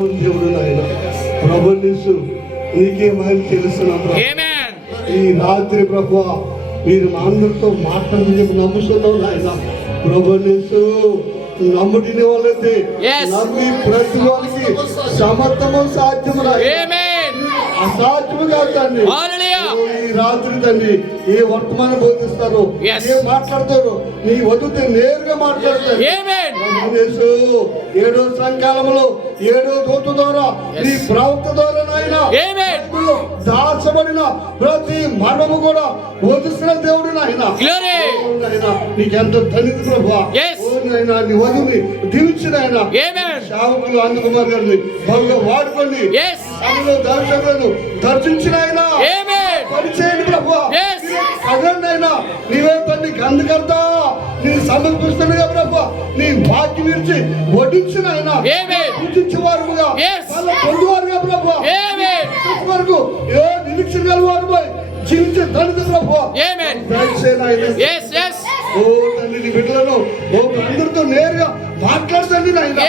దేవుడు నాయన ప్రభు నీకేమని తెలుస్తున్నా ఈ రాత్రి ప్రభు మీరు మా అందరితో మాట్లాడి నమ్ముతున్నావు నాయన ప్రభు నమ్ముడిని వాళ్ళైతే నమ్మి ప్రతి వాళ్ళకి సమర్థము సాధ్యము అసాధ్యము కాదు తండ్రి. ఈ రాత్రి తండ్రి ఏ వర్తమానం బోధిస్తారు, ఏం మాట్లాడతారు, నీ వధుతో నేరుగా మాట్లాడతారు. ఏడో సంకాలంలో ఏడో దూత ద్వారా నీ ప్రవక్త ద్వారా నాయన దాచబడిన ప్రతి మరణము కూడా వధిస్తున్న దేవుడు నాయన. నీకెంత ధనిక ప్రభా నీ వధుని దీవించిన ఆయన శావకులు అన్నకుమార్ గారిని బాగా వాడుకోండి. దర్శకులను దర్శించిన ఆయన పరిచయండి ప్రభు. అదండి ఆయన నీవే తండ్రి గంధకర్త నీ సమర్పిస్తుండగా ప్రభు నీ వాక్యం ఇచ్చి వడ్డించిన ఆయన పూజించేవారుగా పొందువారుగా ప్రభు వరకు ఏ నిరీక్షణ గలవారు పోయి జీవించే తండ్రి ప్రభు. ఓ తండ్రి నీ బిడ్డలను అందరితో నేరుగా మాట్లాడుతండి నాయన.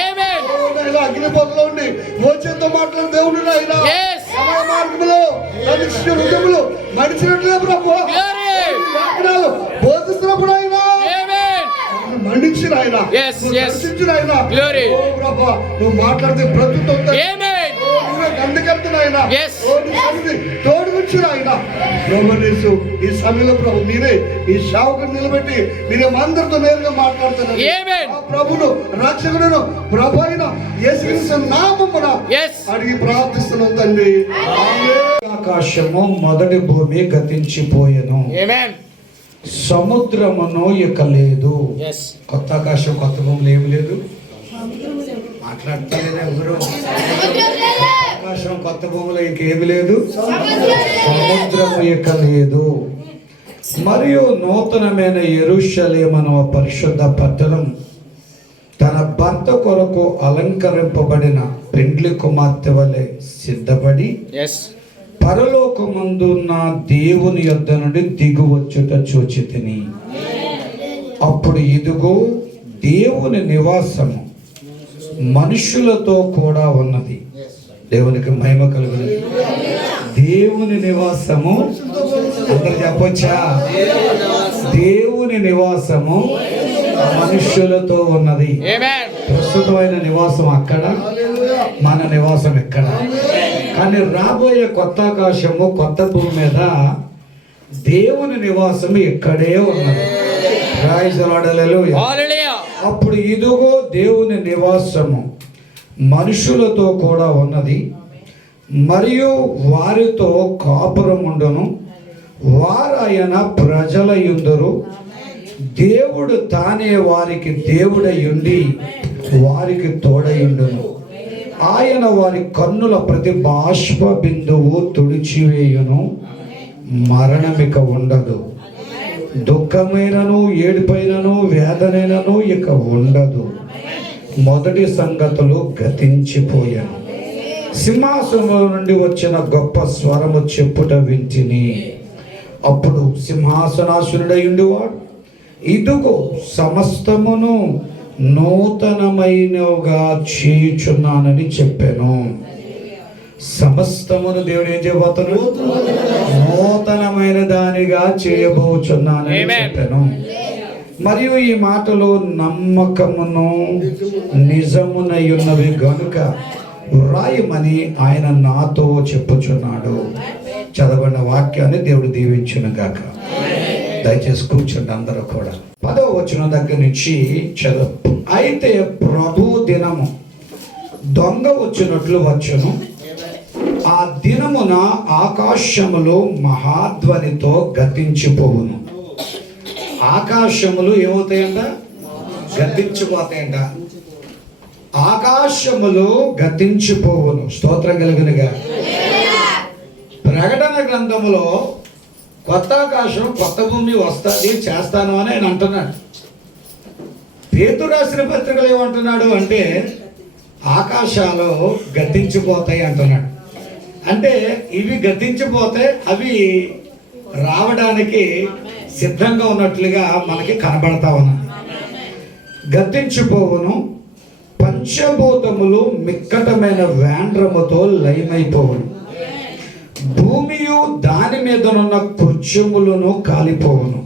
అగ్నిపోతలో ఉండి మోచేతో మాట్లాడే దేవుడు నాయన. మార్గంలో హృదయంలో మడిచినట్లే ప్రభు బోధిస్తున్నప్పుడు ఆయన మండించిన ఆయన దర్శించిన ఆయన ప్రభు నువ్వు మాట్లాడితే ప్రతి తోడుగుచ్చిన ఆయన ప్రభు ఈ సమయంలో ప్రభు మీరే ఈ సేవకుని నిలబెట్టి మీరే అందరితో నేరుగా మాట్లాడుతున్నారు. ప్రభును రక్షకుడును ప్రభు అయిన యేసుక్రీస్తు నామమున అడిగి ప్రార్థిస్తున్నాం తండ్రి. ఆకాశము మొదటి భూమి గతించిపోయెను, సముద్రమును ఇక లేదు. కొత్త ఆకాశం కొత్త భూములు ఏమి లేదు. మాట్లాడతలేదు ఎవరు. ఆకాశం కొత్త భూములు ఇంకేమి లేదు, సముద్రము ఇక లేదు. మరియు నూతనమైన యెరూషలేము పరిశుద్ధ పట్టణం తన భర్త కొరకు అలంకరింపబడిన పెండ్లి కుమార్తె వలె సిద్ధపడి పరలోకమందున్న దేవుని యొద్ద నుండి దిగువచ్చుట చూచితిని. అప్పుడు ఇదిగో దేవుని నివాసము మనుషులతో కూడా ఉన్నది. దేవునికి మహిమ కలుగును. దేవుని నివాసము అందరు చెప్పొచ్చా? దేవుని నివాసము మనుష్యులతో ఉన్నది. ప్రస్తుతమైన నివాసం అక్కడ, మన నివాసం ఎక్కడ. కానీ రాబోయే కొత్త ఆకాశము కొత్త భూమి మీద దేవుని నివాసం ఇక్కడే ఉన్నది. అప్పుడు ఇదిగో దేవుని నివాసము మనుషులతో కూడా ఉన్నది, మరియు వారితో కాపురముండును. వారు ఆయన ప్రజల యుందురు. దేవుడు తానే వారికి దేవుడయుండి వారికి తోడయుండును. ఆయన వారి కన్నుల ప్రతి బాష్ప బిందువు తుడిచివేయును. మరణమిక ఉండదు, దుఃఖమైనను ఏడుపైనను వేదనైనను ఇక ఉండదు. మొదటి సంగతులు గతించిపోయాను. సింహాసనం నుండి వచ్చిన గొప్ప స్వరము చెప్పుట వింటిని. అప్పుడు సింహాసనాసురుడయుండివాడు ఇదిగో సమస్తమును నూతనమైనగా చేయుచున్నానని చెప్పాను. సమస్తమును దేవుడు ఏం చేయబోతున్నాడు? నూతనమైన దానిగా చేయబోచున్నానని చెప్పాను. మరియు ఈ మాటలు నమ్మకమును నిజమునై ఉన్నవి గనుక వ్రాయమని ఆయన నాతో చెప్పుచున్నాడు. చదవబడిన వాక్యాన్ని దేవుడు దీవించును గాక. దయచేసి కూర్చోండి అందరూ కూడా. 10వ వచనం దగ్గర నుంచి చదువు. అయితే ప్రభు దినము దొంగ వచ్చినట్లు వచ్చును. ఆ దినమున ఆకాశములు మహాధ్వనితో గతించిపోవును. ఆకాశములు ఏమవుతాయంట? గతించిపోతాయంట. ఆకాశములు గతించిపోవును. స్తోత్రం కలుగునుగా. ప్రకటన గ్రంథములో కొత్త ఆకాశం కొత్త భూమి వస్తుంది చేస్తాను అని ఆయన అంటున్నాడు. పేతురు రాసిన పత్రికలు ఏమంటున్నాడు అంటే ఆకాశాలు గతించిపోతాయి అంటున్నాడు. అంటే ఇవి గతించిపోతే అవి రావడానికి సిద్ధంగా ఉన్నట్లుగా మనకి కనబడతా ఉన్నాయి. గతించిపోవును. పంచభూతములు మిక్కటమైన వేండ్రముతో లయమైపోవును, భూమియు దాని మీదనున్న కృత్యములను కాలిపోవును.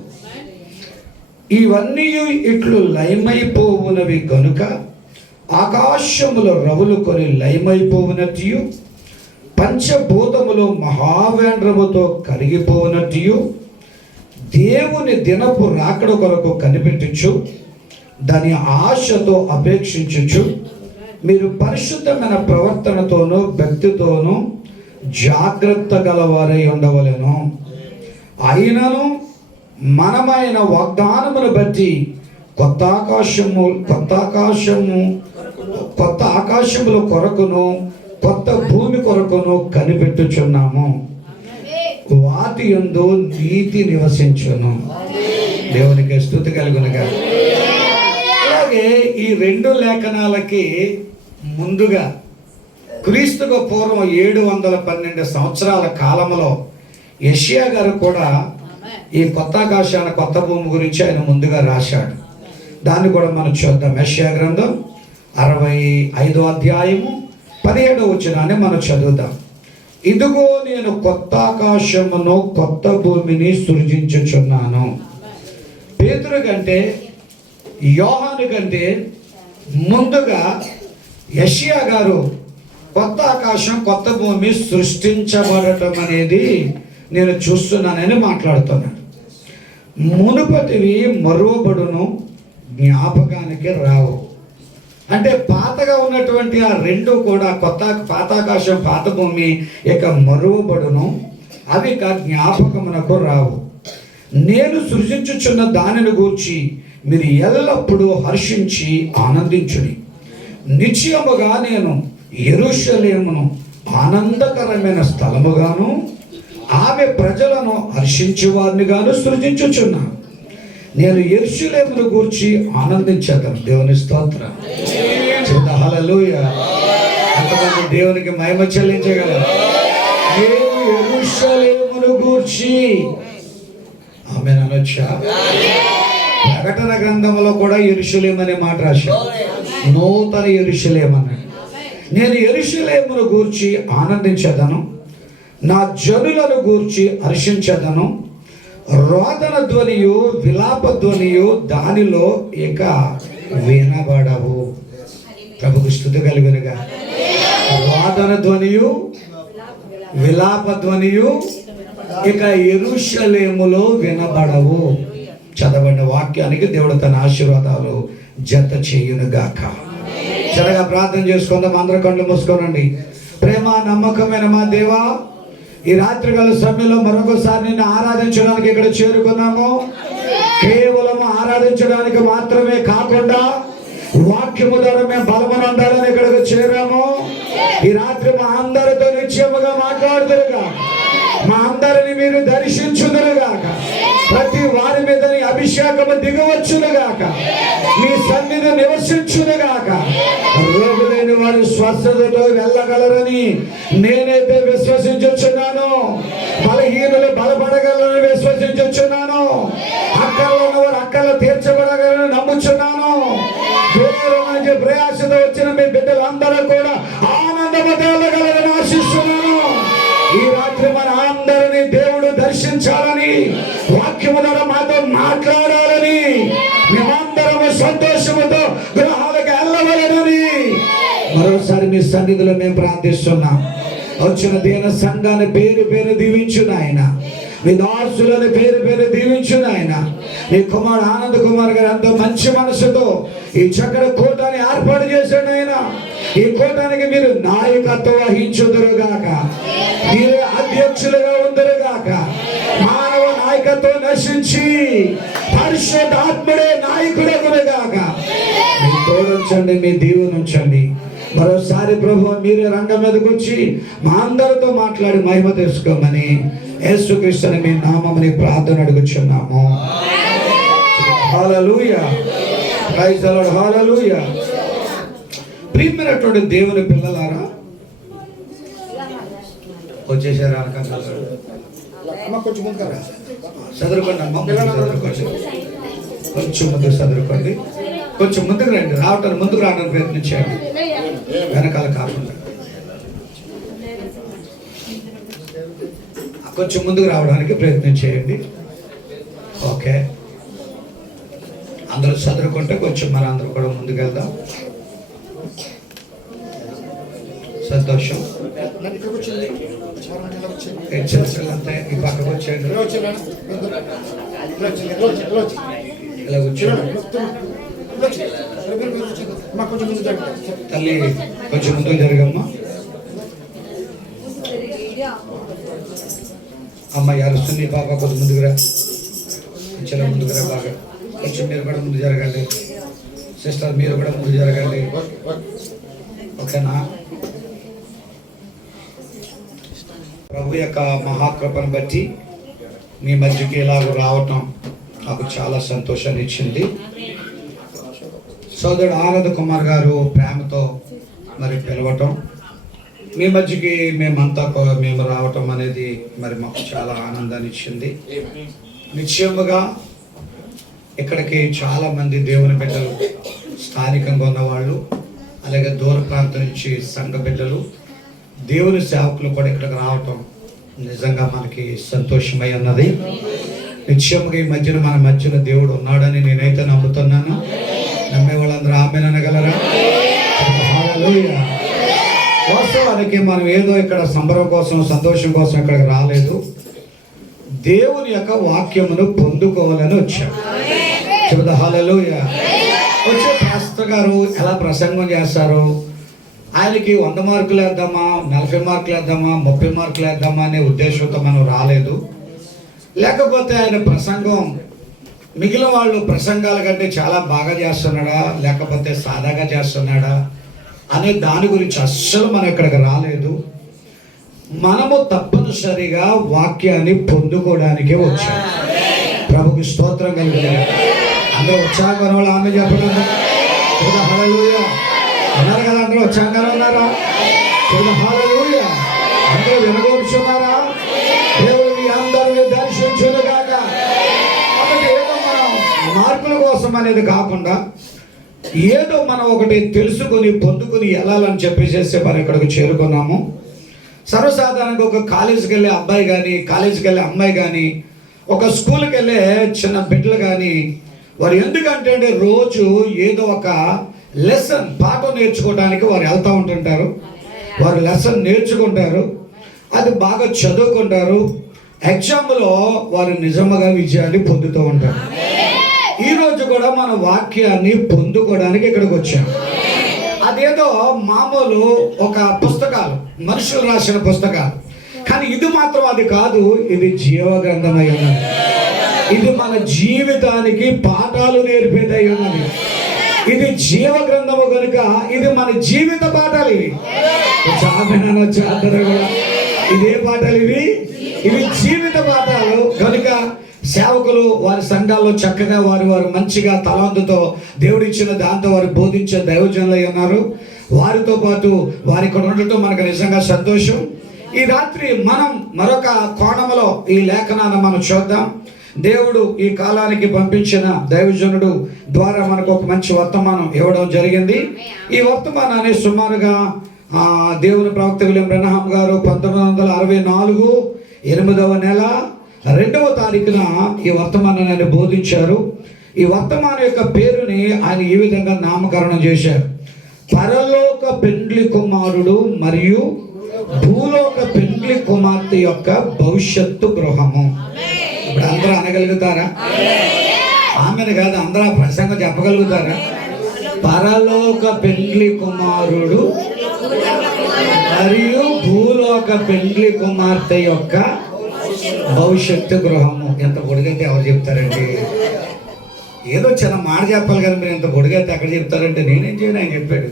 ఇవన్నీ ఇట్లు లయమైపోవునవి గనుక ఆకాశముల రవులు కొని లయమైపోవునట్టు, పంచభూతములు మహావేంద్రముతో కరిగిపోవునట్టు, దేవుని దినపు రాకడ కొరకు కనిపెట్టుచు దాని ఆశతో అపేక్షించుచు మీరు పరిశుద్ధమైన ప్రవర్తనతోనూ భక్తితోనూ జాగ్రత్త గలవారై ఉండవలెను. అయినను మనమైన వాగ్దానమును బట్టి కొత్త ఆకాశముల కొరకును కొత్త భూమి కొరకును కనిపెట్టుచున్నాము. వాటి యందు నీతి నివసించును. దేవునికి స్తుతి కలుగునుగా. అలాగే ఈ రెండు లేఖనాలకి ముందుగా క్రీస్తుకు పూర్వం 712 సంవత్సరాల కాలంలో యెషయా గారు కూడా ఈ కొత్త ఆకాశాన్ని కొత్త భూమి గురించి ఆయన ముందుగా రాశాడు. దాన్ని కూడా మనం చూద్దాం. యెషయా గ్రంథం 65వ అధ్యాయము 17వ వచనాన్ని మనం చదువుదాం. ఇదిగో నేను కొత్త ఆకాశమును కొత్త భూమిని సృజించుచున్నాను. పేతురు కంటే యోహాను కంటే ముందుగా యెషయా గారు కొత్త ఆకాశం కొత్త భూమి సృష్టించబడటం అనేది నేను చూస్తున్నానని మాట్లాడుతున్నాను. మునుపటివి మరువబడును, జ్ఞాపకానికి రావు. అంటే పాతగా ఉన్నటువంటి ఆ రెండు కూడా పాత ఆకాశం పాత భూమి ఇక మరువబడును, అవి ఇక జ్ఞాపకమునకు రావు. నేను సృజించుచున్న దానిని గూర్చి మీరు ఎల్లప్పుడూ హర్షించి ఆనందించుడి. నిశ్చయముగా నేను యెరూషలేమును ఆనందకరమైన స్థలముగాను ఆమె ప్రజలను హర్షించే వారిని గాను సృజించుచున్నాను. నేను యెరూషలేమును గూర్చి ఆనందించేదను. దేవుని స్తోత్రం. హల్లెలూయా. అంతమంది దేవునికి మహిమ చెల్లించగలరు. నేను యెరూషలేమును గూర్చి ఆమేన్ అనొచ్చా? ప్రకటన గ్రంథంలో కూడా యెరూషలేము అనే మాట రాశాడు. నూతన యెరూషలేము అన్నాడు. నేను యెరూషలేమును గూర్చి ఆనందించేదను, నా జనులను గూర్చి హర్షించేదను. రోదన ధ్వనియు విలాప ధ్వనియు దానిలో ఇక వినబడవు. ప్రభుకు స్తుతి కలుగునుగా. రోదన ధ్వనియు విలాప ధ్వనియు ఇక యెరూషలేములో వినబడవు. చదవబడిన వాక్యానికి దేవుడు తన ఆశీర్వాదాలు జత చేయునుగాక. చక్కగా ప్రార్థన చేసుకుందాం. అందరూ కళ్ళు మూసుకోనండి. ప్రేమ నమ్మకమైన మా దేవా, ఈ రాత్రికాల సమయంలో మరొకసారి నిన్ను ఆరాధించడానికి ఇక్కడ చేరుకున్నాము. కేవలం ఆరాధించడానికి మాత్రమే కాకుండా వాక్యము ద్వారా మేము బలమనందాలని ఇక్కడికి చేరాము. ఈ రాత్రి మా అందరితో నిశ్చయముగా మాట్లాడుతురుగా, మా అందరిని మీరు దర్శించుదురుగాక. ప్రతి వారి మీద నీ అభిషేకము దిగవచ్చునుగాక, మీ సన్నిధి నివసించునుగాక. రోగులైన వారు స్వస్థతతో వెళ్ళగలరని నేనైతే విశ్వసించుచున్నాను. బలహీనులు బలపడగలరని విశ్వసించుచున్నాను. అక్కల్లో ఉన్నవారు అక్కలు తీర్చబడగలరని నమ్ముచున్నాను. దూరం నుంచి ప్రయాసతో వచ్చిన మీ బిడ్డలందరూ కూడా ఆనందము తేలగలరని ఆశిస్తున్నాను. ఈ రాత్రి మన అందరినీ దేవుడు దర్శించాలని, వాక్యము ద్వారా మాతో మాట్లాడాలని, మేమందరము సంతోషముతో గృహాలకు వెళ్ళవలెనని మరోసారి మీ సన్నిధిలో మేము ప్రార్థిస్తున్నాం. వచ్చిన దీన సంఘాన్ని పేరు పేరు దీవించు నాయన. మీ దాసులను పేరు పేరు దీవించు నాయన. నీ కుమారుడు ఆనంద్ కుమార్ గారు ఎంతో మంచి మనసుతో ఈ చక్కటి కూటాన్ని ఏర్పాటు చేశాడు ఆయన. ఈ కూటానికి మీరు నాయకత్వం వహించుదురుగాక, మీరే అధ్యక్షులుగా ఉందరుగాక. మానవ నాయకత్వం నశించి పరిశుద్ధాత్ముడే నాయకుడగునుగాక. మీ తోడుంచండి, మీ దీవెనుంచండి. మరోసారి ప్రభు మీరే రంగం మీదకి వచ్చి మా అందరితో మాట్లాడి మహిమ తెలుసుకోమని యేసుక్రీస్తుని మీ నామముని ప్రార్థన అడుగుచున్నాము. హల్లెలూయా. Praise the Lord. హల్లెలూయా. ప్రియమైనటువంటి దేవుని పిల్లలారా, వచ్చేసారా? చదువుకోండి అమ్మ, చదువుకోండి, కొంచెం ముందు చదువుకోండి. కొంచెం ముందుకు రండి, ముందుకు రావడానికి ప్రయత్నించండి, వెనకాల కాకుండా కొంచెం ముందుకు రావడానికి ప్రయత్నం చేయండి. ఓకే, అందరూ చదువుకుంటే కొంచెం మన అందరూ కూడా ముందుకు వెళ్దాం. సంతోషం. అంతా ఈ పక్కకు వచ్చేయండి, ఇలా కూర్చోండి. తల్లి కొంచెం ముందుకు జరగమ్మా. అమ్మాయి అరుస్తుంది, పాప కొంచెం ముందుకురా, చాలా ముందుకురా, బాగా కొంచెం మీరు కూడా ముందు జరగాలి. సిస్టర్ మీరు కూడా ముందు జరగాలి, ఓకేనా? ప్రభు యొక్క మహాకృపను బట్టి మీ మధ్యకి ఇలాగ రావటం నాకు చాలా సంతోషాన్ని ఇచ్చింది. సోదరుడు ఆనంద్ కుమార్ గారు ప్రేమతో మరి పిలవటం, మీ మధ్యకి మేము రావటం అనేది మరి మాకు చాలా ఆనందాన్ని ఇచ్చింది. నిశ్చయముగా ఇక్కడికి చాలా మంది దేవుని బిడ్డలు, స్థానికంగా ఉన్నవాళ్ళు, అలాగే దూర ప్రాంతం నుంచి సంఘ బిడ్డలు, దేవుని సేవకులు కూడా ఇక్కడికి రావటం నిజంగా మనకి సంతోషమై ఉన్నది. నిశ్చయముగా ఈ మధ్యన మన మధ్యలో దేవుడు ఉన్నాడని నేనైతే నమ్ముతున్నాను. నమ్మే వాళ్ళందరూ ఆమేన్ అనగలరా? హల్లెలూయా. వాస్తవానికి మనం ఏదో ఇక్కడ సంబరం కోసం, సంతోషం కోసం ఇక్కడికి రాలేదు. దేవుని యొక్క వాక్యమును పొందుకోవాలని వచ్చాం. చెబుదా హల్లెలూయా. వచ్చే పాస్టర్ గారు ఎలా ప్రసంగం చేస్తారు, ఆయనకి 100 మార్కులు వేద్దామా, 40 మార్కులు వేద్దామా, 30 మార్కులు వేద్దామా అనే ఉద్దేశంతో మనం రాలేదు. లేకపోతే ఆయన ప్రసంగం మిగిలిన వాళ్ళు ప్రసంగాల కంటే చాలా బాగా చేస్తున్నాడా, లేకపోతే సాదాగా చేస్తున్నాడా అనే దాని గురించి అస్సలు మనం ఇక్కడికి రాలేదు. మనము తప్పనిసరిగా వాక్యాన్ని పొందుకోవడానికే వచ్చాము. ప్రభుకి స్తోత్రం కలిగింది. అందరూ ఉత్సాహంగా వాళ్ళు ఆమె చెప్పడం హల్లెలూయా అన్నారు కదా. అందరూ ఉత్సాహంగా ఉన్నారా? హల్లెలూయా. అందరూ వినగొడుచున్నారా? దేవుడు మీ అందరినీ దర్శించును గాక. కాబట్టి ఏదో మనం మార్కుల కోసం అనేది కాకుండా ఏదో మనం ఒకటి తెలుసుకుని పొందుకుని వెళ్ళాలని చెప్పేసి మనం ఇక్కడికి చేరుకున్నాము. సర్వసాధారణంగా ఒక కాలేజీకి వెళ్ళే అబ్బాయి కానీ, కాలేజీకి వెళ్ళే అమ్మాయి కానీ, ఒక స్కూల్కి వెళ్ళే చిన్న బిడ్డలు కానీ, వారు ఎందుకంటే రోజు ఏదో ఒక లెసన్, పాఠం నేర్చుకోవడానికి వారు వెళ్తూ ఉంటుంటారు. వారు లెసన్ నేర్చుకుంటారు, అది బాగా చదువుకుంటారు. ఎగ్జామ్లో వారు నిజంగా విజయాన్ని పొందుతూ ఉంటారు. ఈరోజు కూడా మన వాక్యాన్ని పొందుకోవడానికి ఇక్కడికి వచ్చాం. అదేదో మామూలు ఒక పుస్తకాలు, మనుషులు రాసిన పుస్తకాలు, కానీ ఇది మాత్రం అది కాదు. ఇది జీవ గ్రంథమై ఉన్నది. ఇది మన జీవితానికి పాఠాలు నేర్పేదై ఉన్నది. ఇది జీవ గ్రంథము కనుక ఇది మన జీవిత పాఠాలు. ఇవి ఇదే పాఠాలు, ఇవి జీవిత పాఠాలు కనుక సేవకులు వారి సంఘాల్లో చక్కగా వారు మంచిగా తలాంతుతో దేవుడిచ్చిన దాంతో వారు బోధించే దైవజనులై ఉన్నారు. వారితో పాటు వారి ఇక్కడ ఉండటం మనకు నిజంగా సంతోషం. ఈ రాత్రి మనం మరొక కోణంలో ఈ లేఖనాన్ని మనం చూద్దాం. దేవుడు ఈ కాలానికి పంపించిన దైవజనుడు ద్వారా మనకు ఒక మంచి వర్తమానం ఇవ్వడం జరిగింది. ఈ వర్తమానాన్ని సుమారుగా దేవుని ప్రవక్త విలియం బ్రన్హామ్ గారు 1964 8వ నెల 2వ తారీఖున ఈ వర్తమానాన్ని ఆయన బోధించారు. ఈ వర్తమానం యొక్క పేరుని ఆయన ఈ విధంగా నామకరణం చేశారు: పరలోక పెండ్లి కుమారుడు మరియు భూలోక పెండ్లి కుమార్తె యొక్క భవిష్యత్తు గృహము. ఇప్పుడు అందరూ అనగలుగుతారా? ఆమెను కాదు, అందరూ ప్రసంగం చెప్పగలుగుతారా? పరలోక పెండ్లి కుమారుడు మరియు భూలోక పెండ్లి కుమార్తె యొక్క భవిష్యత్తు గృహము. ఎంత పొడిగైతే ఎవరు చెప్తారండి? ఏదో చిన్న మాట చెప్పాలి కదా, మీరు ఎంత పొడిగైతే ఎక్కడ చెప్తారంటే నేనేం చేయను, ఆయన చెప్పాడు.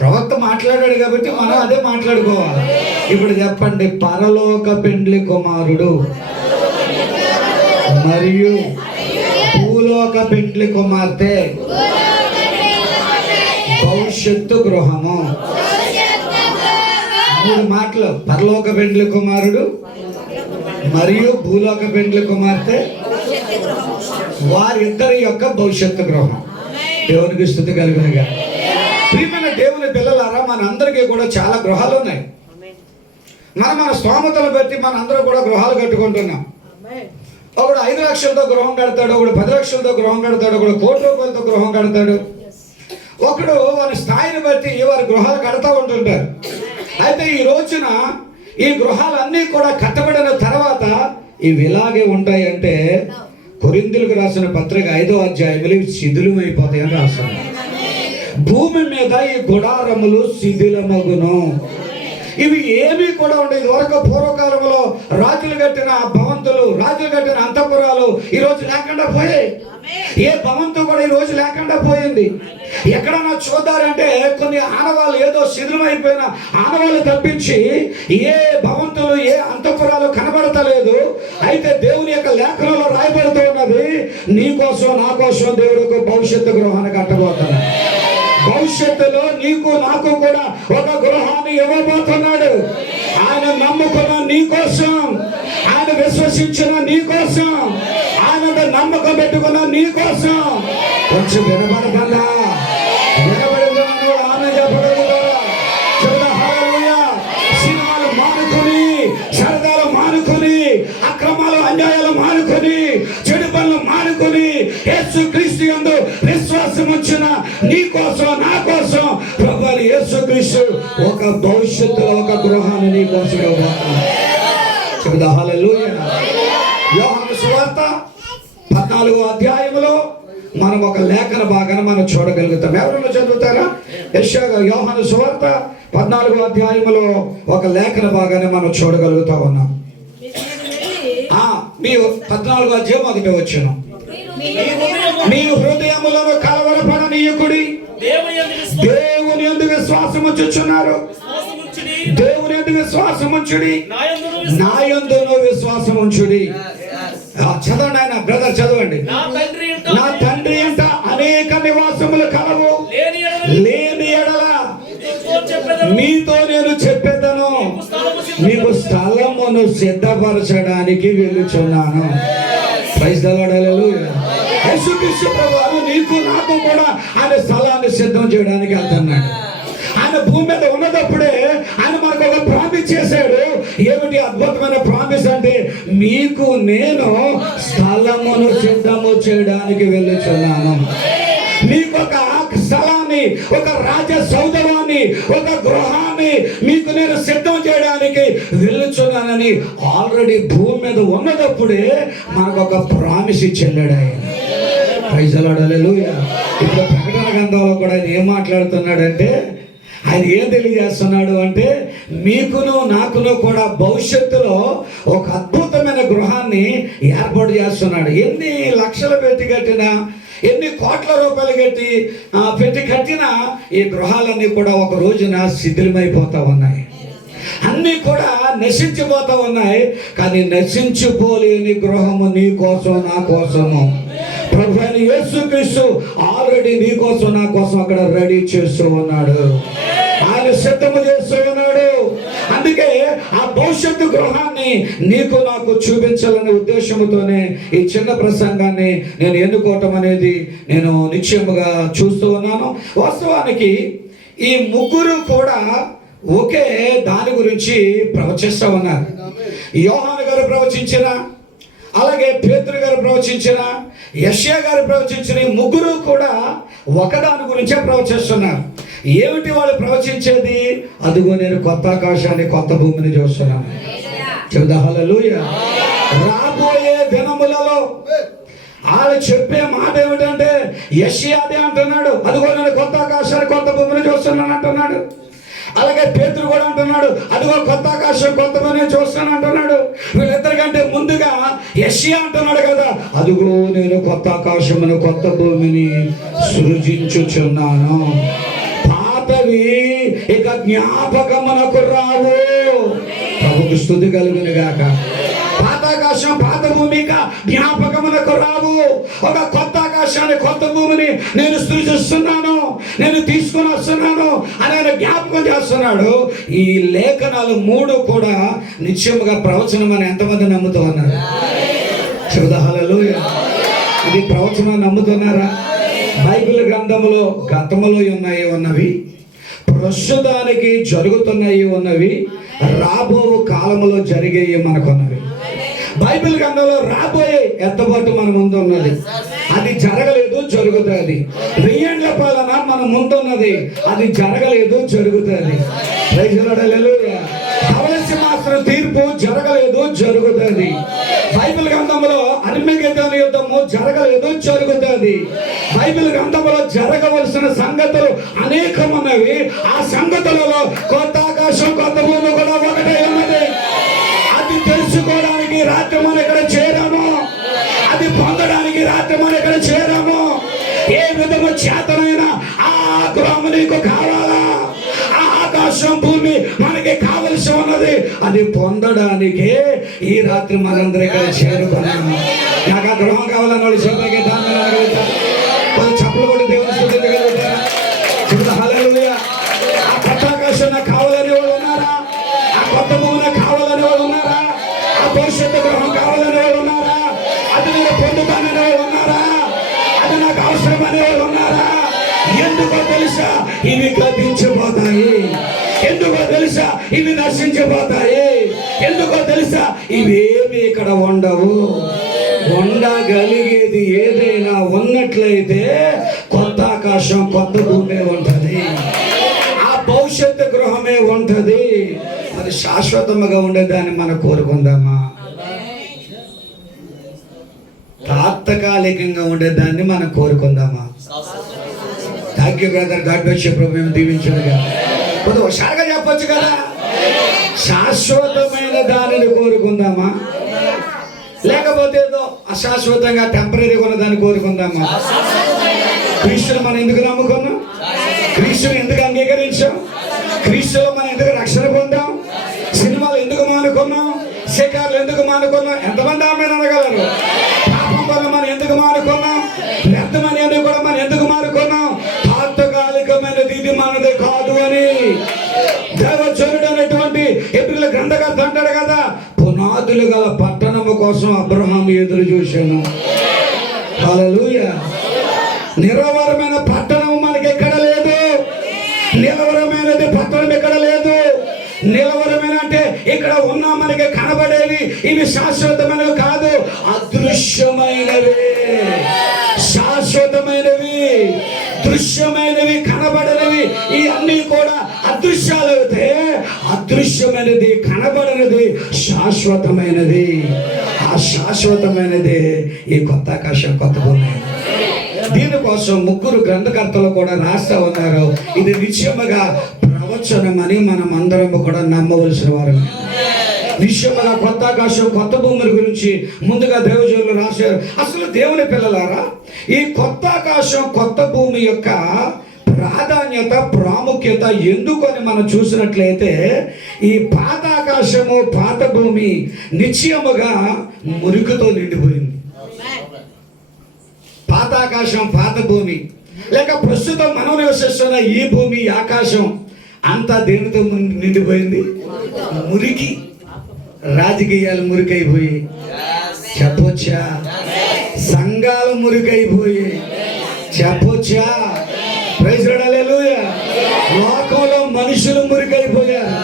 ప్రవక్త మాట్లాడాడు కాబట్టి మనం అదే మాట్లాడుకోవాలి. ఇప్పుడు చెప్పండి, పరలోక పెండ్లి కుమారుడు మరియు భూలోక పెండ్లి కుమార్తె భవిష్యత్తు గృహము. 3 మాటలు: పరలోక పెండ్లి కుమారుడు మరియు భూలోక పెండ్లి కుమార్తె వారిద్దరి యొక్క భవిష్యత్తు గృహం. దేవునికి స్తుతి కలుగునుగా. ప్రియమైన దేవుని పిల్లలారా, మన అందరికీ కూడా చాలా గృహాలు ఉన్నాయి. మన స్తోమతలు బట్టి మన అందరూ కూడా గృహాలు కట్టుకుంటున్నాం. ఒకడు 5 లక్షలతో గృహం కడతాడు, ఒకడు 10 లక్షలతో గృహం కడతాడు, ఒకడు 1 కోటి రూపాయలతో గృహం కడతాడు. ఒకడు వారి స్థాయిని బట్టి వారి గృహాలు కడతా ఉంటుంటారు. అయితే ఈ రోజున ఈ గృహాలన్నీ కూడా కట్టబడిన తర్వాత ఇవి ఇలాగే ఉంటాయంటే కొరింథీయులకు రాసిన పత్రిక 5వ అధ్యాయంలో ఇవి శిథిలమైపోతాయని రాస్తాడు. భూమి మీద ఈ గుడారములు శిథిలమగును. ఇవి ఏమీ కూడా ఉండేది వరకు పూర్వకాలంలో రాజులు కట్టిన భవంతులు, రాజులు కట్టిన అంతఃపురాలు ఈ రోజు లేకుండా పోయాయి. ఏ భవంతు కూడా ఈ రోజు లేకుండా పోయింది. ఎక్కడన్నా చూద్దారంటే కొన్ని ఆనవాళ్ళు, ఏదో శిథిలమైపోయిన ఆనవాళ్ళు తప్పించి ఏ భవంతులు, ఏ అంతఃపురాలు కనబడతలేదు. అయితే దేవుని యొక్క లేఖనంలో రాయబడుతూ ఉన్నది, నీ కోసం నా కోసం దేవుడు ఒక భవిష్యత్తు గృహాన్ని కట్టబోతున్నాడు. భవిష్యత్తులో నీకు నాకు కూడా ఒక గృహాన్ని ఇవ్వబోతున్నాడు. ఆయన నమ్ముకున్న నీ కోసం, ఆయన విశ్వసించిన నీ కోసం, ఆయన నమ్మకం పెట్టుకున్న నీ కోసం. కొంచెం వినబడకుండా వినబడిందో ఆమె చెప్పగలుగుతారా? హల్లెలూయా. సినిమాలు మానుకొని, సరదాలు మానుకొని, అక్రమాలు అన్యాయాలు మానుకొని, చెడు పనులు మానుకొని యేసుక్రీస్తు యందు విశ్వాసం ఉంచిన నీ కోసం, నా కోసం ప్రభువు యేసుక్రీస్తు ఒక భవిష్యత్తులో ఒక గృహాన్ని నీ కోసం ఇవ్వబోతున్నాడు. హల్లెలూయా. యోహాను సువార్త 14వ అధ్యాయంలో మనం ఒక లేఖన భాగాన్ని మనం చూడగలుగుతాం. ఎవరైనా చదువుతారా? యోహాను సువార్త 14వ అధ్యాయంలో ఒక లేఖన భాగాన్ని మనం చూడగలుగుతా ఉన్నాం. మీ 14వ అధ్యాయం 1వ వచనం, మీ హృదయములను కలవరపడనీయకుడి, దేవుని యందు విశ్వాసం ఉంచుచున్నారు, దేవుని యందు విశ్వాసం ఉంచుడి, నా యందును విశ్వాసం ఉంచుడి. చదవండి ఆయన బ్రదర్, చదవండి. నా తండ్రి అంట అనేక నివాసములు కలవు, లేని ఎడల మీతో నేను చెప్పేదను, మీకు స్థలమును సిద్ధపరచడానికి వెళ్ళుచున్నాను. Praise the Lord. హల్లెలూయా. యేసుక్రీస్తు ప్రభువు నీకు నాకు కూడా ఆయన స్థలాన్ని సిద్ధం చేయడానికి వెళ్తున్నాడు. ఆయన భూమి మీద ఉన్నదప్పుడే ఆయన మనకు ఒక ప్రామిస్ చేశాడు. ఏమిటి అద్భుతమైన ప్రామిస్ అంటే, మీకు నేను స్థలమును సిద్ధము చేయడానికి వెళ్ళుచున్నాను. మీకు ఒక స్థలాన్ని, ఒక రాజ సౌధవాన్ని, ఒక గృహాన్ని మీకు నేను సిద్ధం చేయడానికి వెళ్ళుచున్నానని ఆల్రెడీ భూమి మీద ఉన్నదప్పుడే మనకు ఒక ప్రామిస్ ఇచ్చాడు ఆయన. Praise the Lord. హల్లెలూయా. ఇప్పుడు ప్రకటన గ్రంథంలో కూడా ఆయన ఏం మాట్లాడుతున్నాడంటే, ఆయన ఏం తెలియజేస్తున్నాడు అంటే, మీకును నాకును కూడా భవిష్యత్తులో ఒక అద్భుతమైన గృహాన్ని ఏర్పాటు చేస్తున్నాడు. ఎన్ని లక్షలు పెట్టి కట్టినా, ఎన్ని కోట్ల రూపాయలు పెట్టి కట్టినా ఈ గృహాలన్నీ కూడా ఒక రోజున శిథిలమైపోతా ఉన్నాయి. అన్నీ కూడా నశించిపోతా ఉన్నాయి. కానీ నశించిపోలేని గృహము నీ కోసం, నా కోసము ప్రభువైన యేసుక్రీస్తు ఆల్రెడీ నీ కోసం, నా కోసం అక్కడ రెడీ చేస్తూ ఉన్నాడు. ఆయన సిద్ధము చేస్తూ ఉన్నాడు. అందుకే ఆ భవిష్యత్తు గృహాన్ని నీకు నాకు చూపించాలనే ఉద్దేశంతోనే ఈ చిన్న ప్రసంగాన్ని నేను ఎన్నుకోవటం అనేది నేను నిశ్చయముగా చూస్తూ ఉన్నాను. వాస్తవానికి ఈ ముగ్గురు కూడా ఒకే దాని గురించి ప్రవచిస్తూ ఉన్నారు. యోహాను గారు ప్రవచించిన, అలాగే పేతురు గారు ప్రవచించిన, యెషయా గారు ప్రవచించిన ఈ ముగ్గురు కూడా ఒకదాని గురించే ప్రవచిస్తున్నారు. ఏమిటి వాళ్ళు ప్రవచించేది? అదిగో నేను కొత్త ఆకాశాన్ని, కొత్త భూమిని చూస్తున్నాను. చెబుదా హల్లెలూయా. రాబోయే దినములలో వాళ్ళు చెప్పే మాట ఏమిటంటే, యెషయా అదే అంటున్నాడు, అదిగో నేను కొత్త ఆకాశాన్ని, కొత్త భూమిని చూస్తున్నాను అంటున్నాడు. అలాగే పేతురు కూడా అంటున్నాడు, అదిగో కొత్త ఆకాశం, కొత్త భూమిని చూస్తాను అంటున్నాడు. వీళ్ళిద్దరికంటే ముందుగా యెషయా అంటున్నాడు కదా, అదిగో నేను కొత్త ఆకాశమును, కొత్త భూమిని సృజించుచున్నాను, పాతవి ఇక జ్ఞాపకమునకు రావు. ప్రభుకు స్తుతి కలుగును గాక. పాత ఆకాశం, పాత భూమి జ్ఞాపకమునకు రావు. ఒక కొత్త ఆకాశాన్ని, కొత్త భూమిని నేను సృజిస్తున్నాను, నేను తీసుకుని వస్తున్నాను అని ఆయన జ్ఞాపకం చేస్తున్నాడు. ఈ లేఖనాలు 3 కూడా నిశ్చయముగా ప్రవచనం అని ఎంతమంది నమ్ముతూ ఉన్నారు? చెబుదా హల్లెలూయా. ఇది ప్రవచనం నమ్ముతున్నారా? బైబిల్ గ్రంథంలో గతములో ఉన్నాయి ఉన్నవి, ప్రస్తుతానికి జరుగుతున్నాయి ఉన్నవి, రాబో కాలంలో జరిగేవి మనకున్నవి. బైబిల్ గ్రంథంలో రాబోయే ఎత్తబాటు మన ముందు ఉన్నది, అది జరగలేదు జరుగుతుంది. 1000 ఏళ్ల పాలన మన ముందున్నది, అది జరగలేదు జరుగుతుంది. సింహాసనం తీర్పు జరగలేదు జరుగుతుంది. బైబిల్ గ్రంథంలో అర్మగెద్దోను యుద్ధము జరగలేదు జరుగుతుంది. బైబిల్ గ్రంథంలో జరగవలసిన సంగతులు అనేకమున్నవి. ఆ సంగతులలో కొత్త ఆకాశం కొత్త భూమి కూడా ఒకటే ఉన్నది. అది తెలుసుకోవడానికి రాత్రి మనం ఇక్కడ చేరాము, అది పొందడానికి రాత్రి మనం ఇక్కడ చేరాము. ఏ విధము చేతనైనా ఆ గృహం నీకు కావాలా? ఆ ఆకాశం భూమి మనకి కావలసి ఉన్నది. అది పొందడానికి ఈ రాత్రి మనందరూ ఇక్కడ చేరుకున్నాము. నాకు ఆ గృహం కావాలని వాళ్ళు చెప్పే కొంచెం చప్పలు కూడా దేవుని స్తుతించగలుగుతారా? హల్లెలూయా. ఆ కొత్త ఆకాశం నాకు కావాలని వాళ్ళు ఉన్నారా? ఆ కొత్త భూమి నాకు కావాలని వాళ్ళు ఉన్నారా? ఆ భవిష్యత్తు గృహం కావాలని వాళ్ళు ఉన్నారా? అది నేను పొందుతానని వాళ్ళు ఉన్నారా? అది నాకు అవసరమని వాళ్ళు ఉన్నారా? ఎందుకో తెలుసా, ఇవి గతించిపోతాయి. ఎందుకో తెలుసా, ఇవి నశించిపోతాయి. ఎందుకో తెలుసా, ఇవేమి ఇక్కడ ఉండవు. ఉండగలిగేది ఏదైనా ఉన్నట్లయితే కొత్త ఆకాశం కొత్త భూమే ఉంటది, ఆ భవిష్యత్తు గృహమే ఉంటది. మరి శాశ్వతముగా ఉండేదాన్ని మనం కోరుకుందామా? తాత్కాలికంగా ఉండేదాన్ని మనం కోరుకుందామా? Thank you brother, God bless you. ప్రభు మేము దీవించునుగా. కొంచెం హుషారుగా చెప్పొచ్చు కదా. శాశ్వతమైన దానిని కోరుకుందామా, లేకపోతే ఏదో అశాశ్వతంగా టెంపరీగా ఉన్న దాన్ని కోరుకుందామా? క్రీస్తుని మనం ఎందుకు నమ్ముకున్నాం? క్రీస్తుని ఎందుకు అంగీకరించాం? క్రీస్తులో మనం ఎందుకు రక్షణ పొందాం? సినిమాలు ఎందుకు మానుకున్నాం? శిఖార్లు ఎందుకు మానుకున్నాం? ఎంతమంది ఆమె అనగలరు? పాపం వల్ల మనం ఎందుకు మానుకున్నాం? వ్యర్థమని అని కూడా మనం ఎందుకు మానుకున్నాం? తాత్కాలికమైనది, ఇది మనది కాదు అని దేవజనుడు అనేటువంటి హెబ్రీయుల గ్రంథకర్త అంటాడు కదా, పునాదులు గల పట్టణము కోసం అబ్రహాం ఎదురు చూశాను. హల్లెలూయా. నిరవరమైన పట్టణం మనకి ఎక్కడ లేదు. నిలవరమైనది పట్టణం ఎక్కడ లేదు. నిలవరమైన అంటే ఇక్కడ ఉన్న మనకి కనబడేవి ఇవి శాశ్వతమైనవి కాదు, అదృశ్యమైనవి. శాశ్వతమైనవి, దృశ్యమైనవి, కనబడనివి ఈ అన్ని కూడా అదృశ్యాలు అయితే, అదృశ్యమైనది కనబడనిది శాశ్వతమైనది. ఆ శాశ్వతమైనది ఈ కొత్త ఆకాశం కొత్త భూమి. దీనికోసం 3 గ్రంథకర్తలు కూడా రాస్తా ఉన్నారు. ఇది నిశ్చయముగా ప్రవచనమని మనం అందరం కూడా నమ్మవలసిన వారు. నిశ్చయముగా కొత్త ఆకాశం కొత్త భూముల గురించి ముందుగా దేవజనులు రాశారు. అసలు దేవుని పిల్లలారా, ఈ కొత్త ఆకాశం కొత్త భూమి యొక్క ప్రాధాన్యత ప్రాముఖ్యత ఎందుకని మనం చూసినట్లయితే, ఈ పాత ఆకాశము పాత భూమి నిశ్చయముగా మురికితో నిండిపోయింది. పాత ఆకాశం పాత భూమి, లేక ప్రస్తుతం మనం నివసిస్తున్న ఈ భూమి ఆకాశం అంతా దేనితో నిండిపోయింది? మురికి. రాజకీయాలు మురికైపోయి, చెప్పొచ్చా? సంఘాలు మురికైపోయి, చెప్పొచ్చా? ప్రైజ్ లార్డ్, హల్లెలూయా. లోకంలో మనుషులు మురికైపోయారు,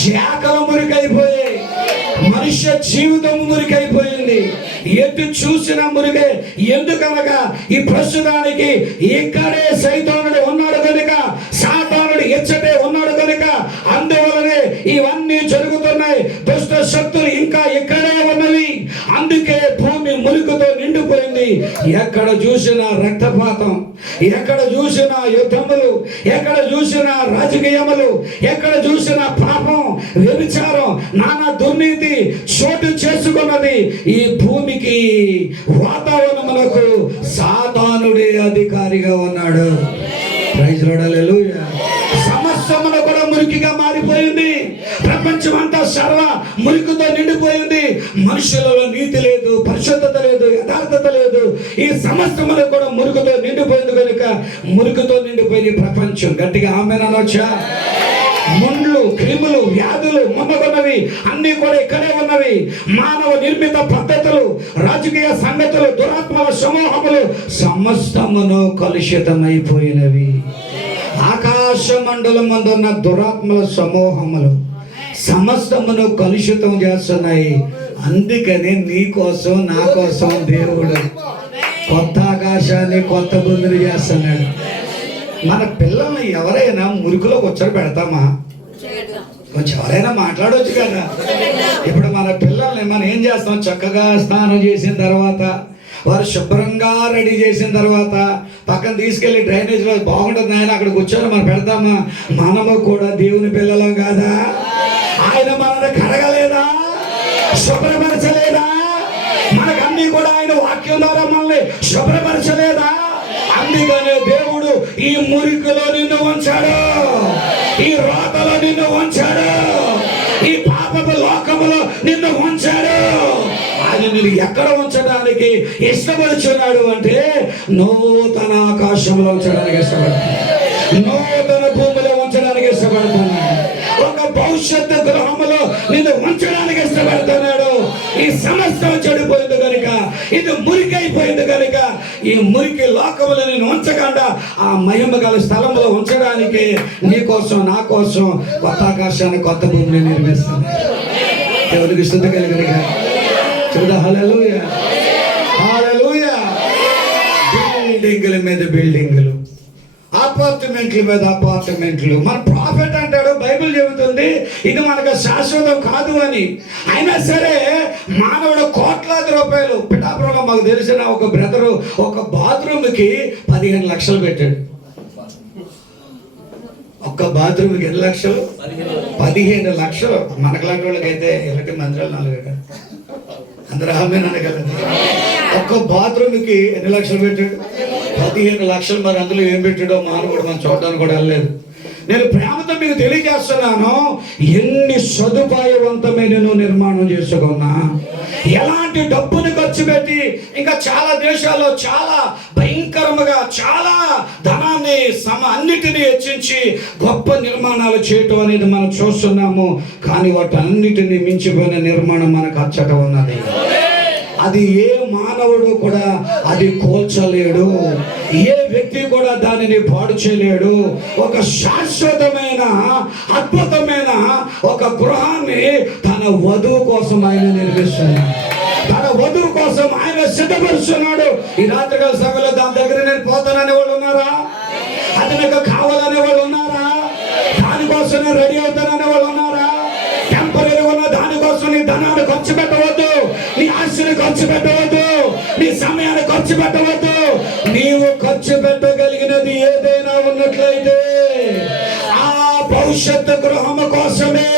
శాఖలు మురికైపోయాయి, మనుష్య జీవితం మురికైపోయింది. ఎటు చూసిన మురిగే. ఎందుకనగా ఈ ప్రస్తుతానికి ఇక్కడే సైతానుడు ఉన్నాడు కనుక, సాతానుడు ఎచ్చటే ఉన్నాడు కనుక, అందువలనే ఇవన్నీ జరుగుతున్నాయి. దుష్ట శక్తులు ఇంకా ఇక్కడే ఉన్నవి. అందుకే భూమి మురికితో నిండిపోయింది. ఎక్కడ చూసినా రక్తపాతం, ఎక్కడ చూసినా యుద్ధములు, ఎక్కడ చూసినా రాజకీయములు, ఎక్కడ చూసినా పాపం, వ్యభిచారం, నానా దుర్నీతి చోటు చేసుకున్నది. ఈ భూమికి వాతావరణములకు సాతానుడే అధికారిగా ఉన్నాడు. ప్రైజ్ లార్డ్, హల్లెలూయా. సమస్తమును కూడా మురికిగా మారిపోయింది. ప్రపంచం అంతా సర్వ మురికితో నిండిపోయింది. మనుషులలో నీతి లేదు, పరిశుద్ధత లేదు, యథార్థత లేదు. ఈ సమస్తమును కూడా మురికితో నిండిపోయింది కనుక మురికితో నిండిపోయింది ప్రపంచం. గట్టిగా ఆమేన్ అనొచ్చా? ముండ్లు క్రిములు, వ్యాధులు మొన్నగున్నవి అన్ని కూడా ఇక్కడే ఉన్నవి. మానవ నిర్మిత పద్ధతులు, రాజకీయ సంగతులు, దురాత్మల సమూహములు సమస్తమును కలుషితమైపోయినవి. ఆకాశ మండలం అందున్న దురాత్మల సమూహములు సమస్తమును కలుషితం చేస్తున్నాయి. అందుకని నీ కోసం నా కోసం దేవుడు కొత్త ఆకాశాన్ని కొత్త భూమిని చేస్తున్నాడు. మన పిల్లల్ని ఎవరైనా మురికిలో కూర్చొని పెడతామా? కొంచెం ఎవరైనా మాట్లాడవచ్చు కదా. ఇప్పుడు మన పిల్లల్ని మనం ఏం చేస్తాం? చక్కగా స్నానం చేసిన తర్వాత, వారు శుభ్రంగా రెడీ చేసిన తర్వాత పక్కన తీసుకెళ్లి డ్రైనేజ్లో బాగుంటుంది ఆయన అక్కడ కూర్చొని మనం పెడతామా? మనము కూడా దేవుని పిల్లలం కాదా? ఆయన మనల్ని కడగలేదా? శుభ్రపరచలేదా? మనకన్నీ కూడా ఆయన వాక్యం ద్వారా మనల్ని శుభ్రపరచలేదా? అందుకనే దేవుడు ఈ మురికిలో నిన్ను ఉంచాడు, ఈ రోతలో నిన్ను ఉంచాడు, ఈ పాపపు లోకములో నిన్ను ఉంచాడు. ఆయన నిన్ను ఎక్కడ ఉంచడానికి ఇష్టపడుచున్నాడు అంటే నూతన ఆకాశంలో ఉంచడానికి ఇష్టపడుతున్నాడు, నూతన భూమిలో ఉంచడానికి ఇష్టపడుతున్నాడు, ఒక భవిష్యత్తు గృహములో నిన్ను ఉంచడానికి ఇష్టపడుతున్నాడు. ఈ సమస్తం చెడిపోయింది కనుక, ఇది మురికైపోయింది కనుక, ఈ మురికి లోకములో నేను ఉంచకుండా ఆ మహిమ గల స్థలంలో ఉంచడానికి నీ కోసం నా కోసం కొత్త ఆకాశాన్ని కొత్త భూమిని నిర్మిస్తాను. దేవునికి స్తుతి కలుగును గాక. చెబుదా హల్లెలూయా, హల్లెలూయా. బిల్డింగుల మీద బిల్డింగులు, అపార్ట్మెంట్ల మీద అపార్ట్మెంట్లు. మన ప్రాఫిట్ అంటాడు, బైబిల్ చెబుతుంది ఇది మనకు శాశ్వతం కాదు అని. అయినా సరే మానవుడు కోట్లాది రూపాయలు, పిఠాపురంలో మాకు తెలిసిన ఒక బ్రదరు ఒక బాత్రూమ్కి 15 లక్షలు పెట్టాడు. ఒక్క బాత్రూమ్కి ఎన్ని లక్షలు? 15 లక్షలు. మనకలాంటి వాళ్ళకైతే ఇలాంటి మందిరాలు 4 అందరూ ఆమె అనగలదు. ఒక్క బాత్రూమ్కి ఎన్ని లక్షలు పెట్టాడు? 15 లక్షలు. మరి అందులో ఏం పెట్టాడో మానవుడు మనం చూడడానికి కూడా వెళ్ళలేదు. నేను ప్రేమతో మీకు తెలియజేస్తున్నాను, ఎన్ని సదుపాయవంతమైన నిర్మాణం చేసుకున్నా, ఎలాంటి డబ్బుని ఖర్చు పెట్టి, ఇంకా చాలా దేశాల్లో చాలా భయంకరముగా చాలా ధనాన్ని అన్నిటినీ హెచ్చించి గొప్ప నిర్మాణాలు చేయటం అనేది మనం చూస్తున్నాము. కానీ వాటి అన్నిటినీ మించిపోయిన నిర్మాణం మనకు అచ్చట ఉన్నది. అది ఏ మానవుడు కూడా అది కోల్చలేడు, ఏ వ్యక్తి కూడా దానిని పాడు చేయలేడు. ఒక శాశ్వతమైన అద్భుతమైన ఒక గృహాన్ని తన వధువు కోసం ఆయన నిర్మిస్తున్నాడు, తన వధువు కోసం ఆయన సిద్ధపరుస్తున్నాడు. ఈ రాత్రికాల సమయంలో దాని దగ్గర నేను పోతాననే వాళ్ళు ఉన్నారా? అది నాకు కావాలనే వాళ్ళు ఉన్నారా? దానికోసం నేను రెడీ అవుతాననే వాళ్ళు ఉన్నారా? టెంపరీ ఉన్న దానికోసం నీ ధనాన్ని ఖర్చు పెట్టవద్దు, నీ ఆశని ఖర్చు పెట్టవద్దు, నీ సమయాన్ని ఖర్చు పెట్టవద్దు. నీవు ఖర్చు పెట్టగలిగినది ఏదైనా ఉన్నట్లయితే ఆ భవిష్యత్తు గృహము కోసమే.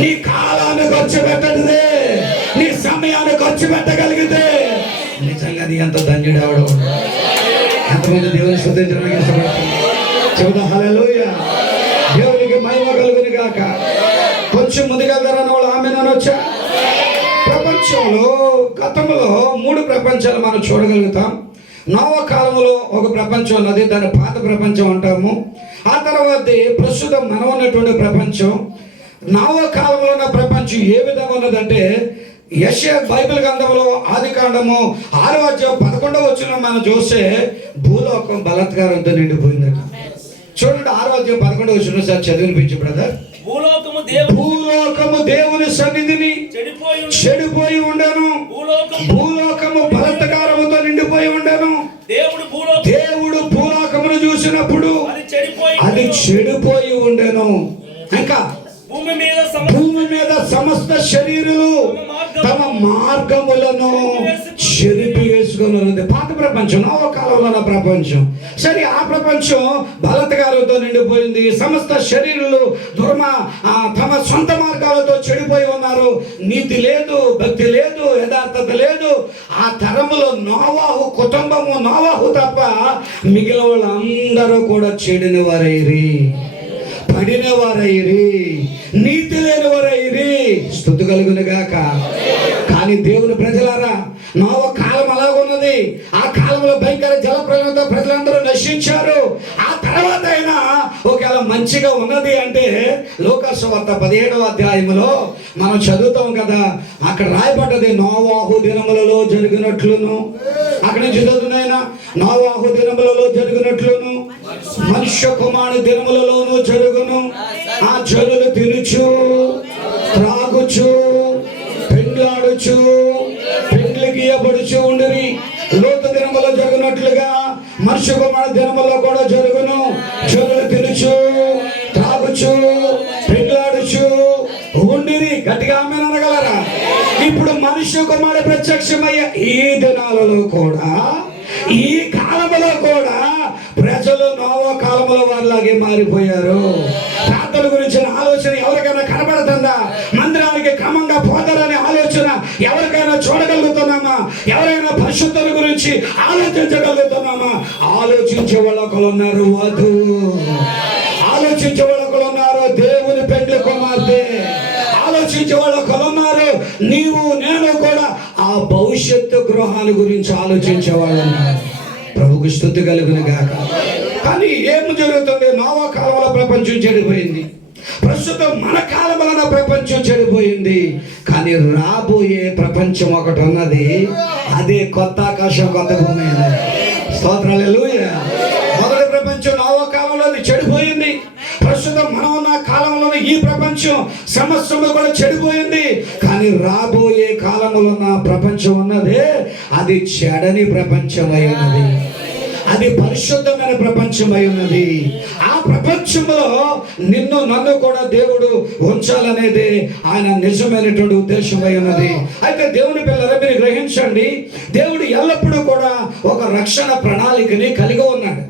నీ కాలాన్ని ఖర్చు పెట్టదే, నీ సమయాన్ని ఖర్చు పెట్టగలిగితే నిజంగా నీ ఎంత ధన్యుడు అవడం. ఎంతమంది దేవుని స్తుతించడానికి ఇష్టపడతారు? చెబుదా హల్లెలూయా. దేవునికి మహిమ కలుగును గాక. కొంచెం ముందుకెళ్తారన్న వాళ్ళు ఆమె అనొచ్చా? ప్రపంచంలో గతంలో 3 ప్రపంచాలు మనం చూడగలుగుతాం. నోవా కాలంలో ఒక ప్రపంచం ఉన్నది, దాన్ని పాత ప్రపంచం అంటాము. ఆ తర్వాత ప్రస్తుతం మనం ఉన్నటువంటి ప్రపంచం. నోవా కాలంలో ఉన్న ప్రపంచం ఏ విధంగా ఉన్నదంటే, యెషయా బైబిల్ గ్రంథంలో ఆదికాండము 6వ వచనం మనం చూస్తే భూలోకం బలాత్కారంతో నిండిపోయిందట. చూడండి 6వ వచనం సార్ చదివినిపించు బ్రదర్. భూలోకము దేవుని సన్నిధిని చెడిపోయి ఉండను, భూలోకము బలాత్కారముతో నిండిపోయి ఉండను. దేవుడు భూలోకమును చూసినప్పుడు అది చెడిపోయి ఉండను. ఇంకా భూమి మీద సమస్త శరీరులు తమ మార్గములను చెరిపి వేసుకున్నది. పాత ప్రపంచం, నోవా కాలంలో ఉన్న ప్రపంచం. సరే, ఆ ప్రపంచం బలాత్కారంతో నిండిపోయింది. సమస్త శరీరులు తమ సొంత మార్గాలతో చెడిపోయి ఉన్నారు. నీతి లేదు, భక్తి లేదు, యథార్థత లేదు. ఆ తరములో నోవాహు కుటుంబము, నోవాహు తప్ప మిగిలిన వాళ్ళందరూ కూడా చెడిన వారైరి, పడిన వారైరి, నీతి లేని వారైరి. స్తుతి కలుగును గాక. కానీ దేవుని ప్రజలారా, నోవా కాలం అలాగున్నది. ఉన్నది. ఆ కాలంలో భయంకర జల ప్రళయంతో ప్రజలందరూ నశించారు. ఆ తర్వాత అయినా ఒకవేళ మంచిగా ఉన్నది అంటే లూకా సువార్త 17వ అధ్యాయంలో మనం చదువుతాం కదా, అక్కడ రాయబడ్డది నోవాహు దినములలో జరిగినట్లును. అక్కడ నుంచి చదువునైనా నోవాహు దినములలో జరిగినట్లును మనుష్య కుమారుని దినములలోనూ జరుగును. ఆ జనులు తినుచు త్రాగుచు పెండ్లాడుచు పెండ్లికి ఇయ్యబడుచు ఉండిరి. లోతు దినములో జరిగినట్లుగా మనుష్య కుమారుని దినములో కూడా జరుగును. జనులు తినుచు త్రాగుచు పెండ్లాడుచు ఉండిరి. గట్టిగా ఆమేన్ అనగలరా? ఇప్పుడు మనుష్య కుమారుడు ప్రత్యక్షమయ్యే ఈ దినాలలో కూడా, ఈ కాలంలో కూడా ప్రజలు నోవా కాలంలో వారిలాగే మారిపోయారు. ప్రార్థన గురించిన ఆలోచన ఎవరికైనా కనబడుతుందా? మందిరానికి క్రమంగా పోతారనే ఆలోచన ఎవరికైనా చూడగలుగుతున్నామా? ఎవరైనా పరిశుద్ధుల గురించి ఆలోచించగలుగుతున్నామా? ఆలోచించే వాళ్ళు ఉన్నారు వధు, ఆలోచించే వాళ్ళు ఉన్నారు దేవుని పెండ్లి కుమార్తె, ఆలోచించే వాళ్ళు ఉన్నారు నీవు నేను కూడా ఆ భవిష్యత్తు గృహాల గురించి ఆలోచించేవాళ్ళు. ప్రభుకు స్తుతి కలుగును గాక. కానీ ఏం జరుగుతుంది? నోవా కాలంలో ప్రపంచం చెడిపోయింది. ప్రస్తుతం మన కాలం వలన ప్రపంచం చెడిపోయింది. కానీ రాబోయే ప్రపంచం ఒకటి ఉన్నది. అదే కొత్త ఆకాశం కొత్త భూమి. స్తోత్రాలు హల్లెలూయా. మొదటి ప్రపంచం నోవా కాలంలో చెడిపోయింది. ప్రస్తుతం మనం ఉన్న కాలంలో ఈ ప్రపంచం సమస్యలు కూడా చెడిపోయింది. కానీ రాబోయే కాలంలో ఉన్న ప్రపంచం ఉన్నదే అది చెడని ప్రపంచం అయి ఉన్నది. అది పరిశుద్ధమైన ప్రపంచం అయి ఉన్నది. ఆ ప్రపంచంలో నిన్ను నన్ను కూడా దేవుడు ఉంచాలనేది ఆయన నిజమైనటువంటి ఉద్దేశం అయి ఉన్నది. అయితే దేవుని పిల్లలు మీరు గ్రహించండి, దేవుడు ఎల్లప్పుడూ కూడా ఒక రక్షణ ప్రణాళికని కలిగి ఉన్నాడు.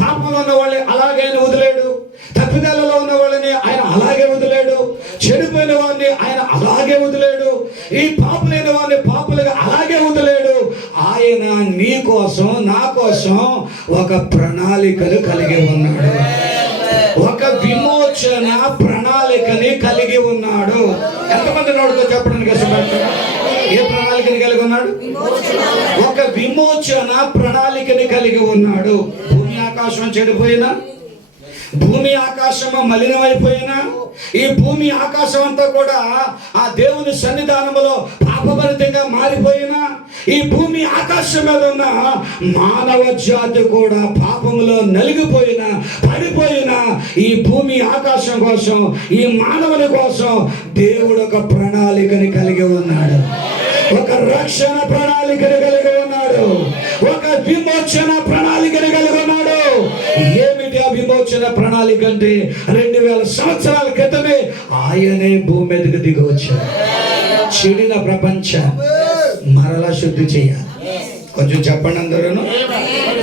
పాపంలో ఉన్న వాళ్ళని అలాగే వదిలేడు, తప్పిదాలలో ఉన్న వాళ్ళని ఆయన అలాగే వదిలేడు, చెడిపోయిన వారిని ఆయన అలాగే వదిలేడు, ఈ పాపులైన వారిని పాపులుగా అలాగే వదిలేడు. ఆయన నీ కోసం నా కోసం ఒక ప్రణాళికను కలిగి ఉన్నాడు. ఒక విమోచన ప్రణాళికని కలిగి ఉన్నాడు. ఎంతమంది నోడుతో చెప్పడానికి ఇష్టపడతారు? ఏ ప్రణాళికని కలిగి ఉన్నాడు? ఒక విమోచన ప్రణాళికని కలిగి ఉన్నాడు. భూమి ఆకాశం చెడిపోయినా, భూమి ఆకాశం మలినమైపోయినా, ఈ భూమి ఆకాశం అంతా కూడా ఆ దేవుని సన్నిధానంలో పాపభరితంగా మారిపోయినా, ఈ భూమి ఆకాశం మీద ఉన్న మానవ జాతి కూడా పాపములో నలిగిపోయినా పడిపోయినా, ఈ భూమి ఆకాశం కోసం, ఈ మానవుని కోసం దేవుడు ఒక ప్రణాళికని కలిగి ఉన్నాడు. ఒక రక్షణ ప్రణాళికని కలిగి ఉన్నాడు. ఒక విమోచన ప్రణాళికని కలిగి ఉన్నాడు. ఏమిటి ఆ విమోచన ప్రణాళిక అంటే 2000 సంవత్సరాల క్రితమే ఆయనే భూమి మీదకి దిగి వచ్చాడు. చెడిన ప్రపంచం మరలా శుద్ధి చేయాలి. కొంచెం చెప్పండి అందరూ,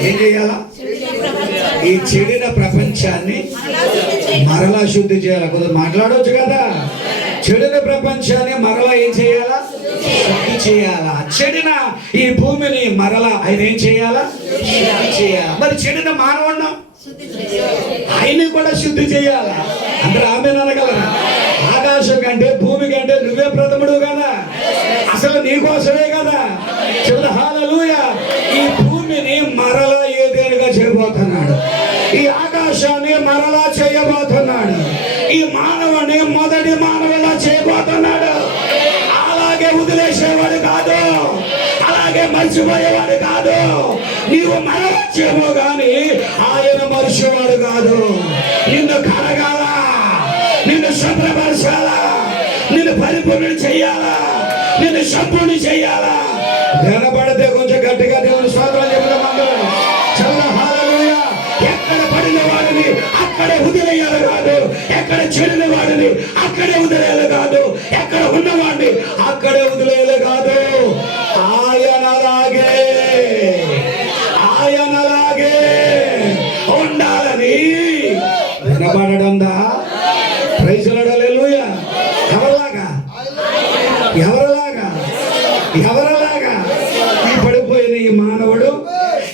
ఏం చేయాలా? ఈ చెడిన ప్రపంచాన్ని మరలా శుద్ధి చేయాలి. కొంచెం మాట్లాడవచ్చు కదా. చెడిన ప్రపంచాన్ని మరలా ఏం చేయాలా? శుద్ధి చేయాలా. చెడిన ఈ భూమిని మరలా ఆయన ఏం చేయాలా? శుద్ధి చేయాలా. మరి చెడిన మానవుడు ఆయన్ని కూడా శుద్ధి చేయాలా. అందరూ ఆమేన్ అనగలరా? ఆకాశం కంటే భూమి కంటే నువ్వే ప్రథముడు కదా, అసలు నీకోసమే కదా. చెబుతా హల్లెలూయా. ఈ భూమిని మరలా ఏదేనుగా చేయబోతున్నాడు. ఈ ఆకాశాన్ని మరలా చేయబోతున్నాడు. ఈ మానవుని మొదటి మానవులా చేయబోతున్నాడు. అలాగే వదిలేసేవాడు కాదు, అలాగే మర్చిపోయేవాడు కాదు. నీవు మరవచ్చేమో గాని ఆయన మరిచేవాడు కాదు. నిన్ను కడగాల, నిన్ను శుభ్రపరచాలా, నిన్ను పరిపూర్ణ చెయ్యాలా, నిన్ను సంపూర్ణ చెయ్యాలా. వినపడితే కొంచెం గట్టిగా దేవుని స్తోత్రాలు చెప్తాం అందరం. చల్ల హల్లెలూయా. ఎక్కడ పడిన వాడిని అక్కడే వదిలేయాలి కాదు, ఎక్కడ చెడిన వాడిని అక్కడే వదిలేయాలి కాదు, ఎక్కడ ఉన్నవాడిని అక్కడే వదిలేయాలి కాదు. ఆయనలాగే ఉండాలని వినపడడందా? ప్రైజ్ లార్డ్ హల్లెలూయా. ఎవరిలాగా? ఈ పడిపోయిన ఈ మానవుడు,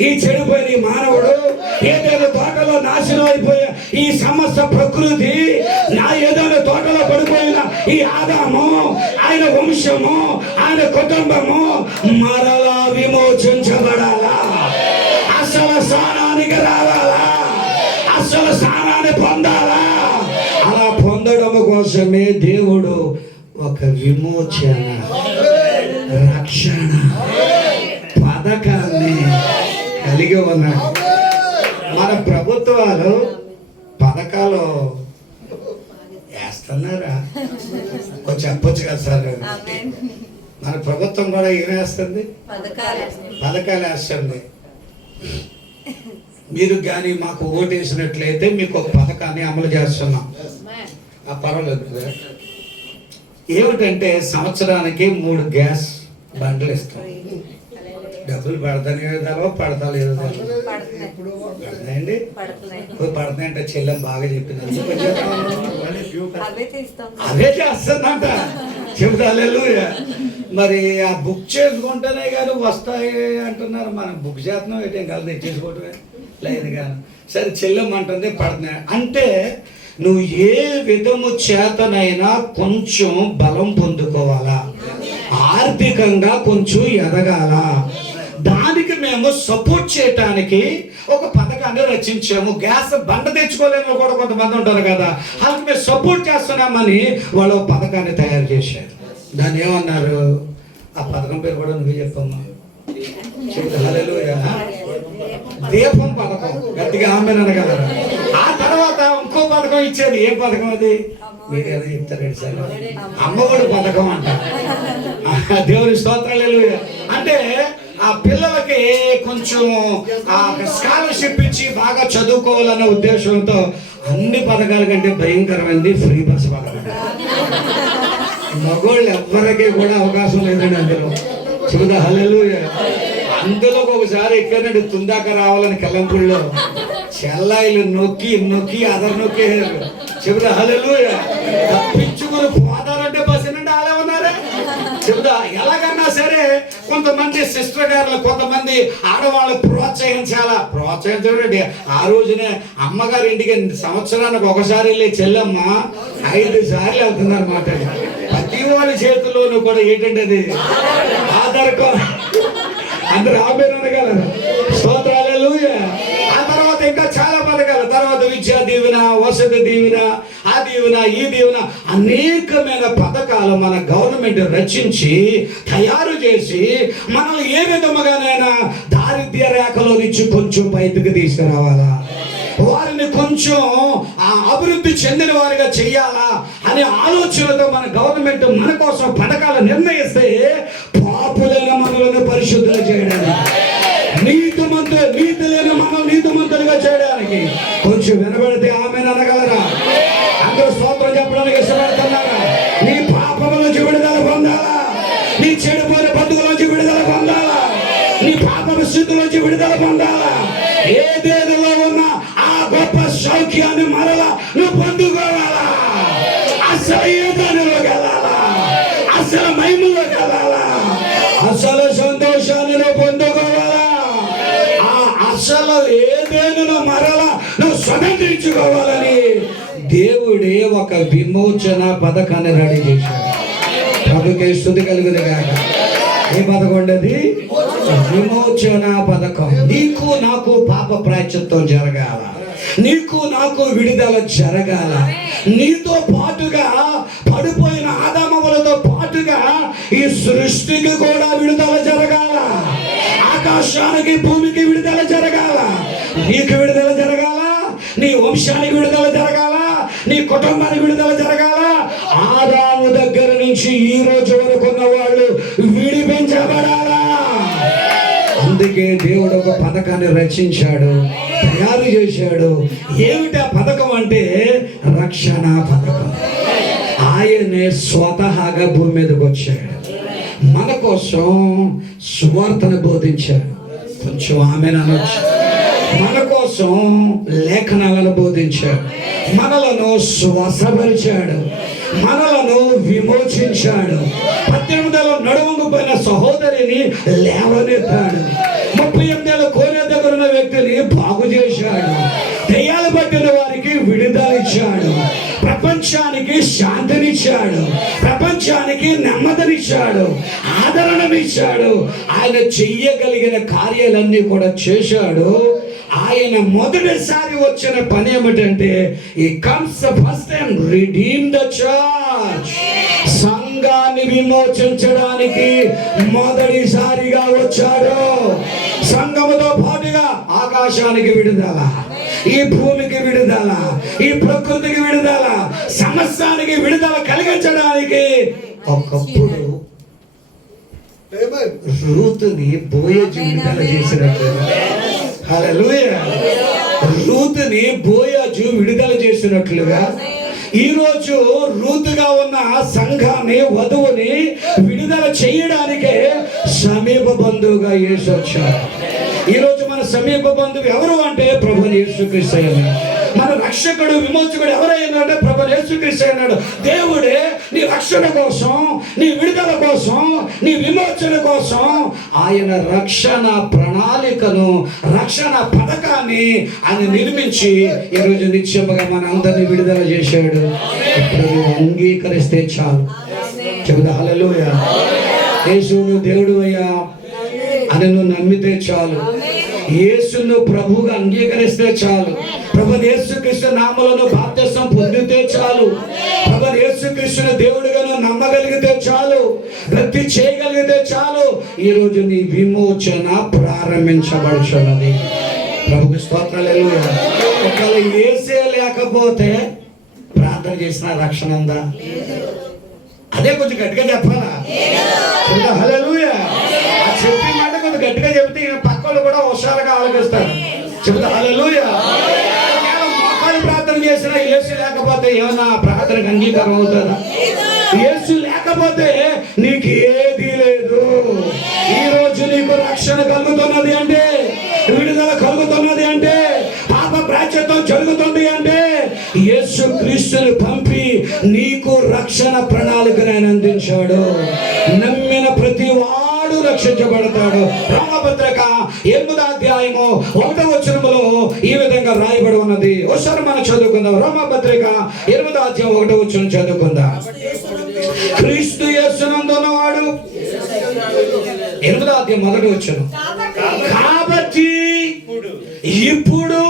ఈ చెడిపోయిన ఈ మానవుడు, ఏదైనా తోటలో నాశనం అయిపోయా ఈ సమస్త ప్రకృతి, నా ఏదైనా తోటలో పడిపోయిన ఈ ఆదాము, ఆయన వంశము, ఆయన కుటుంబము మరలా విమోచించబడాలి. పరలోకాన్ని పొందాలా? అలా పొందడం కోసమే దేవుడు ఒక విమోచన, రక్షణ పథకాన్ని కలిగి ఉన్నాడు. మన ప్రభుత్వాలు పథకాలు వేస్తున్నారా? కొంచెం చెప్పొచ్చు కదా సార్. మన ప్రభుత్వం కూడా ఏం వేస్తుంది? పథకాలు వేస్తుంది. మీరు కానీ మాకు ఓటు వేసినట్లయితే మీకు ఒక పథకాన్ని అమలు చేస్తున్నాం. పర్వాలేదు కదా. ఏమిటంటే సంవత్సరానికి 3 గ్యాస్ బండ్లు ఇస్తాం. డబ్బులు పడతాలేదు పడుతున్నాయండి. పడుతున్నాయంటే చెల్లెం బాగా చెప్పింది. అదే చేస్తుందంట. చెబుతాలేదు. మరి ఆ బుక్ చేసుకుంటేనే కానీ వస్తాయి అంటున్నారు. మనం బుక్ చేస్తున్నాం ఏం కాదు, తెచ్చేసుకోవటమే లేదు కానీ. సరే చెల్లెం అంటుంది పడుతున్నాయి అంటే నువ్వు ఏ విధము చేతనైనా కొంచెం బలం పొందుకోవాలా, ఆర్థికంగా కొంచెం ఎదగాల. దానికి మేము సపోర్ట్ చేయటానికి ఒక పథకాన్ని రచించాము. గ్యాస్ బండ తెచ్చుకోలేని కూడా కొంతమంది ఉంటారు కదా, వాళ్ళకి మేము సపోర్ట్ చేస్తున్నామని వాళ్ళు ఒక పథకాన్ని తయారు చేశారు. దాన్ని ఏమన్నారు? ఆ పథకం పేరు కూడా నువ్వే చెప్పమ్మా. దీపం పథకం. గట్టిగా ఆమె అనగలరా? ఆ తర్వాత ఇంకో పథకం ఇచ్చేది. ఏ పథకం అది? మీరు ఏదో చెప్తారండి సార్. అమ్మఒడి పథకం అంట. దేవుని స్తోత్రాలు. అంటే ఆ పిల్లలకి కొంచెం ఆ స్కాలర్షిప్ ఇచ్చి బాగా చదువుకోవాలన్న ఉద్దేశంతో అన్ని పథకాల కంటే భయంకరమైనది ఫ్రీ బస్ పథకం. మగోళ్ళు ఎవ్వరికీ కూడా అవకాశం లేదండి అందులో. చెబుతా హల్లెలూయా. అందులో ఒకసారి ఎక్కడంటే తుందాక రావాలని కెల్లంపూడిలో చెల్లాయిలు నొక్కి నొక్కి అదర్ నొక్కేసారు. చెబుతా హల్లెలూయా. తప్పించుకుని పోతారంటే బస్సు నుండి అలా ఉన్నారే. చెబుతా ఎలాగన్నా సరే కొంతమంది సిస్టర్ గారులు, కొంతమంది ఆడవాళ్ళు ప్రోత్సహించాలండి. ఆ రోజునే అమ్మగారి ఇంటికి సంవత్సరానికి ఒకసారి వెళ్ళి చెల్లమ్మ 5 సార్లు వెళ్తున్నారు మాట. ప్రతి వాళ్ళ చేతుల్లోనూ కూడా ఏంటంటే అది ఆధార్ కార్డు. అందరూ ఆమెనగలరు. స్తోత్రాలు. ఆ తర్వాత ఇంకా చాలా పథకాలు. తర్వాత విద్యా దీవెన, వసతి దీవెన, ఆ దీవెన, ఈ దీవెన, అనేకమైన పథకాలు మన గవర్నమెంట్ రచించి తయారు చేసి మనల్ని ఏ విధముగానైనా దారిద్ర్య రేఖలో నుంచి కొంచెం బయటకు తీసుకురావాలా, వారిని కొంచెం అభివృద్ధి చెందిన వారిగా చెయ్యాలా అనే ఆలోచనతో మన గవర్నమెంట్ మన కోసం పథకాలు నిర్ణయిస్తే పాపులైన మనలను పరిశుద్ధులు చేయడానికి, నీతి లేని మనం నీతిమంతులుగా చేయడానికి. కొంచెం వినబడితే ఆమె అనగలరా? అందరూ స్తోత్రం చెప్పడానికి ఇష్టపడుతున్నారా? నీ పాపముల నుంచి విడుదల పొందాలా, నీ చెడిపోయిన బతుకుల నుంచి విడుదల పొందాలా, నీ పాప స్థితి నుంచి విడుదల పొందాలా, ఏదేదిలో ఉన్న ఆ గొప్ప సౌఖ్యాన్ని మరలా నువ్వు పొందుకోవాలా. అసలు ఏదానిలో వెళ్ళాలా, అసలు మహిమలోకి వెళ్ళాలా, అసలు సంతోషాన్ని నువ్వు పొందుకోవాలా. ఆ అసలు ఏదేను మరలా నువ్వు స్వతంత్రించుకోవాలని దేవుడే ఒక విమోచన పథకాన్ని రెడీ చేశాడు. ప్రభుకే స్తుతి కలుగును గాక. ఏ పథకం ఉండేది? విమోచన పథకం. నీకు నాకు పాప ప్రాయశ్చిత్తం జరగాల, నీకు నాకు విడుదల జరగాల, నీతో పాటుగా పడిపోయిన ఆదామవులతో పాటుగా ఈ సృష్టికి కూడా విడుదల జరగాల, ఆకాశానికి భూమికి విడుదల జరగాల, నీకు విడుదల జరగాల, నీ వంశానికి విడుదల జరగాల, నీ కుటుంబానికి విడుదల జరగాల. ఆదాము దగ్గర నుంచి ఈ రోజు వరకు ఉన్న వాళ్ళు విడిపించబడాలా. అందుకే దేవుడు ఒక పథకాన్ని రచించాడు, తయారు చేశాడు. ఏమిటి ఆ పథకం అంటే రక్షణ పథకం. ఆయనే స్వతహాగా భూమి మీదకి వచ్చాడు, మన కోసం సువార్తను బోధించాడు. కొంచెం ఆమెను అనొచ్చు. మన కోసం లేఖనాలను బోధించాడు, మనలను స్వసపరిచాడు, మనలను విమోచించాడు. 18 ఏళ్ళ నడువంగిపోయిన సహోదరిని లేవనెత్తాడు. 38 ఏళ్ళ కోనే దగ్గర ఉన్న వ్యక్తిని బాగు చేశాడు. దెయ్యాలు పట్టిన వారికి విడుదల ఇచ్చాడు. ప్రపంచానికి శాంతినిచ్చాడు, ప్రపంచానికి నెమ్మదినిచ్చాడు, ఆదరణనిచ్చాడు. ఆయన చెయ్యగలిగిన కార్యాలన్నీ కూడా చేశాడు. ఆయన మొదటిసారి వచ్చిన పని ఏమిటంటే he comes first time redeem the church. సంఘాన్ని విమోచించడానికి మొదటిసారిగా వచ్చాడు. సంఘముతో పాటుగా ఆకాశానికి విడుదల, ఈ భూమికి విడుదల, ఈ ప్రకృతికి విడుదల, సమస్తానికి విడుదల కలిగించడానికి ఒకప్పుడు రూతుని బోయజు విడుదల చేసినట్లుగా, హల్లెలూయా, రూతుని బోయజు విడుదల చేసినట్లుగా ఈరోజు రూతుగా ఉన్న సంఘాన్ని, వధువుని విడుదల చేయడానికే సమీప బంధువుగా యేసు వచ్చారు. ఈరోజు మన సమీప బంధువు ఎవరు అంటే ప్రభువు యేసుక్రీస్తు అయ్యాడు. మన రక్షకుడు, విమోచకుడు ఎవరైందంటే ప్రభువు యేసుక్రీస్తు అయ్యాడు. దేవుడే నీ రక్షణ కోసం, నీ విడుదల కోసం, నీ విమోచన కోసం ఆయన రక్షణ ప్రణాళికను, రక్షణ పథకాన్ని ఆయన నిర్మించి ఈరోజు నిత్యముగా మన అందరినీ విడుదల చేశాడు. ఇప్పుడు నువ్వు అంగీకరిస్తే చాలు. చెబుతా హల్లెలూయా. యేసును దేవుడు అయ్యా అని నువ్వు నమ్మితే చాలు. యేసును ప్రభువుగా అంగీకరిస్తే చాలు. ప్రభు యేసుక్రీస్తు నామములో బాప్తిసం పొందితే చాలు. ప్రభు యేసుక్రీస్తును దేవుడిగా నువ్వు నమ్మగలిగితే చాలు, భక్తి చేయగలిగితే చాలు. ఈరోజు నీ విమోచన ప్రారంభించబడుచున్నది. ప్రభుకి స్తోత్రాలు. హల్లెలూయా. ఒకవేళ యేసే లేకపోతే ప్రార్థన చేసిన రక్షణ ఉందా? అదే కొంచెం గట్టిగా చెప్పాలా? హల్లెలూయా. ఆ చెప్పిన మాట కొంచెం గట్టిగా చెబితే పక్కలు కూడా హుషారుగా ఆలోచిస్తారు. చెబుతా హల్లెలూయా. మోకాలు ప్రార్థన చేసినా యేసు లేకపోతే ఏమన్నా ప్రార్థనకు అంగీకారం అవుతుందా? యేసు లేకపోతే నీకు ఏది లేదు. ఈ రోజు నీకు రక్షణ కలుగుతున్నది అంటే, విడుదల కలుగుతున్నది అంటే, పాప ప్రాయశ్చిత్తం జరుగుతుంది అంటే యేసు క్రీస్తుని పంపి నీకు రక్షణ ప్రణాళికను ఆయన అందించాడు. నమ్మిన ప్రతి వాడు రక్షించబడతాడు. రోమపత్రిక 8వ అధ్యాయము 1వ వచనములో ఈ విధంగా రాయబడి ఉన్నది. ఒకసారి మనం చదువుకుందాం. రోమపత్రిక 8వ అధ్యాయం 1వ వచనం చదువుకుందాం. క్రీస్తు యేసునందున్నవాడు, 8వ అధ్యాయం 1వ వచనం, కాబట్టి ఇప్పుడు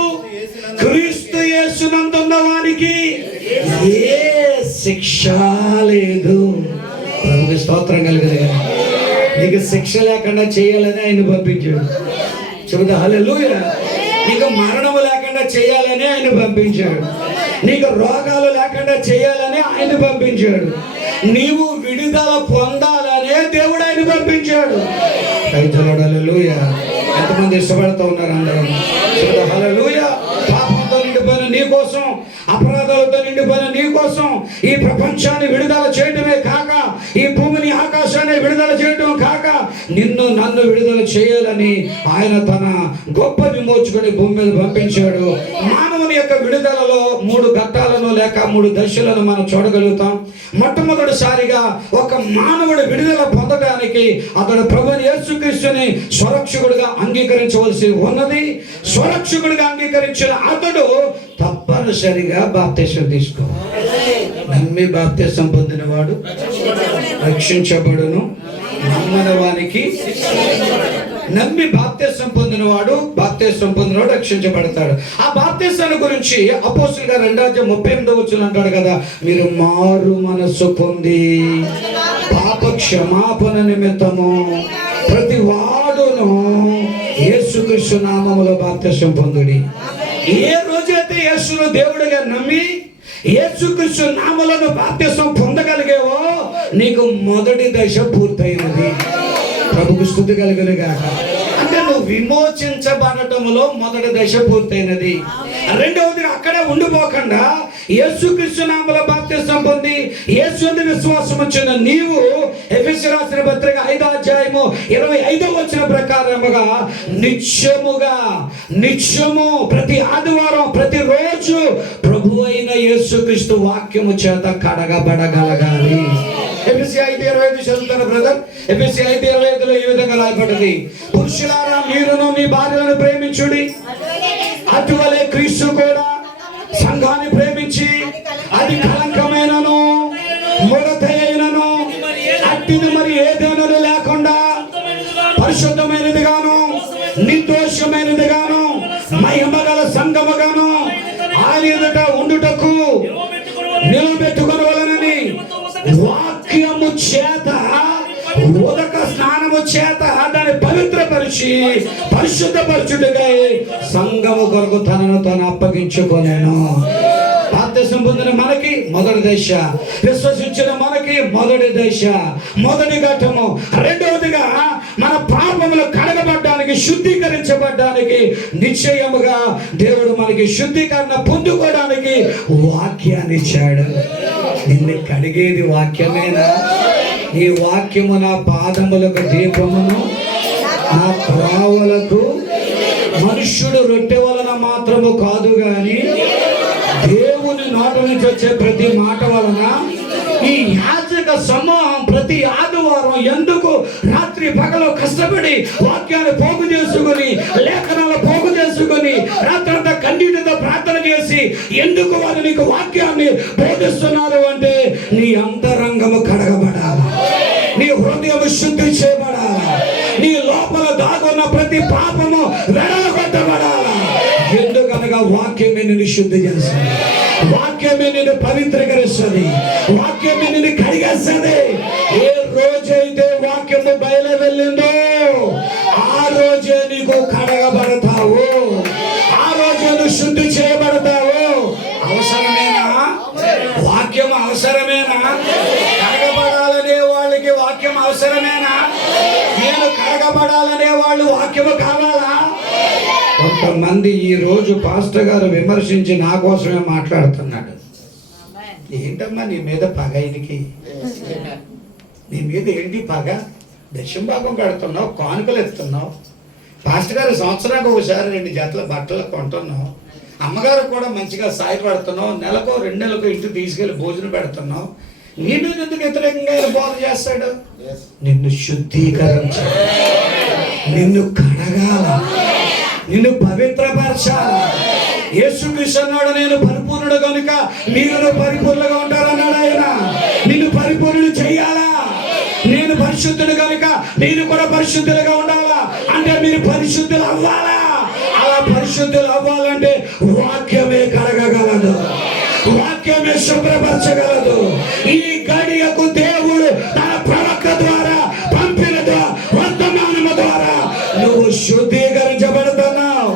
క్రీస్తు యేసునందున్న వారికి ఏ శిక్ష లేదు. ప్రభుకి స్తోత్రం కలుగుతుంది. నీకు శిక్ష లేకుండా చేయాలని ఆయన పంపించాడు. చెబుతా హల్లెలూయా. నీకు మరణము లేకుండా చేయాలని ఆయన పంపించాడు. నీకు రోగాలు లేకుండా చేయాలని ఆయన పంపించాడు. నీవు విడుదల పొందాలనే దేవుడు ఆయన పంపించాడు. హల్లెలూయా. ఎంతమంది ఇష్టపడుతూ ఉన్నారు అందరూ? హల్లెలూయా. పాపంతో నిండిపోయిన నీ కోసం, అపరాధాలతో నిండిపోయిన నీ కోసం ఈ ప్రపంచాన్ని విడుదల చేయటమే కాక, ఈ భూమిని ఆకాశాన్ని విడుదల చేయటం కాక, నిన్ను నన్ను విడుదల చేయాలని ఆయన తన గొప్ప విమోచకుని భూమి మీద పంపించాడు. మానవుని యొక్క విడుదలలో 3 ఘట్టాలను లేక 3 దశలను మనం చూడగలుగుతాం. మొట్టమొదటిసారిగా ఒక మానవుడు విడుదల పొందడానికి అతడు ప్రభువు యేసుక్రీస్తుని స్వరక్షకుడిగా అంగీకరించవలసి ఉన్నది. స్వరక్షకుడిగా అంగీకరించిన అతడు తప్పనిసరిగా బాప్తిసం తీసుకోవాలి. నమ్మి బాప్తిసం పొందినవాడు రక్షించబడును, నమ్మని వానికి, నమ్మి బాప్తిసం పొందినవాడు రక్షించబడతాడు. ఆ బాప్తిసాన్ని గురించి అపోస్తలుల గారు 2వ అధ్యాయం 38వ వచనం అంటాడు కదా, మీరు మారు మనస్సు పొంది పాప క్షమాపణ నిమిత్తము ప్రతి వాడును యేసుక్రీస్తు నామములో బాప్తిసం పొందుడి. ఏ రోజైతే యేసును దేవుడిగా నమ్మి యేసుక్రీస్తు నామములో బాప్తిసం పొందగలిగేవో నీకు మొదటి దశ పూర్తయినది. ప్రభుకు స్తుతి కలుగును గాక. అంటే నువ్వు విమోచించబడటములో మొదటి దశ పూర్తయినది. రెండవది, అక్కడే ఉండిపోకుండా యేసుక్రీస్తు నామములో బాప్తిసం పొంది యేసుని విశ్వాసం వచ్చిన నీవు ఎఫెసీ రాసిన పత్రిక 5వ అధ్యాయము 25వ వచనం ప్రకారముగా నిత్యము ప్రతి ఆదివారం ప్రతిరోజు ప్రభు అయిన యేసుక్రీస్తు వాక్యము చేత కడగబడగలగాలి. ఎఫెసీ 5:25 చదువుతాను బ్రదర్. ఎఫెసీ 5:25లో ఈ విధంగా రాయబడింది, పురుషులారా మీరును మీ భార్యలను ప్రేమించుడి, అటువలే క్రీస్తు కూడా సంఘాన్ని ప్రేమించి అది కలంకమైనను ముడతైనను అట్టిది మరి ఏదైనా లేకుండా పరిశుద్ధమైనది గాను నిర్దోషమైనది గాను చేత ఉదక స్నానము చేత దాన్ని పవిత్రపరిచి పరిశుద్ధపరచుటకై సంఘము కొరకు తనను తాను అప్పగించుకొనెను. బాప్తిసం పొందిన మనకి మొదటి దశ, విశ్వసించిన మనకి మొదటి దశ, మొదటి ఘట్టము. రెండవదిగా మన పాపములు కడగబడ్డానికి, శుద్ధీకరించబడ్డానికి నిశ్చయముగా దేవుడు మనకి శుద్ధీకరణ పొందుకోవడానికి వాక్యాన్ని ఇచ్చాడు. నిన్ను కడిగేది వాక్యమేనా? ఈ వాక్యము నా పాదములకు దీపమును, నా త్రోవలకు. మనుష్యుడు రొట్టె వలన మాత్రము కాదు గాని దేవుని నోట నుంచి వచ్చే ప్రతి మాట వలన. ఈ యాజక సమూహం ప్రతి ఆదివారం ఎందుకు రాత్రి పగలు కష్టపడి వాక్యాన్ని పోగు చేసుకుని, లేఖనాలు పోగు చేసుకుని, రాత్రంతా కన్నీటితో ప్రార్థన చేసి ఎందుకు వారు నీకు వాక్యాన్ని బోధిస్తున్నారు అంటే నీ అంతరంగము కడగబడాలి, నీ హృదయము శుద్ధి చేయబడాలి, నీ లోపల దాగున్న ప్రతి పాపము వెడగొట్టబడాలి. ఎందుకనగా వాక్యమే నిన్ను శుద్ధి చేస్తుంది, వాక్యమే నిన్ను పవిత్రీకరిస్తుంది, వాక్యమే నిన్ను కడిగేస్తుంది. ఏ రోజైతే వాక్యము బయలు వెళ్ళిందో ఆ రోజే నీకు కడగబడతావు, ఆ రోజే నువ్వు శుద్ధి చేయబడతావు. అవసరమేనా వాక్యం? అవసరమేనా? కడగబడాలనే వాళ్ళకి వాక్యం అవసరమేనా? నేను కడగబడాలనే వాళ్ళు వాక్యము కావాలా? కొంతమంది ఈ రోజు పాస్టర్ గారు విమర్శించి నా కోసమే మాట్లాడుతున్నాడు. ఏంటమ్మా నీ మీద పగ? ఆయనకి నీ మీద ఏంటి పగ? దశంభాగం కడుతున్నావు, కానుకలు ఎత్తున్నావు, పాస్టర్ గారు సంవత్సరానికి ఒకసారి 2 జతల బట్టలు కొంటున్నావు, అమ్మగారు కూడా మంచిగా సాయపడుతున్నావు, నెలకో 2 నెలలకు ఇంటికి తీసుకెళ్లి భోజనం పెడుతున్నావు. నీ మీద ఎందుకు వ్యతిరేకంగా బోధ చేస్తాడు? నిన్ను శుద్ధీకరించాలి, నిన్ను కడగాల, నిన్ను పవిత్రపరచాలి. యేసుక్రీస్తు అన్నాడు, నేను పరిపూర్ణుడు కనుక మీరు పరిపూర్ణంగా ఉంటారన్నాడు ఆయన. నిన్ను పరిపూర్ణుడు చెయ్యాలా? నేను పరిశుద్ధుడు కనుక నేను కూడా పరిశుద్ధులుగా ఉండాలా? అంటే మీరు పరిశుద్ధులు అవ్వాలా? అలా పరిశుద్ధులు అవ్వాలంటే వాక్యమే కడగగలదు, వాక్యమే శుభ్రపరచగలదు. ఈ గడియకు దేవుడు తన ప్రవక్త ద్వారా పంపిన వర్తమానము ద్వారా నువ్వు శుద్ధీకరించబడుతున్నావు.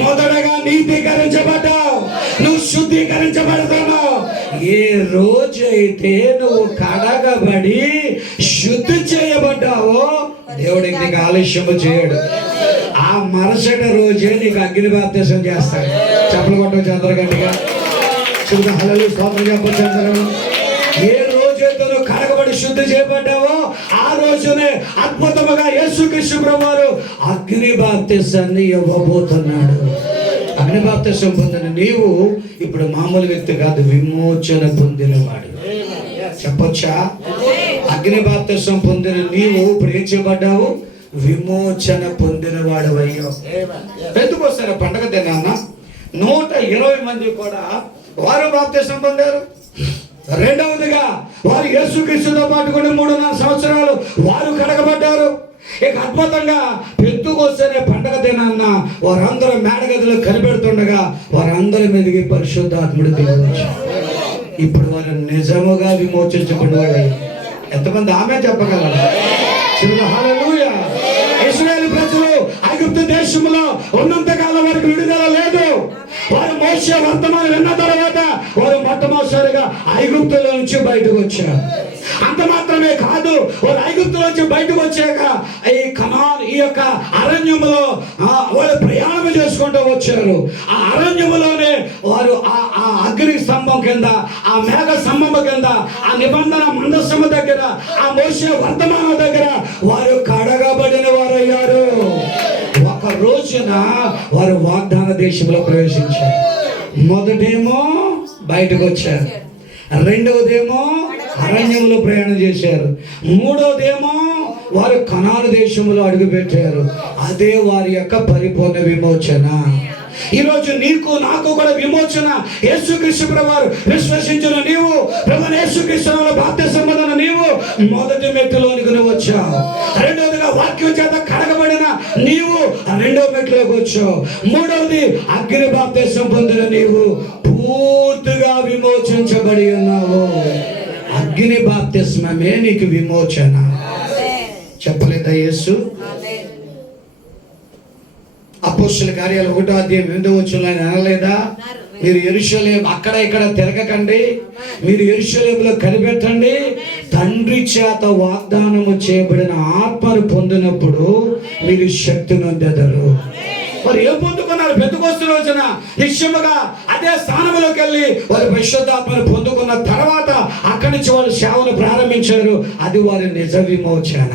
మొదటగా నీతీకరించబడ్డావు, నువ్వు శుద్ధీకరించబడుతున్నావు. ఏ రోజైతే నువ్వు కడగబడి శుద్ధి చేయబడ్డావో దేవుడు నీకు ఆలస్యము చేయడు. ఆ మరుసటి రోజే నీకు అగ్ని బాప్తిసం చేస్తాడు. చెప్పలు కొట్టవచ్చు అందరు గట్టిగా. హల్లెలూయా, స్తోత్రం చెప్పొచ్చు అందరూ. ఏ రోజైతే నువ్వు కడగబడి శుద్ధి చేయబడ్డావో ఆ రోజునే అద్భుతముగా యేసుక్రీస్తు ప్రభువారు అగ్ని బాప్తిసాన్ని ఇవ్వబోతున్నాడు. అగ్ని బాప్తిసం పొందిన నీవు ఇప్పుడు మామూలు వ్యక్తి కాదు, విమోచన పొందినవాడు. చెప్పొచ్చా? అగ్ని బాప్తిసం పొందిన నీవు ఇప్పుడు ఏం చేయబడ్డావు? విమోచన పొందినవాడు అయ్యో. ఎందుకోసారి పండగ దినాన 120 మంది కూడా వారు బాప్తిసం పొందారు. రెండవదిగా వారు యేసుక్రీస్తుతో పాటు కూడా 3.5 సంవత్సరాలు వారు కడగబడ్డారు. ఇక అద్భుతంగా పెంతుకొస్తేనే పండగ దినాన్న వారందరూ మేడగదిలో కనిపెడుతుండగా వారందరి మీదకి పరిశుద్ధాత్ముడు దిగవచ్చు. ఇప్పుడు వారు నిజముగా విమోచించబడినవాడు. ఎంతమంది ఆమె చెప్పగలరు? హల్లెలూయా. ఇశ్రాయేలు ప్రజలు ఐగుప్తు దేశంలో ఉన్నంత కాలం వరకు విడుదల లేదు. వారు మోషే వర్తమానం విన్న తర్వాత వారు మొట్టమొదటిసారిగా ఐగుప్తులో నుంచి బయటకు వచ్చారు. అంత మాత్రమే కాదు, వారు ఐగుప్తులో నుంచి బయటకు వచ్చాక ఈ యొక్క అరణ్యములో వాళ్ళు ప్రయాణం చేసుకుంటూ వచ్చారు. ఆ అరణ్యములోనే వారు ఆ అగ్ని స్తంభం కింద, ఆ మేఘ స్తంభం కింద, ఆ నిబంధన మందస్సము దగ్గర, ఆ మోషే వర్తమానం దగ్గర వారు కడగబడిన వారు అయ్యారు. ఒక రోజున వారు వాగ్దాన దేశంలో ప్రవేశించారు. మొదటేమో బయటకు వచ్చారు, రెండవదేమో అరణ్యములో ప్రయాణం చేశారు, మూడవదేమో వారు కనాను దేశంలో అడుగుపెట్టారు. అదే వారి యొక్క పరిపూర్ణ విమోచన. ఈరోజు నీకు నాకు కూడా విమోచన. యేసుక్రీస్తు ప్రభువారు విశ్వసించిన నీవు, ప్రభు యేసుక్రీస్తులో బాప్తిసం పొందిన నీవు మొదటి మెట్టులోనికి నువ్వు వచ్చావు. రెండవదిగా వాక్యం చేత కడగబడిన నీవు రెండవ మెట్టులోకి వచ్చావు. మూడవది అగ్ని బాప్తిసం పొందిన నీవు పూర్తిగా విమోచించబడి ఉన్నావు. అగ్ని బాప్తిస్మమే నీకు విమోచన. చెప్పలేదా యేసు? అపోస్తలుల కార్యాలు 1:8 ఆయన అనలేదా? మీరు యెరూషలేము అక్కడ ఇక్కడ తిరగకండి, మీరు యెరూషలేములో కనిపెట్టండి, తండ్రి చేత వాగ్దానము చేయబడిన ఆత్మను పొందినప్పుడు మీరు శక్తి నొందెదరు. మరి ఏం పొందుకున్నారు? పెంతెకొస్తు రోజున నిశ్చయముగా అదే స్థానంలోకి వెళ్ళి వారు పరిశుద్ధాత్మను పొందుకున్న తర్వాత అక్కడి నుంచి వాళ్ళు సేవను ప్రారంభించారు. అది వారి నిజ విమోచన.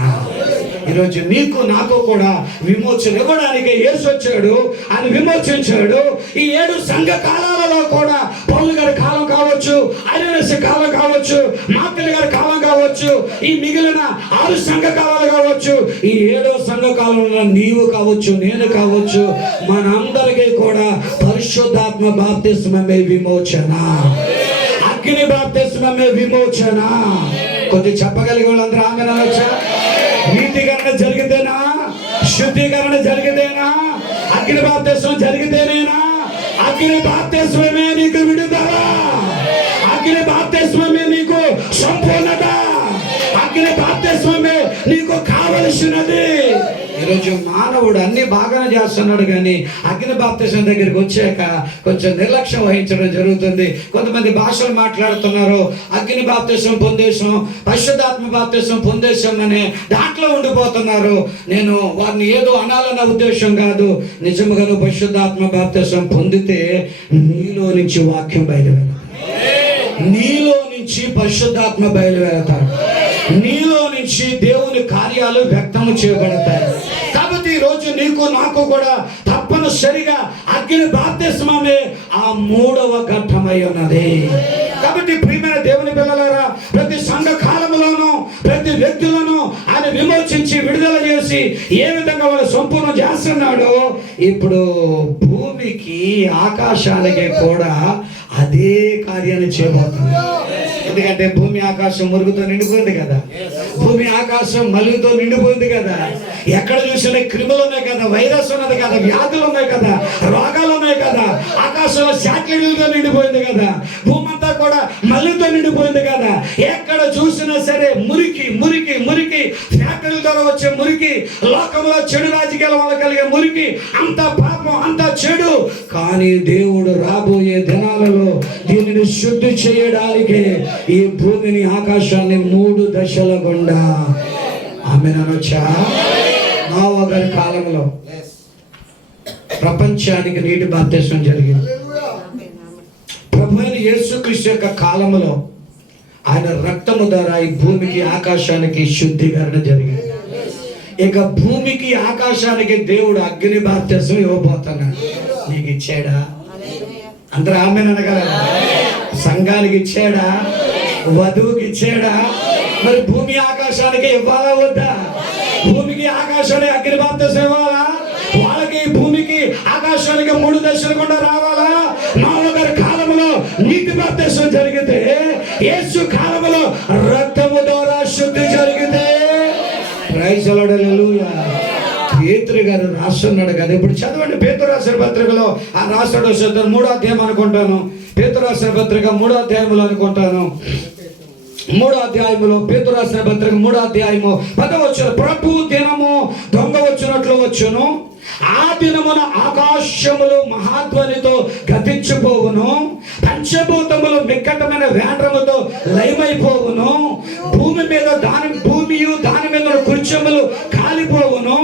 ఈరోజు నీకు నాకు కూడా విమోచన ఇవ్వడానికి యేసు వచ్చాడు, ఆయన విమోచించాడు. ఈ 7 సంఘ కాలాలలో కూడా పౌలు గారి కాలం కావచ్చు, ఐరెనస్ కాలం కావచ్చు, మార్టిన్ గారి కాలం కావచ్చు, ఈ మిగిలిన 6 సంఘ కాలాలు కావచ్చు, ఈ 7వ సంఘ కాలంలో నీవు కావచ్చు, నేను కావచ్చు, మనందరికీ కూడా పరిశుద్ధాత్మ బాప్తిస్మమే విమోచన, అగ్ని బాప్తిస్మమే విమోచన. కొద్ది చెప్పగలిగే వాళ్ళందరూ ఆమేన్ అనొచ్చా? నీతికరణ జరిగితేనా? శుద్ధీకరణ జరిగితేనా? అగ్ని బాప్తిస్మం జరిగితేనేనా? అగ్ని బాప్తిస్మమే నీకు విడుదల, అగ్ని బాప్తిస్మమే నీకు సంపూర్ణత, అగ్ని బాప్తిస్మమే నీకు కావలసినది. ఈరోజు మానవుడు అన్ని బాగానే చేస్తున్నాడు, కానీ అగ్ని బాప్తిస్మం దగ్గరికి వచ్చాక కొంచెం నిర్లక్ష్యం వహించడం జరుగుతుంది. కొంతమంది భాషలు మాట్లాడుతున్నారు, అగ్ని బాప్తిస్మం పొందేశాం, పరిశుద్ధాత్మ బాప్తిస్మం పొందేశాం అనే దాంట్లో ఉండిపోతున్నారు. నేను వారిని ఏదో అనాలన్న ఉద్దేశం కాదు. నిజంగా నువ్వు పరిశుద్ధాత్మ బాప్తిస్మం పొందితే నీలో నుంచి వాక్యం బయలువెళ్తాడు, నీలో నుంచి పరిశుద్ధాత్మ బయలువెళ్తాడు, నీలో నుంచి దేవుని కార్యాలు వ్యక్తము చేయబడతాయి. కాబట్టి ఈ రోజు నీకు నాకు కూడా తప్పనిసరిగా అగ్ని బాప్తిస్మమే ఆ 3వ ఘట్టమై ఉన్నది. కాబట్టి ప్రియమైన దేవుని పిల్లలారా, ప్రతి సంఘ కాలంలోనూ ప్రతి వ్యక్తులను ఆయన విమోచించి విడుదల చేసి ఏ విధంగా వాళ్ళు సంపూర్ణం చేస్తున్నాడో, ఇప్పుడు భూమికి ఆకాశానికి కూడా అదే కార్యాన్ని చేయబోతుంది. ఎందుకంటే భూమి ఆకాశం మురుగుతో నిండిపోయింది కదా, భూమి ఆకాశం మలుగుతో నిండిపోయింది కదా, ఎక్కడ చూసినా క్రిములు ఉన్నాయి కదా, వైరస్ ఉన్నది కదా, వ్యాధులు ఉన్నాయి కదా, రోగాలు ఉన్నాయి కదా, ఆకాశంలో శాటిలైట్లతో నిండిపోయింది కదా, భూమి అంతా కూడా మలుగుతో నిండిపోయింది కదా. ఎక్కడ చూసినా సరే మురికి మురికి మురికి, ఫ్యాక్టరీల ద్వారా వచ్చే మురికి, లోకంలో చెడు రాజకీయాల వల్ల కలిగే మురికి, అంత పాపం, అంత చెడు. కానీ దేవుడు రాబోయే దినాలలో దీనిని శుద్ధి చేయడానికి ఈ భూమిని ఆకాశాన్ని 3 దశల గుండా ఆమేన్ అనొచ్చా? నోవహు గారి కాలంలో ప్రపంచానికి నీటి బాప్తిస్మం జరిగింది. ప్రభువైన యేసుక్రీస్తు యొక్క కాలంలో ఆయన రక్తము ద్వారా ఈ భూమికి ఆకాశానికి శుద్ధీకరణ జరిగింది. ఇక భూమికి ఆకాశానికి దేవుడు అగ్ని బాప్తిస్మం ఇవ్వబోతున్నాడు. నీకు ఇచ్చాడా? అందరూ ఆమేన్ అనగలరా? సంఘానికి ఇచ్చాడా? వధువుకి ఇచ్చాడా? మరి భూమి ఆకాశానికి ఇవ్వాలా వద్దా? భూమికి ఆకాశానికి అగ్ని బాప్తిస్మం ఇవ్వాలా? వాళ్ళకి భూమికి ఆకాశానికి 3 దశలు గుండా రావాలా? నోవహు గారి కాలంలో నీటి బాప్తిస్మం జరిగితే, యేసు కాలంలో రక్తము ద్వారా శుద్ధి జరిగితే, ప్రైజ్ ది లార్డ్, హల్లెలూయా. పేతురు గారు రాస్తున్నాడు కదా, ఇప్పుడు చదవండి పేతురు రాసిన పత్రికలో ఆ రాస్తాడు 3వ అధ్యాయం అనుకుంటాను, పేతురు రాసిన పత్రిక 3వ అధ్యాయంలో అనుకుంటాను, 3వ అధ్యాయంలో పేతురు రాసిన పత్రిక 3వ అధ్యాయము 10వ వచనం, ప్రభు దినము దొంగ వచ్చినట్లు వచ్చును, ఆ దినమున ఆకాశములు మహాధ్వనితో గతించిపోవును, పంచభూతములు మిక్కటమైన వేండ్రముతో లయమైపోవును, భూమి మీద భూమియు దాని మీద కృత్యములు కాలిపోవును,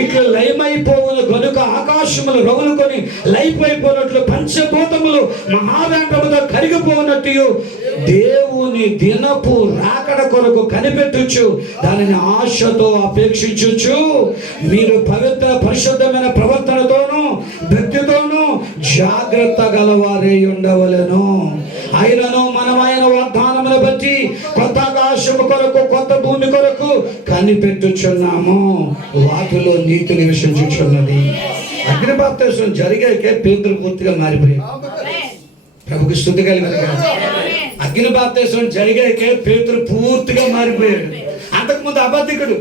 ఇట్లు లయమైపోవును గనుక ఆకాశములు రగులుకొని లయమైపోయినట్లు పంచభూతములు మహావేంద్రముతో కరిగిపోవునట్టు దేవుని దినపు రాకడ కొరకు కనిపెట్టుచు దానిని ఆశతో అపేక్షించుచు మీరు పరిశుద్ధమైన ప్రవర్తనతోనూ భక్తితోనూ జాగ్రత్త గలవారై ఉండవలెను. అయినను మనం ఆయన వాగ్దానమును బట్టి కొత్త ఆకాశము కొరకు కొత్త భూమి కొరకు కనిపెట్టుచున్నాము, వాటిలో నీతి నివసించుచున్నది. అగ్ని బాప్తిస్మం జరిగాకే పేతురు పూర్తిగా మారిపోయాడు. ప్రభుకి స్తుతి కలుగును గాక. అగ్ని బాప్తిస్మం జరిగాకే పేతురు పూర్తిగా మారిపోయాడు. అంతకుముందు అబద్ధికుడు,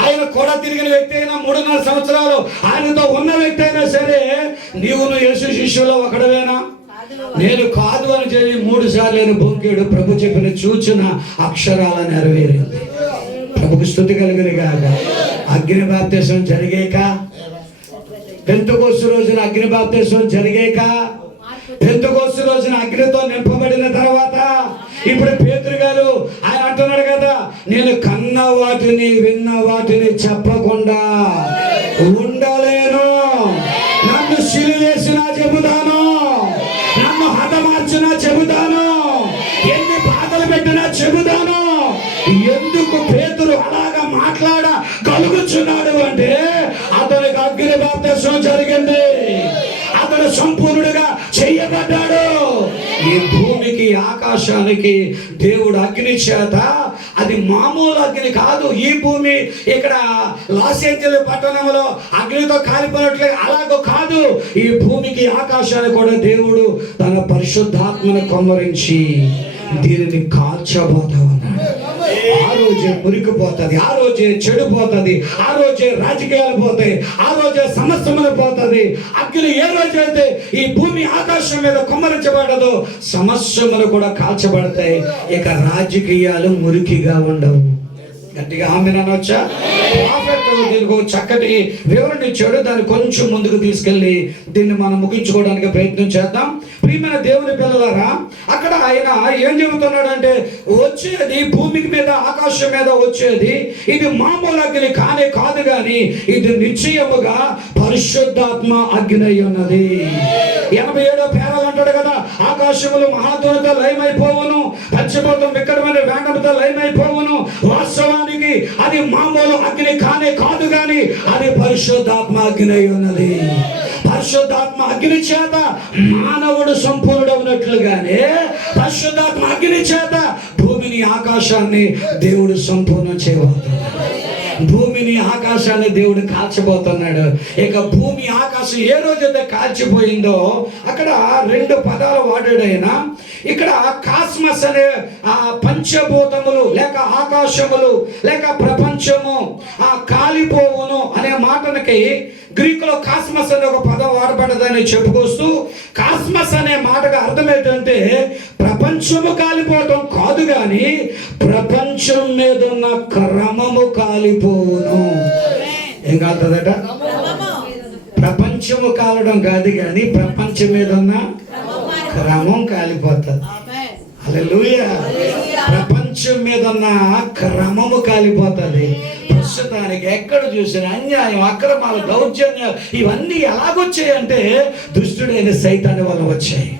ఆయన కూడా తిరిగిన వ్యక్తి అయినా 3.5 సంవత్సరాలు ఆయనతో ఉన్న వ్యక్తి అయినా సరే, నీవు యేసు శిష్యుల్లో ఒకడవేనా? నేను కాదు అని చెప్పి 3 సార్లు బొంకాడు. ప్రభు చెప్పిన సూచన అక్షరాల నెరవేరింది. ప్రభుకు స్తుతి కలుగును గాక. అగ్ని బాప్తిసం జరిగాక, పెంతెకోస్తు రోజున అగ్ని బాప్తిసం జరిగాక, పెంతెకోస్తు రోజున అగ్నితో నింపబడిన తర్వాత ఇప్పుడు పేతురు గారు ఆయన అంటున్నాడు కదా, నేను కన్న వాటిని విన్న వాటిని చెప్పకుండా ఉండలేను. నన్ను సిలువేసినా చెబుతాను, నన్ను హతమార్చినా చెబుతాను, ఎన్ని బాధలు పెట్టినా చెబుతాను. ఎందుకు పేతురు అలాగా మాట్లాడగలుగుచున్నాడు అంటే అతనికి అగ్ని బాప్తిసం జరిగింది. అతడు సంపూర్ణుడిగా చేయబడ్డాడు. ఈ భూమికి ఆకాశానికి దేవుడు అగ్ని చేత, అది మామూలు అగ్ని కాదు. ఈ భూమి ఇక్కడ లాస్ ఏంజెల్స్ పట్టణంలో అగ్నితో కాలిపోయినట్లే అలాగో కాదు. ఈ భూమికి ఆకాశానికి కూడా దేవుడు తన పరిశుద్ధాత్మను కొమ్మరించి దీనిని కాల్చబోతా ఉన్నాడు. ఆ రోజే మురికిపోతుంది, ఆ రోజే చెడిపోతుంది, ఆ రోజే రాజకీయాలు పోతాయి, ఆ రోజే సమస్యలు పోతుంది. అగ్ని ఏ రోజైతే ఈ భూమి ఆకాశం మీద కొమ్మరించబడదో సమస్యలు కూడా కాల్చబడతాయి. ఇక రాజకీయాలు మురికిగా ఉండవు. గట్టిగా ఆమెను అనొచ్చా? ప్రాఫెట్ దీనికి చక్కటి వివరణ ఇచ్చాడు. దాన్ని కొంచెం ముందుకు తీసుకెళ్ళి దీన్ని మనం ముగించుకోవడానికి ప్రయత్నం చేద్దాం. ప్రియమైన దేవుని పిల్లలారా, అక్కడ ఆయన ఏం చెబుతున్నాడు అంటే, వచ్చేది భూమికి మీద ఆకాశం మీద వచ్చేది ఇది మామూలు అగ్ని కానే కాదు, కానీ ఇది నిశ్చయముగా పరిశుద్ధాత్మ అగ్ని అయి ఉన్నది. 87వ పేరాలు అంటాడు కదా, ఆకాశములు మహాధ్వనితో లయమైపోవును, పశ్చిమోత్తం వికటమైన వేగంతో లయమైపోవును. వాస్తవానికి అది మామూలు అగ్ని కానే కాదు, కానీ అది పరిశుద్ధాత్మ అగ్ని అయి ఉన్నది. పరిశుద్ధాత్మ అగ్ని చేత మానవుడు సంపూర్ణుడవునట్లుగానే పరిశుద్ధాత్మ అగ్ని చేత భూమిని ఆకాశాన్ని దేవుడు సంపూర్ణం చేయబోతున్నాడు. భూమిని ఆకాశాన్ని దేవుడు కాల్చబోతున్నాడు. ఇక భూమి ఆకాశం ఏ రోజైతే కాల్చిపోయిందో అక్కడ 2 పదాలు వాడాడు ఆయన. ఇక్కడ కాస్మస్ అనే పంచభూతములు లేక ఆకాశములు లేక ప్రపంచము కాలిపోవును అనే మాటనికి గ్రీకులో కాస్మస్ అనే ఒక పదం వాడబడ్డదని చెప్పుకొస్తూ, కాస్మస్ అనే మాటకు అర్థం ఏంటంటే ప్రపంచము కాలిపోవటం కాదు, కానీ ప్రపంచం మీద ఉన్న క్రమము కాలిపోవును. ఏం కాలుతుందట? ప్రపంచము కాలడం కాదు, కానీ ప్రపంచం మీద ఉన్న క్రమం కాలిపోతుంది. హల్లెలూయా. ప్రపంచం మీద ఉన్న క్రమము కాలిపోతుంది. ప్రస్తుతానికి ఎక్కడ చూసినా అన్యాయం, అక్రమాలు, దౌర్జన్యాలు ఇవన్నీ ఎలాగొచ్చాయంటే దుష్టుడైన సైతాను వల్ల వచ్చాయి.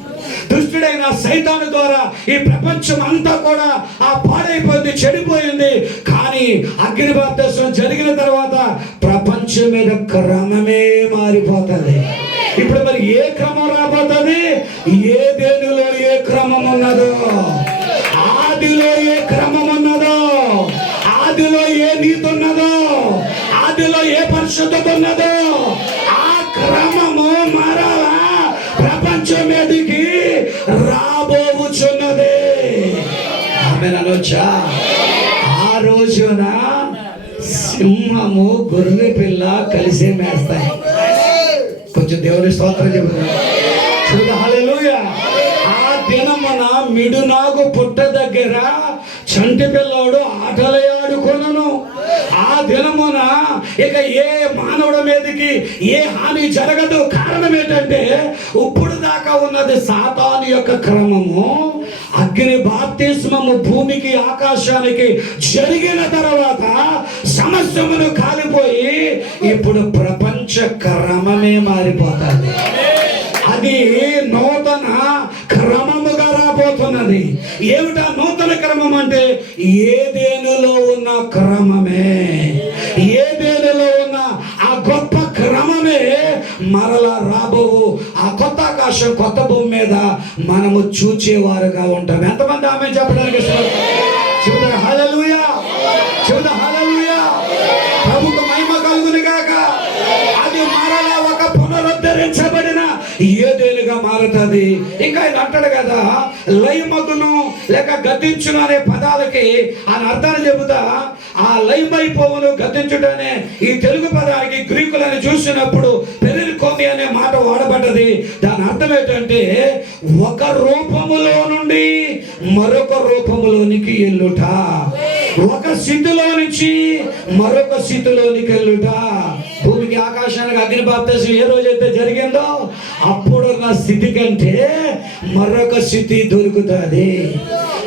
దుష్టుడైన సైతాను ద్వారా ఈ ప్రపంచం అంతా కూడా పాడైపోయింది, చెడిపోయింది. కానీ అగ్ని బాప్తిసం జరిగిన తర్వాత ప్రపంచం మీద క్రమమే మారిపోతుంది. ఇప్పుడు మరి ఏ క్రమం రాబోతుంది? ఏ దేనిలో ఏ క్రమం ఉన్నదో, ఆదిలో ఏ క్రమం ఉన్నదో, ఆదిలో ఏ నీతి ఉన్నదో, ఆదిలో ఏ పరిశుద్ధత ఉన్నదో ఆ క్రమము మారాలా ప్రపంచం మీదకి రాబోచున్నది. ఆమేననొచ్చా? ఆ రోజున సింహము గొర్రె పిల్ల కలిసే మేస్తాయి. కొంచెం దేవుని స్తోత్రం చెబుతాను. హల్లెలూయా. ఆ దినమున మిడునాగు పుట్ట దగ్గర చంటి పిల్లోడు ఆటలే ఆడుకొనును. ఆ దినమున ఇక ఏ మానవుడి మీదకి ఏ హాని జరగదు. కారణం ఏంటంటే ఇప్పుడు దాకా ఉన్నది సాతాను యొక్క క్రమము. అగ్ని బాప్తిస్మము భూమికి ఆకాశానికి జరిగిన తర్వాత సమస్తమును కాలిపోయి ఇప్పుడు ప్రపంచ క్రమమే మారిపోతుంది. అది నూతన క్రమముగా రాబోతున్నది. ఏమిటా నూతన క్రమం అంటే ఏదేనులో ఉన్న క్రమమే, ఏదేనులో ఉన్న ఆ గొప్ప క్రమమే మరలా రాబోవు ఆ కొత్త ఆకాశం కొత్త భూమి మీద మనము చూచేవారుగా ఉంటాం. ఎంతమంది ఆమె చెప్పడానికి చెబుతారు? హల్లెలూయా, చెబుతారు హల్లెలూయా. ప్రభుకు మహిమ కలుగును గాక. అది మరలా ఒక పునరుద్ధరించబడిన ఏదేనుగా మారదు. కనబడుతుంది. ఇంకా ఇది అంటాడు కదా, లయమగును లేక గద్దించును అనే పదాలకి ఆయన అర్థాన్ని చెబుతా, ఆ లయమైపోవును గద్దించుటనే ఈ తెలుగు పదానికి గ్రీకులను చూసినప్పుడు పెరికోమి అనే మాట వాడబడ్డది. దాని అర్థం ఏంటంటే ఒక రూపములో నుండి మరొక రూపములోనికి వెళ్ళుట, ఒక స్థితిలో నుంచి మరొక స్థితిలోనికి వెళ్ళుట. భూమికి ఆకాశానికి అగ్ని బాప్తిసం ఏ రోజైతే జరిగిందో అప్పుడున్న స్థితి కంటే మరొక స్థితి దొరుకుతుంది.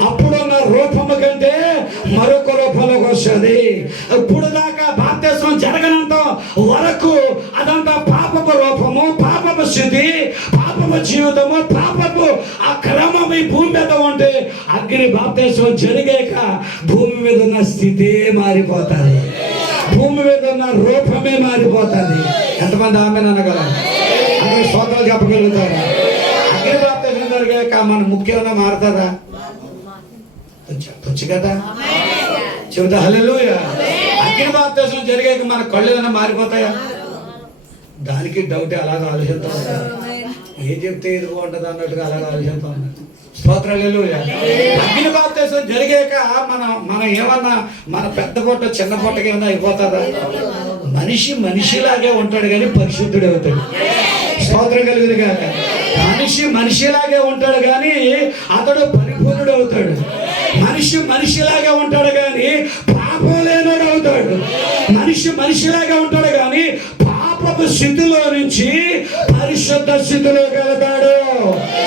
అప్పుడున్న రూపము కంటే మరొక రూపంలోకి వస్తుంది. ఇప్పుడు దాకా బాప్తిసం జరగనంత వరకు అదంతా పాపపు రూపము, పాపపు స్థితి, పాపపు జీవితము, పాపపు ఆ క్రమం ఈ భూమి మీద ఉంటే అగ్ని బాప్తిసం జరిగాక భూమి మీద ఉన్న స్థితే మారిపోతుంది, భూమి మీద ఉన్న రూపమే మారిపోతుంది. ఎంతమంది ఆమె అనగలరు? అందరూ స్తోత్రాలు చెప్పగలుగుతారు? అగ్ని బాప్తిసం జరిగాక మన ముఖ్యంగా మారుతుందా? చెప్పొచ్చు కదా, చెబుతా హల్లెలూయా. అగ్ని బాప్తిసం జరిగాక మన కళ్ళు ఏమైనా మారిపోతాయా? దానికి డౌట్. అలాగ ఆలోచిస్తా ఉంటారు, ఏం చెప్తే ఇది బాగుంటుంది అన్నట్టుగా అలాగ ఆలోచిస్తా ఉంటారు. స్తోత్రాలు హల్లెలూయా. అగ్ని బాప్తిసం జరిగాక మనం ఏమన్నా మన పెద్ద పొట్ట చిన్న పొట్టకి ఏమన్నా అయిపోతుందా? మనిషి మనిషిలాగే ఉంటాడు కానీ పరిశుద్ధుడు అవుతాడు. స్తోత్రం కలుగును గాక. మనిషి మనిషిలాగే ఉంటాడు కానీ అతడు పరిపూర్ణుడు అవుతాడు. మనిషి మనిషిలాగే ఉంటాడు కానీ పాపం లేనోడు అవుతాడు. మనిషి మనిషిలాగే ఉంటాడు కానీ పాపపు స్థితిలో నుంచి పరిశుద్ధ స్థితిలోకి వెళ్తాడు.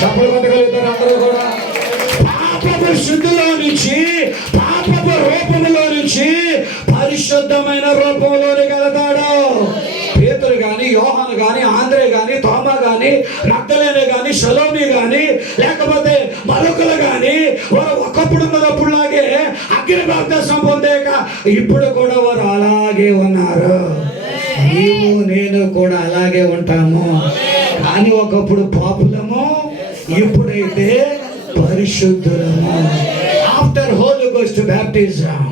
చప్పలు కొట్టగలుగుతారు అందరూ కూడా. పాపపు స్థితిలో నుంచి, పాపపు రూపంలో నుంచి పరిశుద్ధమైన రూపంలోకి వెళ్తాడు. పేతురు గాని, యోహాను గాని, ఆంద్రే గాని, తోమా గాని, నగ్దలేనే గాని, షలోమి గాని, లేకపోతే మరొకరు గాని వారు ఒకప్పుడు ఉన్నప్పుడులాగే అగ్ని బాప్తిసం పొందాక ఇప్పుడు కూడా వారు అలాగే ఉన్నారు. నీవు నేను కూడా అలాగే ఉంటాము. కానీ ఒకప్పుడు పాపులము, ఇప్పుడైతే పరిశుద్ధులము. ఆఫ్టర్ హోలీ గోస్ట్ బ్యాప్టిజం,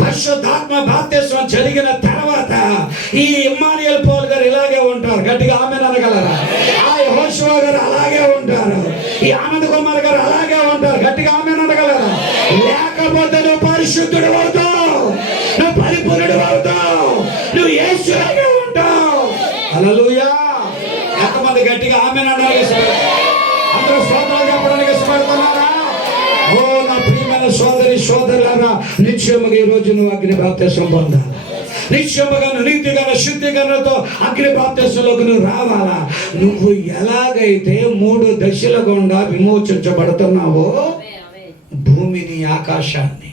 పరిశుద్ధాత్మ బాప్తిసం జరిగిన తర్వాత ఈ ఇమ్మానుయేల్ పౌల్ గారు ఇలాగే ఉంటారు. గట్టిగా ఆమేన్ అనగలరా? ఆ యెహోషువ గారు అలాగే ఉంటారు. ఈ ఆనంద్ కుమార్ గారు అలాగే ఉంటారు. గట్టిగా ఆమేన్ అనగలరా? లేకపోతే నువ్వు పరిశుద్ధుడు అవుతావు, నువ్వు పరిపూర్ణుడు అవుతావు, నువ్వు యేసులాగే ఉంటావు. హల్లెలూయా. ఎంతమంది గట్టిగా ఆమేన్ అనాలి? అందరూ స్తోత్రాలు చెప్పడానికి ఇష్టపడుతున్నారా? ఓ నా ప్రియమైన సోదరి సోదరులారా, నిశ్చయముగా ఈ రోజు నువ్వు అగ్ని బాప్తిసం పొందాలి. నిశ్చయముగా నీతిగల శుద్ధీకరణతో అగ్ని బాప్తిసంలోకి నువ్వు రావాలా? నువ్వు ఎలాగైతే 3 దశల గుండా విమోచించబడుతున్నావో భూమిని, ఆకాశాన్ని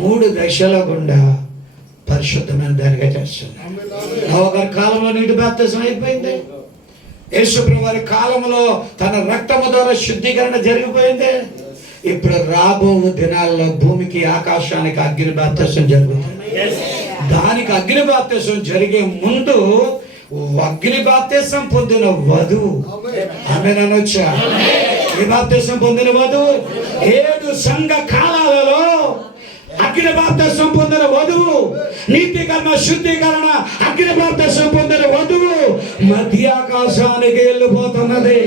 3 దశల గుండా పరిశుద్ధమైన దానిగా చేస్తున్నాడు. నోవహు కాలంలో నీటి బాప్తిసం అయిపోయింది. యేసుప్రభు వారి కాలంలో తన రక్తము ద్వారా శుద్ధీకరణ జరిగిపోయింది. ఇప్పుడు రాబో దినాల్లో భూమికి, ఆకాశానికి అగ్ని బాప్తిసం జరుగుతుంది. దానికి అగ్ని బాప్తిసం జరిగే ముందు అగ్ని బాప్తిసం పొందిన వధువు, ఆమె అనొచ్చా? ఈ బాప్తిసం పొందిన వధువు 7 సంఘ కాలాలలో అగ్ని బాప్తిసం పొందిన వధువు, నీతికరణ శుద్ధీకరణ అగ్ని బాప్తిసం పొందిన వధువు మధ్యాకాశానికి వెళ్ళిపోతున్నది.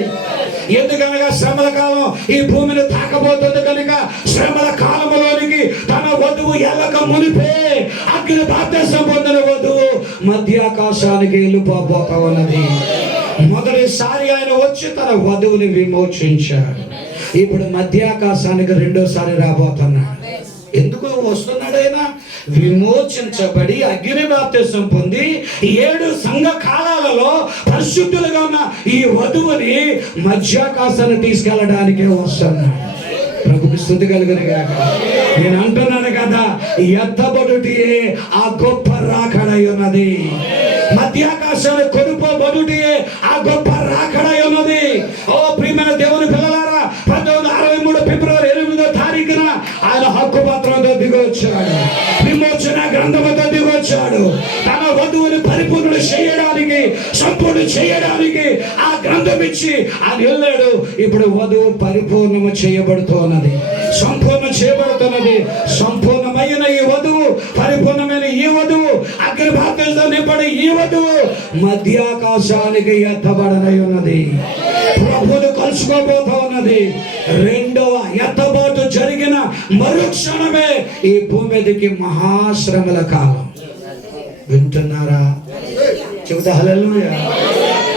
ఎందుకనగా శ్రమల కాలం ఈ భూమిని తాకబోతుంది కనుక శ్రమల కాలంలోనికి తన వధువు ఎల్లక మునిపే అగ్ని బాప్తిసం పొందిన వధువు మధ్యాకాశానికి వెళ్ళిపోబోతా ఉన్నది. మొదటిసారి ఆయన వచ్చి తన వధువుని విమోచించాడు. ఇప్పుడు మధ్యాకాశానికి రెండోసారి రాబోతున్నాడు. ఎందుకు వస్తున్నాడు ఆయన? విమోచించబడి అగ్ని బాప్తిసం పొంది 7 సంఘ కాలాలలో పరిశుద్ధులుగా ఉన్న ఈ వధువుని మధ్యాకాశాన్ని తీసుకెళ్ళడానికే వస్తున్నాడు. ప్రభుకి స్తుతి కలుగును గాక. నేను అంటున్నాను కదా, ఎత్తబడుటియే ఆ గొప్ప రాకడై ఉన్నది. మధ్యాకాశాన్ని కొనుపోబడుటియే ఆ గొప్ప రాకడై ఉన్నది. ఓ ప్రియమైన దేవుని పిల్లలారా, 1963 ఫిబ్రవరి 8వ తారీఖున ఆయన హక్కు పత్రంతో దిగొచ్చాడు, విమోచన గ్రంథంతో దిగొచ్చాడు. తన వధువుని పరిపూర్ణ చేయడానికి, సంపూర్ణ చేయడానికి ఆ గ్రంథం ఇచ్చి ఆయన వెళ్ళాడు. ఇప్పుడు వధువు పరిపూర్ణము చేయబడుతున్నది, సంపూర్ణ చేయబడుతున్నది. సంపూర్ణమైన ఈ వధువు, పరిపూర్ణమైన ఈ వధువు, అగ్ని బాప్తిసం నింపడి ఈ వధువు మధ్యాకాశానికి ఎత్తబడనై ఉన్నది. ప్రభువును నడుచుకోబోతా ఉన్నది. రెండవ ఎత్తబాటు జరిగిన మరుక్షణమే ఈ భూమి మీదకి మహాశ్రమల కాలం. వింటున్నారా? చెబుతా హల్లెలూయా.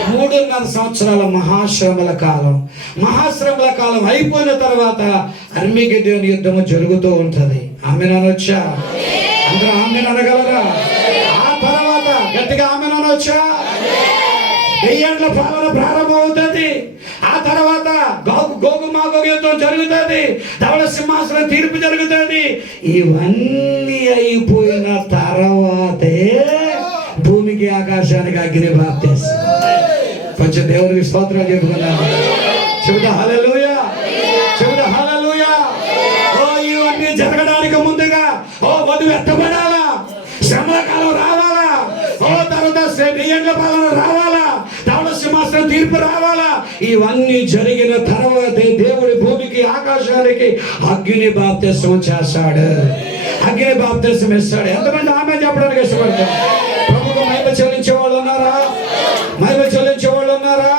3.5 సంవత్సరాల మహాశ్రమల కాలం. మహాశ్రమల కాలం అయిపోయిన తర్వాత అర్మగెద్దోను యుద్ధము జరుగుతూ ఉంటది. ఆమేన్ అనొచ్చా? అందరూ ఆమేన్ అనగలరా? ఆ తర్వాత గట్టిగా ఆమేన్ అనొచ్చా? 1000 ఏళ్ల పాలన ప్రారంభం అవుతుంది. ఆ తర్వాత గోగు మాగోగు యుద్ధం జరుగుతుంది. ధవళ సింహాసన తీర్పు జరుగుతుంది. ఇవన్నీ అయిపోయిన తర్వాతే భూమికి ఆకాశానికి అగ్ని బాప్తిసం. కొంచెం దేవునికి స్తోత్రాలు చెప్పుకున్నాను. చెబుతా హల్లెలూయా, చెబుతా హల్లెలూయా. ఓ ఇవన్నీ జరగడానికి ముందుగా వధువు ఎత్తబడాలా, శ్రమల కాలం రావాలా, తర్వాత 1000 ఏళ్ల పాలన రావాలా, ధవళ సింహాసన తీర్పు రావాలా. ఇవన్నీ జరిగిన తర్వాతే దేవుడి భూమికి ఆకాశానికి అగ్ని బాప్తిసం చేస్తాడు. అగ్ని బాప్తిసం ఇస్తాడు. ఎంతమంది ఆమె చెప్పడానికి ఇష్టపడతారు? ప్రభుకు మహిమ చెల్లించే వాళ్ళు ఉన్నారా? మహిమ చెల్లించే వాళ్ళు ఉన్నారా?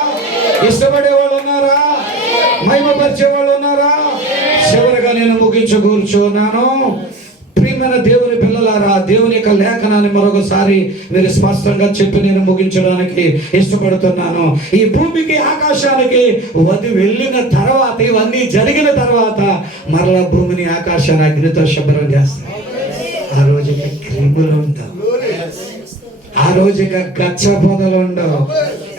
ఇష్టపడే వాళ్ళు ఉన్నారా? మహిమపరిచే వాళ్ళు ఉన్నారా? చివరిగా నేను ముగించకూర్చున్నాను. ప్రియమైన దేవుని పిల్లలారా, దేవుని యొక్క లేఖనాన్ని మరొకసారి మీరు స్పష్టంగా చెప్పి నేను ముగించడానికి ఇష్టపడుతున్నాను. ఈ భూమికి ఆకాశానికి వధి వెళ్ళిన తర్వాత, ఇవన్నీ జరిగిన తర్వాత మరలా భూమిని ఆకాశాన్ని అగ్నితో శుభ్రం చేస్తారు. ఆ రోజు క్రిములు ఉండవు, ఆ రోజు గచ్చ పొదలు ఉండవు.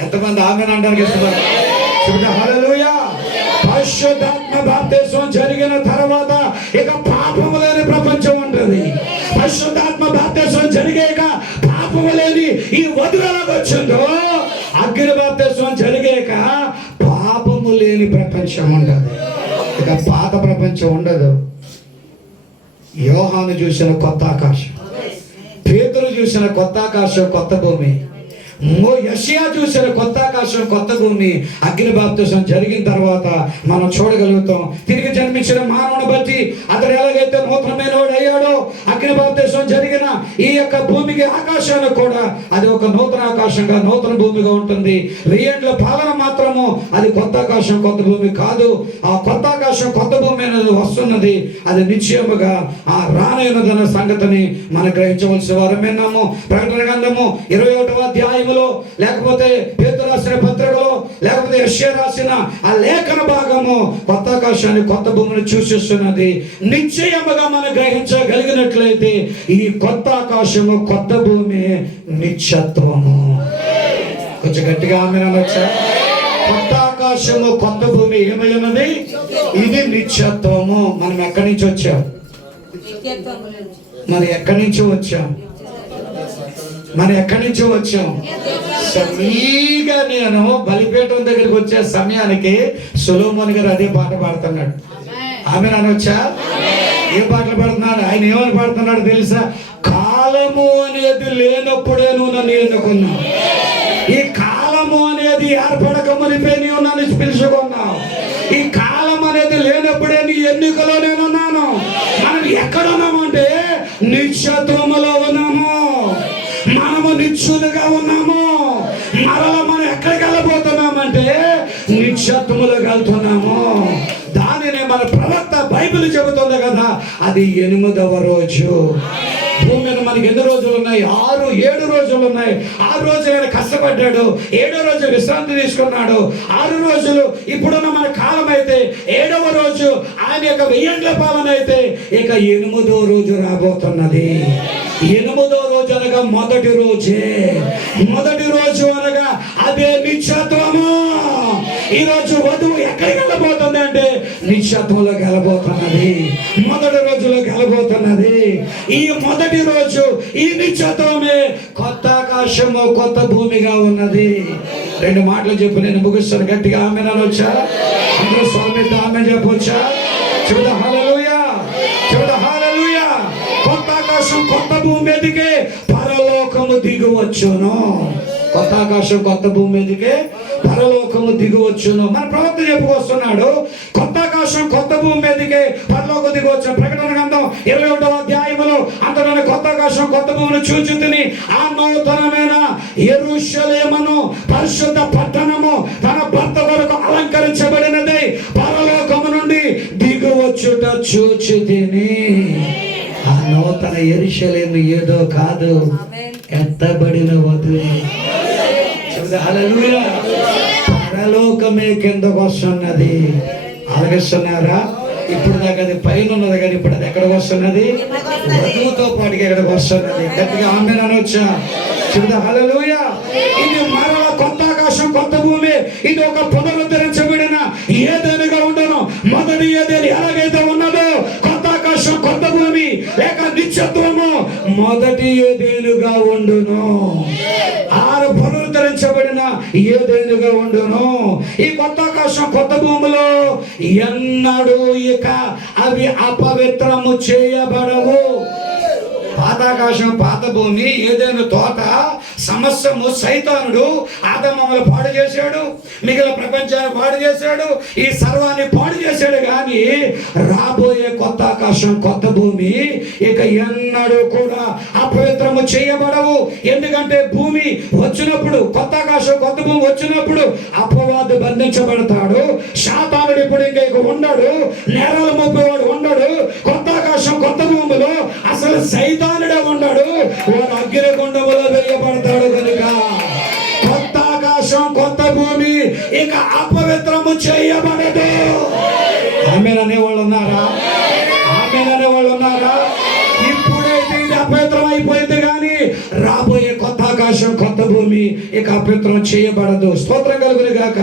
ఎంతమంది ఆమెను అంటారు? ఇష్టపడతారు? హల్లెలూయా. పరిశుద్ధాత్మ బాప్తిసం జరిగిన తర్వాత ఇక పాపము లేని ప్రపంచం ఉంటుంది. పరిశుద్ధాత్మ బాప్తిసం జరిగాక పాపము లేని ఈ వధువు ఎలాగొచ్చిందో, అగ్ని బాప్తిసం జరిగాక పాపము లేని ప్రపంచం ఉంటుంది. ఇక పాత ప్రపంచం ఉండదు. యోహాను చూసిన కొత్త ఆకాశం, పేతురు చూసిన కొత్త ఆకాశం, కొత్త భూమి, యెషయా చూసిన కొత్త ఆకాశం, కొత్త భూమి అగ్ని బాప్తిసం జరిగిన తర్వాత మనం చూడగలుగుతాం. తిరిగి జన్మించిన మానవుని బట్టి అతడు ఎలాగైతే నూతనమైన వాడు అయ్యాడో, అగ్ని బాప్తిసం జరిగిన ఈ యొక్క భూమికి ఆకాశానికి కూడా అది ఒక నూతన ఆకాశంగా, నూతన భూమిగా ఉంటుంది. 1000 ఏళ్ల పాలన మాత్రము అది కొత్త ఆకాశం, కొత్త భూమి కాదు. ఆ కొత్త ఆకాశం, కొత్త భూమి అనేది వస్తున్నది. అది నిశ్చయముగా ఆ రానైనదన్న సంగతిని మనం గ్రహించవలసిన వారం విన్నాము. ప్రకటన గ్రంథము 21వ అధ్యాయం, లేకపోతే పేతురు రాసిన పత్రికలో, లేకపోతే యెషయా రాసిన ఆ లేఖన భాగము కొత్త ఆకాశాన్ని, కొత్త భూమిని సూచిస్తున్నది. నిశ్చయముగా మనం గ్రహించగలిగినట్లయితే ఈ కొత్త ఆకాశము, కొత్త భూమి నిత్యత్వము. కొంచెం గట్టిగా ఆమె అనొచ్చా? కొత్త ఆకాశము, కొత్త భూమి ఏమై ఉన్నది? ఇది నిత్యత్వము. మనం ఎక్కడి నుంచి వచ్చాం? మరి ఎక్కడి నుంచి వచ్చాం? మనం ఎక్కడి నుంచో వచ్చాం. సమీగా నేను బలిపీఠం దగ్గరికి వచ్చే సమయానికి సొలొమోను గారు అదే పాట పాడుతున్నాడు. ఆమె అనొచ్చా? ఏ పాటలు పాడుతున్నాడు? ఆయన ఏమని పాడుతున్నాడు తెలుసా? కాలము అనేది లేనప్పుడే నువ్వు నన్ను ఎన్నుకున్నావు. ఈ కాలము అనేది ఏర్పడక మునిపే నీవు నన్ను పిలుచుకున్నావు. ఈ కాలం అనేది లేనప్పుడే నీ ఎన్నికలో నేనున్నాను. మనం ఎక్కడున్నామంటే నిత్యత్వములో ఉన్నాము. మనము నిత్యులుగా ఉన్నాము. మరలా మనం ఎక్కడికి వెళ్ళబోతున్నామంటే నిత్యత్వములోకి వెళ్తున్నాము. దానినే మన ప్రవక్త బైబిల్ చెబుతుంది కదా, అది 8వ రోజు. భూమి మీద మనకి ఎన్ని రోజులు ఉన్నాయి? 6-7 రోజులు ఉన్నాయి. 6 రోజులు ఆయన కష్టపడ్డాడు, 7వ రోజు విశ్రాంతి తీసుకున్నాడు. 6 రోజులు ఇప్పుడున్న మన కాలం అయితే, 7వ రోజు ఆయన యొక్క 1000 ఏళ్ల పాలన అయితే, ఇక 8వ రోజు రాబోతున్నది. 8వ రోజు అనగా మొదటి రోజే. మొదటి రోజు అనగా అదే నిత్యత్వము. ఈ రోజు వధువు ఎక్కడికి వెళ్ళబోతుంది అంటే నిత్యత్వంలోకి వెళ్ళబోతున్నది. మొదటి రోజులోకి వెళ్ళబోతున్నది. ఈ మొదటి రోజు, ఈ నిత్యత్వమే కొత్త ఆకాశము, కొత్త భూమిగా ఉన్నది. 2 మాటలు చెప్పి నేను ముగిస్తాను. గట్టిగా ఆమె అనొచ్చా? అందరూ స్వామితో ఆమె చెప్పొచ్చా? చెబుతా హల్లెలూయా, చెబుతా హల్లెలూయా. కొత్త ఆకాశం, కొత్త భూమి మీదకే పరలోకము దిగువచ్చును. కొత్త ఆకాశం, కొత్త భూమి మీదకే పరలోకము దిగువచ్చును. మన ప్రవక్త చెప్పుకొస్తున్నాడు, కొత్త ఆకాశం, కొత్త భూమి మీదకే పరలోకం దిగువచ్చు. ప్రకటన గ్రంథం 21వ అధ్యాయములో అంతలోనే కొత్త ఆకాశం, కొత్త భూమిని చూచుతుని ఆ నూతనమైన యెరూషలేమును, పరిశుద్ధ పట్టణము, తన భర్త కొరకు అలంకరించబడిన చూచుతిని. ఆ నూతన యెరూషలేము ఏదో కాదు, ఎత్తబడిన వధువు. హల్లెలూయా. పరలోకమే కిందకు వస్తున్నది. ఆలగిస్తున్నారా? ఇప్పుడు దాకా అది పైన ఉన్నది కానీ ఇప్పుడు అది ఎక్కడికి వస్తున్నది? వధువుతో పాటుగా ఎక్కడికి వస్తున్నది. గట్టిగా ఆమేన్ అనొచ్చా? చెబుదా హల్లెలూయా. ఇది మరల కొత్త ఆకాశం కొత్త భూమి. ఇది ఒక పునరుద్ధరించబడిన ఏదైనా ఉండను. మొదటి ఏదేని ఎలాగైతే ఉన్నదో కొత్త ఆకాశం కొత్త భూమి లేక నిత్యత్వము మొదటి ఏదేనుగా ఉండును. పునరుద్ధరించబడిన ఏదైనా ఉండును. ఈ కొత్త ఆకాశం కొత్త భూమిలో ఎన్నడూ ఇక అవి అపవిత్రము చేయబడవు. పాతాకాశం పాత భూమి ఏదైనా తోట సమస్తము సైతానుడు ఆదామును పాడు చేశాడు, మిగిలిన ప్రపంచాన్ని పాడు చేశాడు, ఈ సర్వాన్ని పాడు చేశాడు. కానీ రాబోయే కొత్త ఆకాశం కొత్త భూమి ఇక ఎన్నడూ కూడా అపవిత్రము చేయబడవు. ఎందుకంటే భూమి వచ్చినప్పుడు కొత్త ఆకాశం కొత్త భూమి వచ్చినప్పుడు అపవాది బంధించబడతాడు. శాతానుడు ఇప్పుడు ఇంకా ఉండడు, నేరాలు మోపేవాడు ఉండడు. కొత్త ఆకాశం కొత్త భూమిలో అసలు సైతానుడే ఉండడు, వాడు అగ్నిగుండములో వేయబడతాడు. కనుక కొత్త ఆకాశం కొత్త భూమి ఇక అపవిత్రము చేయబడదు. ఆమేన్ అనేవాళ్ళు ఉన్నారా? ఆమేన్ అనేవాళ్ళు ఉన్నారా? ఇప్పుడైతే ఇది అపవిత్రం అయిపోయింది కానీ రాబోయే కొత్త ఆకాశం కొత్త భూమి ఇక అపవిత్రం చేయబడదు. స్తోత్రం కలుగును గాక.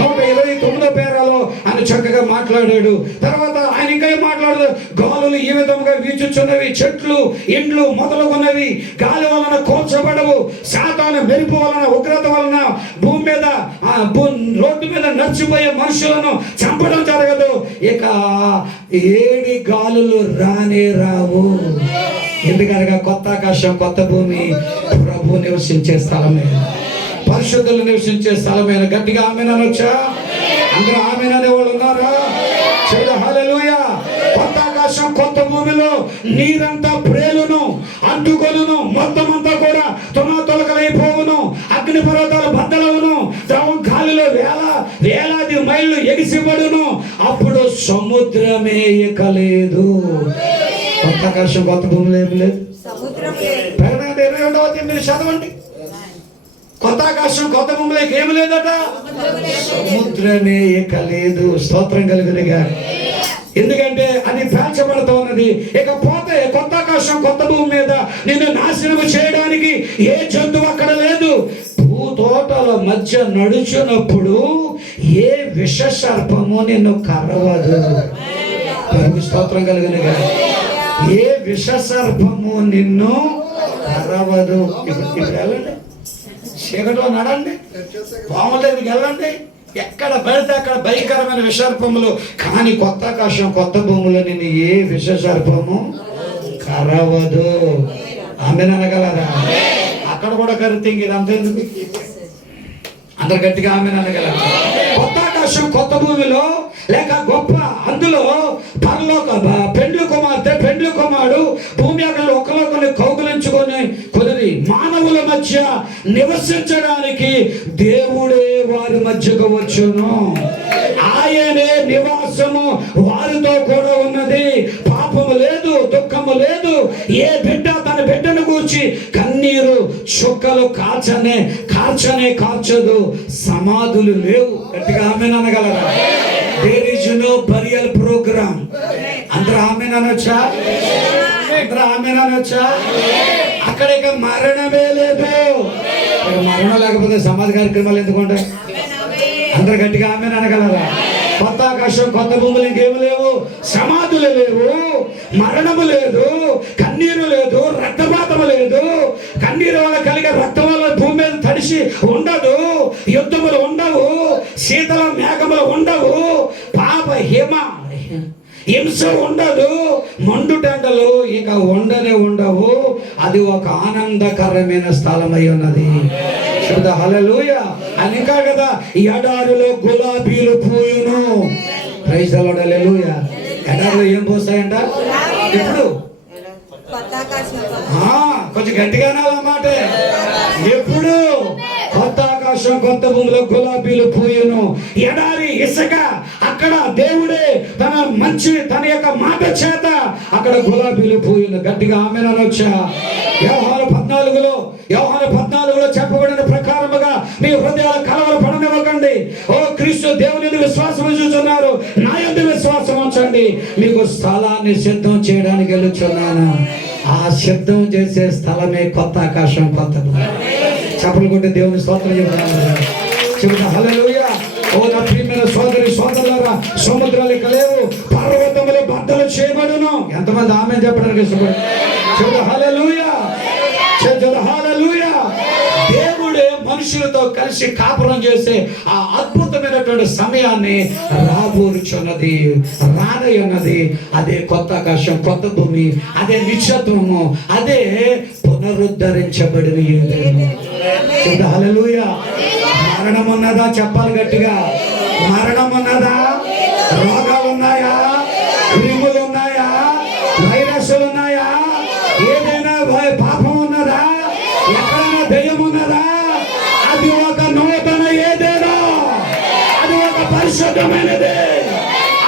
129 పేరాలో ఆయన చక్కగా మాట్లాడాడు. తర్వాత ఆయన ఇంకా ఏం మాట్లాడదు? గాలులు ఈ విధంగా వీచుచున్నవి, చెట్లు ఇండ్లు మొదలుగున్నవి గాలి వలన కోల్చబడవు. శాతాను మెరుపు వలన ఉగ్రత వలన భూమి మీద రోడ్డు మీద నడిచిపోయే మనుషులను చంపడం జరగదు. ఇక ఏడి గాలులు రానే రావు. ఎందుకనగా కొత్త ఆకాశం కొత్త భూమి ప్రభు నివసించే స్థలమే, పరిశుద్ధులు నివసించే స్థలమైన. గట్టిగా ఆమేన్ అనొచ్చా? అందరూ ఆమేన్ అనేవాళ్ళు ఉన్నారా? హల్లెలూయా. కొత్త ఆకాశం కొత్త భూమిలో నీరంతా ప్రేలును అంటుకొనును, మొత్తం అంతా కూడా తొలకలైపోవును, అగ్ని పర్వతాలు బద్దలవును, గాలిలో వేలాది మైళ్ళు ఎగిసిపడును. అప్పుడు సముద్రమే ఇక లేదు. కొత్త ఆకాశం కొత్త భూమిలో ఏమి లేదు. ప్రకటన 22వ అధ్యాయం మీరు చదవండి. కొత్త ఆకాశం కొత్త భూమిలో ఏమి లేదట, సముద్రమే ఇక లేదు. స్తోత్రం కలుగునుగా. ఎందుకంటే అది పేల్చబడుతూ ఉన్నది. ఇకపోతే కొత్త ఆకాశం కొత్త భూమి మీద నిన్ను నాశనము చేయడానికి ఏ జంతువు అక్కడ లేదు. భూతోటల మధ్య నడుచున్నప్పుడు ఏ విష సర్పము నిన్ను కరవదు. స్తోత్రం కలుగునుగా. ఏ విష సర్పము నిన్ను కరవదు. ఇప్పుడు వెళ్ళండి, చీకట్లో నడండి, పాముల దగ్గరికి వెళ్ళండి, ఎక్కడ పడితే అక్కడ భయంకరమైన విషసర్పములు. కానీ కొత్త ఆకాశం కొత్త భూములో నిన్ను ఏ విషసర్పము కరవదు. ఆమేన్ అనగలరా? అక్కడ కూడా కరితే ఇదంతా ఎందుకు? అందరు గట్టిగా ఆమేన్ అనగలరా? కొత్త ఆకాశం కొత్త భూమిలో లేక గొప్ప అందులో పరలోక పెండ్లి కుమార్తె పెండ్లి కుమారుడు భూమి అక్కడ ఒకరికొకరు కౌగులించుకొని కుదిరి మానవుల మధ్య నివసించడానికి దేవుడే వారి మధ్యకు వచ్చును. ఆయనే నివాసము వారితో కూడా ఉన్నది. పాపము లేదు, దుఃఖము లేదు. ఏ బిడ్డ తన బిడ్డను గూర్చి కన్నీరు చుక్కలు కార్చదు. సమాధులు లేవు. గట్టిగా ఆమేన్ అనగలరా? There is no burial program. అందరూ ఆమేన్ అనొచ్చా? అందరూ ఆమేన్ అనొచ్చా? అక్కడ ఇక మరణమే లేదు. మరణం లేకపోతే సమాధి కార్యక్రమాలు ఎందుకు ఉంటాయి? అందరు గట్టిగా ఆమేన్ అనగలరా? కొత్త ఆకాశం కొత్త భూములు ఇంకేమి లేవు. సమాధులు లేవు, మరణము లేదు, కన్నీరు లేదు, రక్తపాతము లేదు. కన్నీరు వల్ల కలిగే రక్తం వల్ల భూమి మీద తడిసి ఉండదు. యుద్ధములు ఉండవు, శీతల మేఘములు ఉండవు, పాప హింస ఉండదు, మండుటెండలు ఇక ఉండవు. అది ఒక ఆనందకరమైన స్థలమై ఉన్నది. హల్లెలూయా. అని ఇంకా కదా ఎడారిలో గులాబీలు పూయును. Praise the Lord. హల్లెలూయా. ఎడారిలో ఏం పూస్తాయంట? ఎప్పుడు? కొంచెం గట్టిగా అనాలన్నమాట. ఎప్పుడు? కొత్త ఆకాశం కొత్త భూమిలో గులాబీలు పూయును. ఎడారి ఇసుక అక్కడ అక్కడ దేవుడే తన యొక్క మాట చేత అక్కడ గులాబీలు పూలు గట్టిగా ఆమెనొచ్చా. యోహాను 14లో చెప్పబడిన ప్రకారముగా మీ హృదయాల కలవర పడనివ్వకండి. ఓ క్రీస్తు దేవుని విశ్వాసం ఉంచుతున్నారు, నా యందు విశ్వాసం ఉంచండి. మీకు స్థలాన్ని సిద్ధం చేయడానికి వెళ్ళుచున్నాను. ఆ సిద్ధం చేసే స్థలమే కొత్త ఆకాశం, కొత్త భూమి. చప్పలు కొట్టి దేవుని స్తోత్రం చెబుతా. హల్లెలూయా. ఓ నా ప్రియమైన సోదరి సోదరులారా, సముద్రాలు ఇక లేవు, పర్వతములు బద్దలు చేయబడును. ఎంతమంది ఆమె చెప్పడానికి ఇష్టపడి చెబుతా. హల్లెలూయా, చెబుతా. హల్లెలూయా. దేవుడే మనుషులతో కలిసి కాపురం చేసే ఆ అద్భుతమైనటువంటి సమయాన్ని రాబోరుచున్నది, రానయ్యున్నది. అదే కొత్త ఆకాశం, కొత్త భూమి, అదే నిత్యత్వము, అదే పునరుద్ధరించబడిన ఏదైనా. హల్లెలూయా. మరణం ఉన్నదా? చెప్పాలి గట్టిగా. మరణం ఉన్నదా? రోగాలు ఉన్నాయా? క్రిములు ఉన్నాయా? వైరస్లు ఉన్నాయా? ఏదైనా పాపం ఉన్నదా? ఎక్కడైనా దయ్యం ఉన్నదా? అది ఒక నూతన ఏదేనా, అది ఒక పరిశుద్ధమైనది,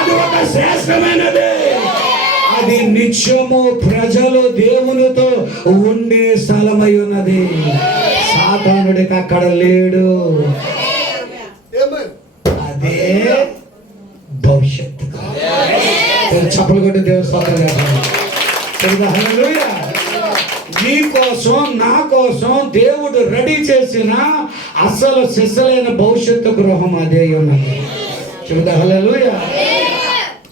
అది ఒక శ్రేష్టమైనది. అది నిత్యము ప్రజలు దేవునితో ఉండే స్థలమై ఉన్నది. సాతానుడికి అక్కడ లేడు. అదే భవిష్యత్తు. చప్పలు కొట్టి దేవుని స్తోత్రం. నీ కోసం, నా కోసం దేవుడు రెడీ చేసిన అసలు సిసలైన భవిష్యత్తు గృహం అదే ఉన్నది. చెబుతా. హల్లెలూయా.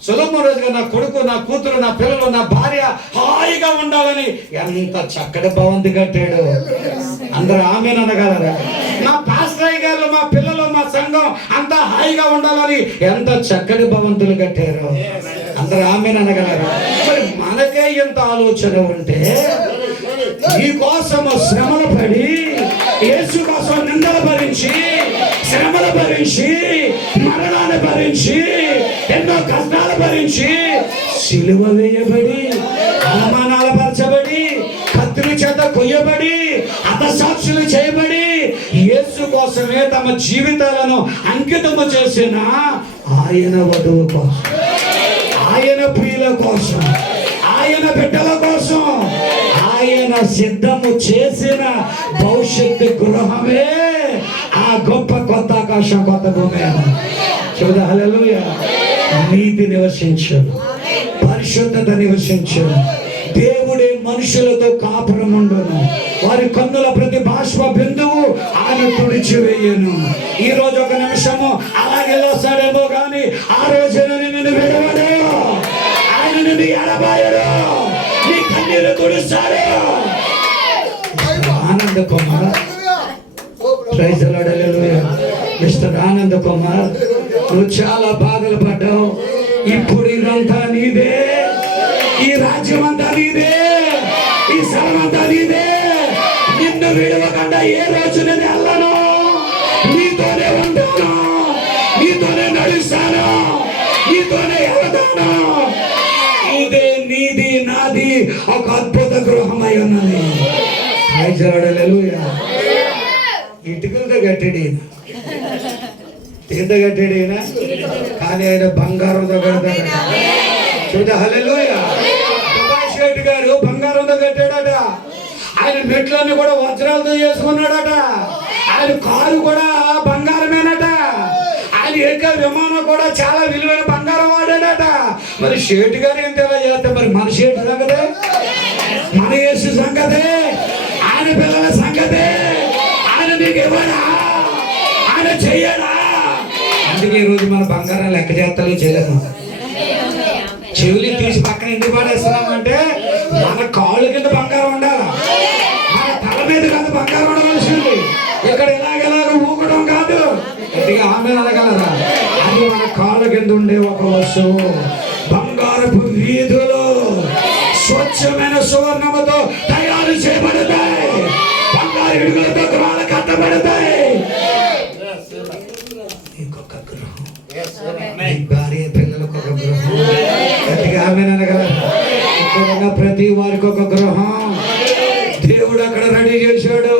సొలొమోను రాజుగా నా కొడుకు, నా కూతురు, నా పిల్లలు, నా భార్య హాయిగా ఉండాలని ఎంత చక్కటి భవంతి కట్టాడు. అందరూ ఆమేన్ అనగలరా? నా పాస్టర్ గారు, మా పిల్లలు, మా సంఘం అంతా హాయిగా ఉండాలని ఎంత చక్కటి భవంతులు కట్టారు. అందరూ ఆమేన్ అనగలరా? మరి మనకే ఎంత ఆలోచన ఉంటే, ఈ కోసము శ్రమలు పడి, యేసు కోసం నిందలు భరించి, శ్రమలు భరించి, మరణాన్ని భరించి, ఎన్నో కష్టాలు భరించి, సిలువ వేయబడి, అవమానాలు పరచబడి, కత్తుల చేత కొయ్యబడి, హతసాక్షులు చేయబడి, యేసు కోసమే తమ జీవితాలను అంకితము చేసిన ఆయన వధువు కోసం, ఆయన ప్రియుల కోసం, ఆయన బిడ్డల కోసం ఆయన సిద్ధము చేసిన భవిష్యత్తు గృహమే ఆ గొప్ప కొత్త ఆకాశం, కొత్త భూమి. చెబుతా. హల్లెలూయా. నీతి నివసించు, పరిశుద్ధత నివసించు. దేవుడే మనుషులతో కాపురం ఉండును. వారి కన్నుల ప్రతి బాష్ప బిందువు ఆయన తుడిచివేయను. ఈ రోజు ఒక నిమిషము అలాగే వస్తాడేమో కానీ ఆ రోజు నిన్ను విడవడు, ఆయన నిన్ను ఎడబాయడు, నీ కన్నీరు తుడుస్తాడు. Ananda Kumar, praise the Lord. Hallelujah. Mister Ananda Kumar, నువ్వు చాలా బాధలు పడ్డావు. ఇప్పుడు ఇదంతా నీదే, ఈ రాజ్యం అంతా నీదే, ఈ స్థలం అంతా నీదే. నిన్ను విడవకుండా ఏ రోజు నేను వెళ్ళను, నీతోనే ఉంటాను, నీతోనే నడుస్తాను, నీతోనే వెళ్తాను. ఇదే నీది నాది ఒక అద్భుత గృహమై ఉన్నది. Praise the Lord. హల్లెలూయా. ఇటుకలతో కట్టాడు, తీర్థ కట్టాడు ఆయన, కానీ ఆయన బంగారంతో కడతాడు. చూడ. హల్లెలూయా. సుభాష్ రెడ్డి గారు బంగారంతో కట్టాడట. ఆయన మెట్లన్నీ కూడా వజ్రాలతో చేసుకున్నాడట. ఆయన కారు కూడా బంగారమేనట. ఆయన ఎక్కే విమానం కూడా చాలా విలువైన బంగారం వాడాడట. మరి షేటు గారు ఏంటి ఎలా చేస్తే మరి మన షేటు సంగతే, మన యేసు సంగతే, ఆయన పిల్లల సంగతే. ఆయన నీకు ఇవ్వడా? ఆయన చెయ్యడా? అందుకే ఈరోజు మన బంగారం లెక్క చేస్తాలో చేయలేము. చెవులు తీసి పక్కన ఎందుకు పడేస్తున్నామంటే మన కాళ్ళు కింద బంగారం ఉండాలి, మన తల మీద కాదు బంగారం ఉండవలసింది. ఇక్కడ ఎలాగెలాగ ఊగడం కాదు, గట్టిగా ఆమె అనగలరా? అది మన కాళ్ళ కింద ఉండే ఒక వస్తువు. బంగారపు వీధులు స్వచ్ఛమైన సువర్ణముతో తయారు చేయబడతాయి, బంగారు ఇడుగులతో గృహాలు కట్టబడతాయి. ఇంకొక గృహం, భార్య పిల్లలకు ఒక గృహం. గట్టిగా ఆమె అనగలరా? ఇక్కడ ప్రతి వారికి ఒక గృహం దేవుడు అక్కడ రెడీ చేశాడు.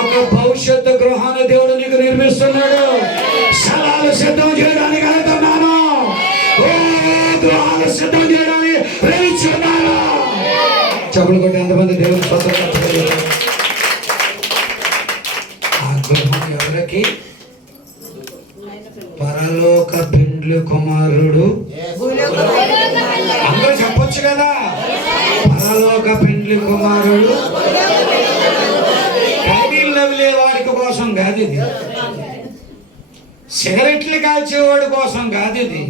ఒక భవిష్యత్తు గృహాన్ని దేవుడు నీకు నిర్మిస్తున్నాడు. స్థలాలు సిద్ధం చేయడానికి వెళ్తున్నాను. చప్పులు కొట్టి ఎంతమంది దేవుని స్తోత్రం. ఆ గృహం ఎవరికి? పరలోక పెండ్లి కుమారుడు. అందరూ చెప్పొచ్చు కదా, పరలోక పెండ్లి కుమారుడు. కడ్డీలు నవిలే వాడికి కోసం కాదు ఇది, సిగరెట్లు కాల్చేవాడి కోసం కాదు ఇది,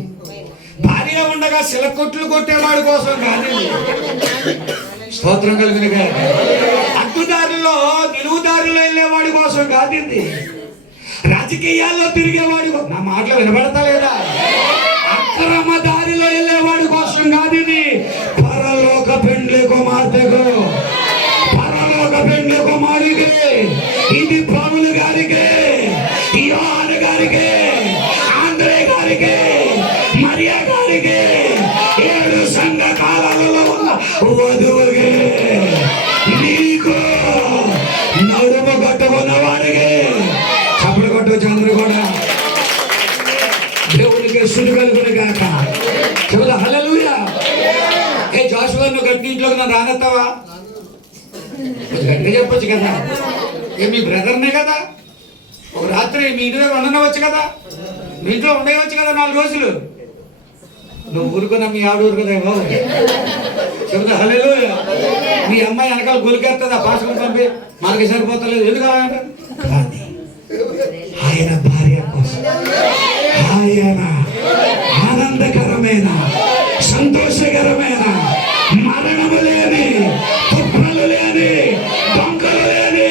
భార్య ఉండగా సిలకొట్లు కొట్టేవాడి కోసం కాదు ఇది. స్తోత్రం కలిగిన అడ్డుదారిలో నిలువుదారిలో వెళ్ళేవాడి కోసం కాదు ఇది, రాజకీయాల్లో తిరిగేవాడి నా మాటలు వినబడతా లేదా? అక్రమ దారిలో వెళ్ళేవాడి కోసం కాదు ఇది. పరలోక పెండ్లి కుమార్తెకు, పరలోక పెండ్లి కుమారుడికి, ఇది పౌలు గారికి, యోహాను గారికి, ఆంద్రే గారికి, మరియా గారికి, 7 సంఘ కాలాలలో ఉన్న వధువుకి, నీకు నడుము కట్టుకున్న వాడికి. చప్పుడు కొట్టు చంద్రు కూడా దేవునికి సుడి కలుగును గాక. చెబుతా హల్లెలూయా. ఏ జాషువా, నువ్వు గట్టి ఇంట్లోకి నన్ను రానెత్తావా? గట్టిగా చెప్పొచ్చు కదా, ఏ మీ బ్రదర్నే కదా, ఒక రాత్రి మీ ఇంటి దగ్గర ఉండవచ్చు కదా, మీ ఇంట్లో ఉండవచ్చు కదా 4 రోజులు. నువ్వు ఊరుకున్నా, మీ ఆవిడ ఊరుకునేమో. చెబుతా హల్లెలూయా. మీ అమ్మాయి వెనకాల గులికెత్తదా, పాస్టర్ పంపి మనకి సరిపోతలేదు ఎందుకు అలా? ఆయన భార్య కోసం, ఆయన ఆనందకరమైన సంతోషకరమైన మరణము లేని, తుప్పలు లేని, దొంగలు లేని,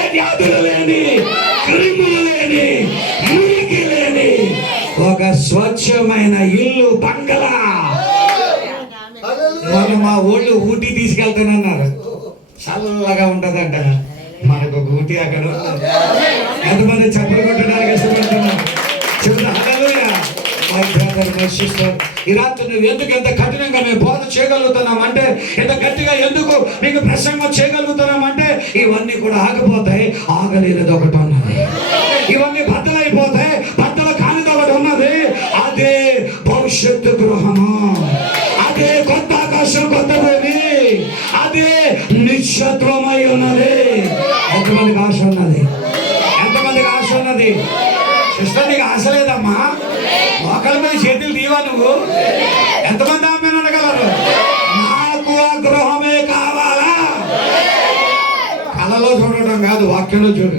ఏ వ్యాధులు లేని, క్రిములు లేని, మురికి లేని ఒక స్వచ్ఛమైన ఇల్లు, బంగళా. మొన్న మా ఊళ్ళు ఊటీ తీసుకెళ్తానన్నారు, చల్లగా ఉంటదంట. మనకు ఊటీ అక్కడ ఎంతమంది చప్పలు కొట్టడానికి ఇష్టపడుతున్నారు? చెబుతా హల్లెలూయా. ఈ రాత్రి నువ్వు ఎందుకు ఎంత కఠినంగా మేము బోధ చేయగలుగుతున్నామంటే, ఎంత గట్టిగా ఎందుకు నీకు ప్రసంగం చేయగలుగుతున్నామంటే, ఇవన్నీ కూడా ఆగిపోతాయి. ఆగలేనిది ఒకటి ఉన్నది, ఇవన్నీ బద్దలైపోతాయి. బద్దలు కానిది ఒకటి ఉన్నది, అదే భవిష్యత్తు గృహము, అదే కొత్త ఆకాశం, కొత్త భూమి, అదే నిశ్చత్వమై ఉన్నది. ఎంతమందికి ఆశ ఉన్నది? ఎంతమందికి ఆశ ఉన్నది? సిస్టర్, నీకు ఆశ లేదమ్మా? ఒకరి మీద చేతులు తీవా నువ్వు? ఎంతమంది ఆమె అనగలరు? నాకు ఆ గృహమే కావాలా? కళలో చూడటం కాదు, వాక్యంలో చూడు.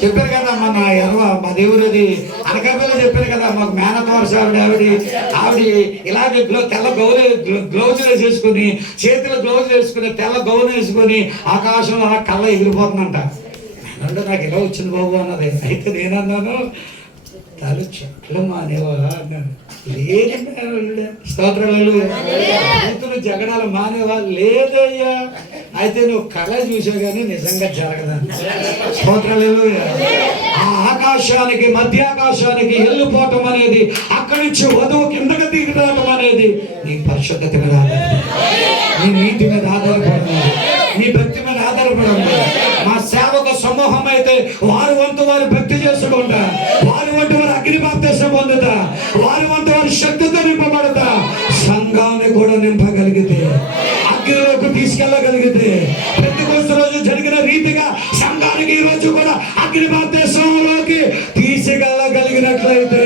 చెప్పారు కదా మన మా దేవుడిది అనకాపల్లిలో చెప్పారు కదా, మాకు మేనతోర్స్ ఆవిడ ఇలాంటి తెల్ల గ్లౌజులు వేసేసుకుని, చేతిలో గ్లౌజులు వేసుకుని, తెల్ల గౌన్ వేసుకుని ఆకాశంలో అలా కళ్ళ ఎగిరిపోతుందంట. అంటే నాకు ఇలా వచ్చింది బాబు అన్నది. అయితే నేనన్నాను, తను చెట్లు మానేవా అన్నాను. లేదు స్తోత్రాలు, రైతులు జగడాలు మానేవా? లేదయ్యా. అయితే నువ్వు కళ చూసావు కానీ నిజంగా జరగదని. స్తోత్రాలు. ఆ ఆకాశానికి, మధ్య ఆకాశానికి వెళ్ళిపోవటం అనేది, అక్కడి నుంచి వధువు కిందకి దిగడం అనేది నీ పరిశుద్ధత మీద ఆధారపడి, నీ నీతి మీద ఆధారపడింది, నీ భక్తి మీద ఆధారపడింది. మా సేవక సమూహం అయితే వారి వంతు వారు భక్తి చేసుకుంటా, వారి వంతు వారు అగ్ని బాప్తిసం పొందుతా, వారి వంతు వారి శక్తితో నింపబడతా, సంఘాన్ని కూడా నింపగలిగితే, అగ్నిలోకి తీసుకెళ్ళగలిగితే, పెద్దకొస్త రోజు జరిగిన రీతిగా సంఘానికి ఈ రోజు కూడా అగ్ని బాప్తిసంలోకి తీసుకెళ్ళగలిగినట్లయితే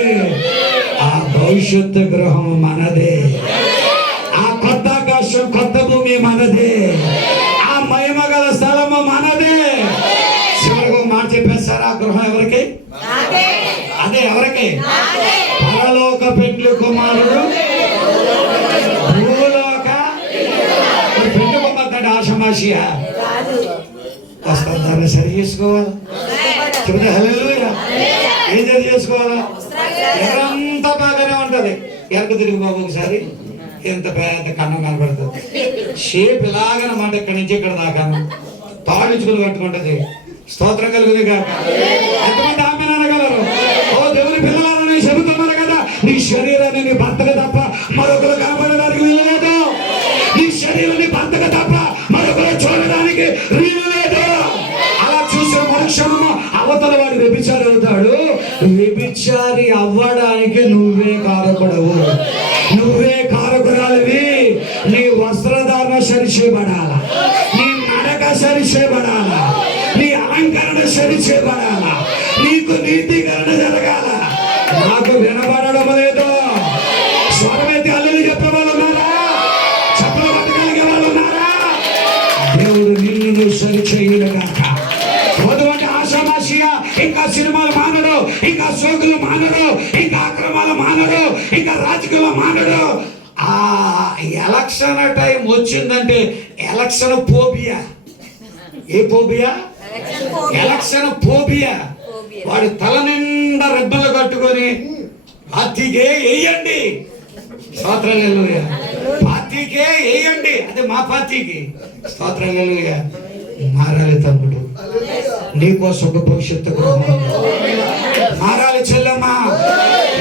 ఆ భవిష్యత్తు గృహం మనదే, ఆ కొత్త ఆకాశం, కొత్త భూమి మనదే, ఆ మహిమగల స్థలము మనదే. చివరికి మాట చెప్పేస్తారా? ఆ గృహం ఎవరికి? అదే ఎవరికి? పరలోక పెండ్లి కుమారుడు భూలోక పెండ్లి కుమార్తె ఆషమాషియా వస్తా, దాన్ని సరి చేసుకోవాలి. చెబుతా హల్లెలూయా. ఏం సరి చేసుకోవాలా? ఎవరంతా బాగానే ఉంటది, ఎనక తిరిగి బాబు ఒకసారి ఎంత పెద్ద కన్నం కనబడుతుంది, షేప్ ఇలాగనమాట, ఇక్కడి నుంచి ఇక్కడ దాకా తాళించుకుని కట్టుకుంటది. స్తోత్రం కలుగుని కాక. ఎంతమంది ఆమె అనగలరు? ఓ దేవుని పిల్లలను నేను చెబుతున్నాను కదా, నీ శరీరాన్ని నీ భర్తకు తప్ప మరొకరు కనబడడానికి వీలులేదు, నీ శరీరాన్ని భర్తకు తప్ప మరొకరు చూడడానికి వీలులేదు. అలా చూసిన మనుషులను అవతల వాడు వ్యభిచారి అవుతాడు. వ్యభిచారి అవ్వడానికి నువ్వే కారకుడవు, నువ్వే కారకురాలివి. నీ వస్త్రధారణ సరిచేయబడాలా, నీ నడక సరిచేయబడాలా, నీ అలంకరణ సరిచేయబడాలా, నీకు నీతీకరణ జరగాల. నాకు వినబడడం లేదు. స్వరమెత్తి హల్లెలూయా చెప్పే వాళ్ళు ఉన్నారా? చప్పలు పట్టగలిగే వాళ్ళు ఉన్నారా? దేవుడు నిన్ను సరిచేయుగాక. వధువంటే ఆషామాషిగా ఇంకా సినిమాలు మానడు, ఇంకా సోకులు మానడు, ఇంకా అక్రమాలు మానడు, ఇంకా రాజకీయాలు మానడు. ఆ ఎలక్షన్ టైం వచ్చిందంటే ఎలక్షన్ ఫోబియా. ఏ ఫోబియా? Election phobia. వాడు తల నిండా రెబ్బలు కట్టుకొని పార్టీకే వేయండి, స్తోత్రాలు హల్లెలూయా, పార్టీకే వేయండి, అదే మా పార్టీకి, స్తోత్రాలు హల్లెలూయా. మారాలి తమ్ముడు, నీకోసం ఒక భవిష్యత్తు గృహం మారాలి. చెల్లమ్మా,